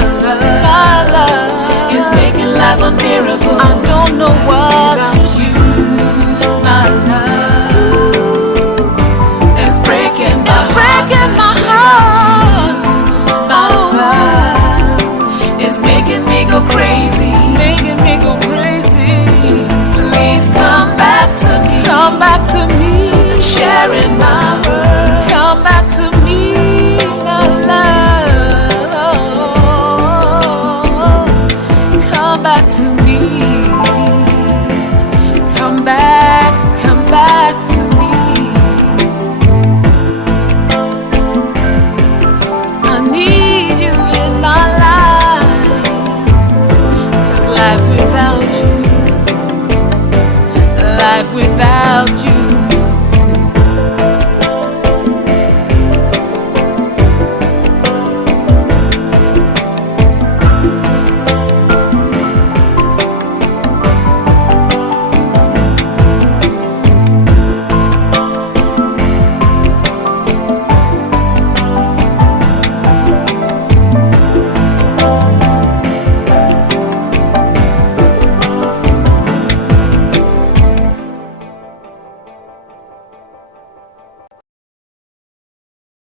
love is making life unbearable. I don't know what to do. My love is breaking my heart. My love is making me go crazy. Please come back to me. Sharing my world. Come back to me, my love. Come back to me. Come back to me. I need you in my life, 'cause life without you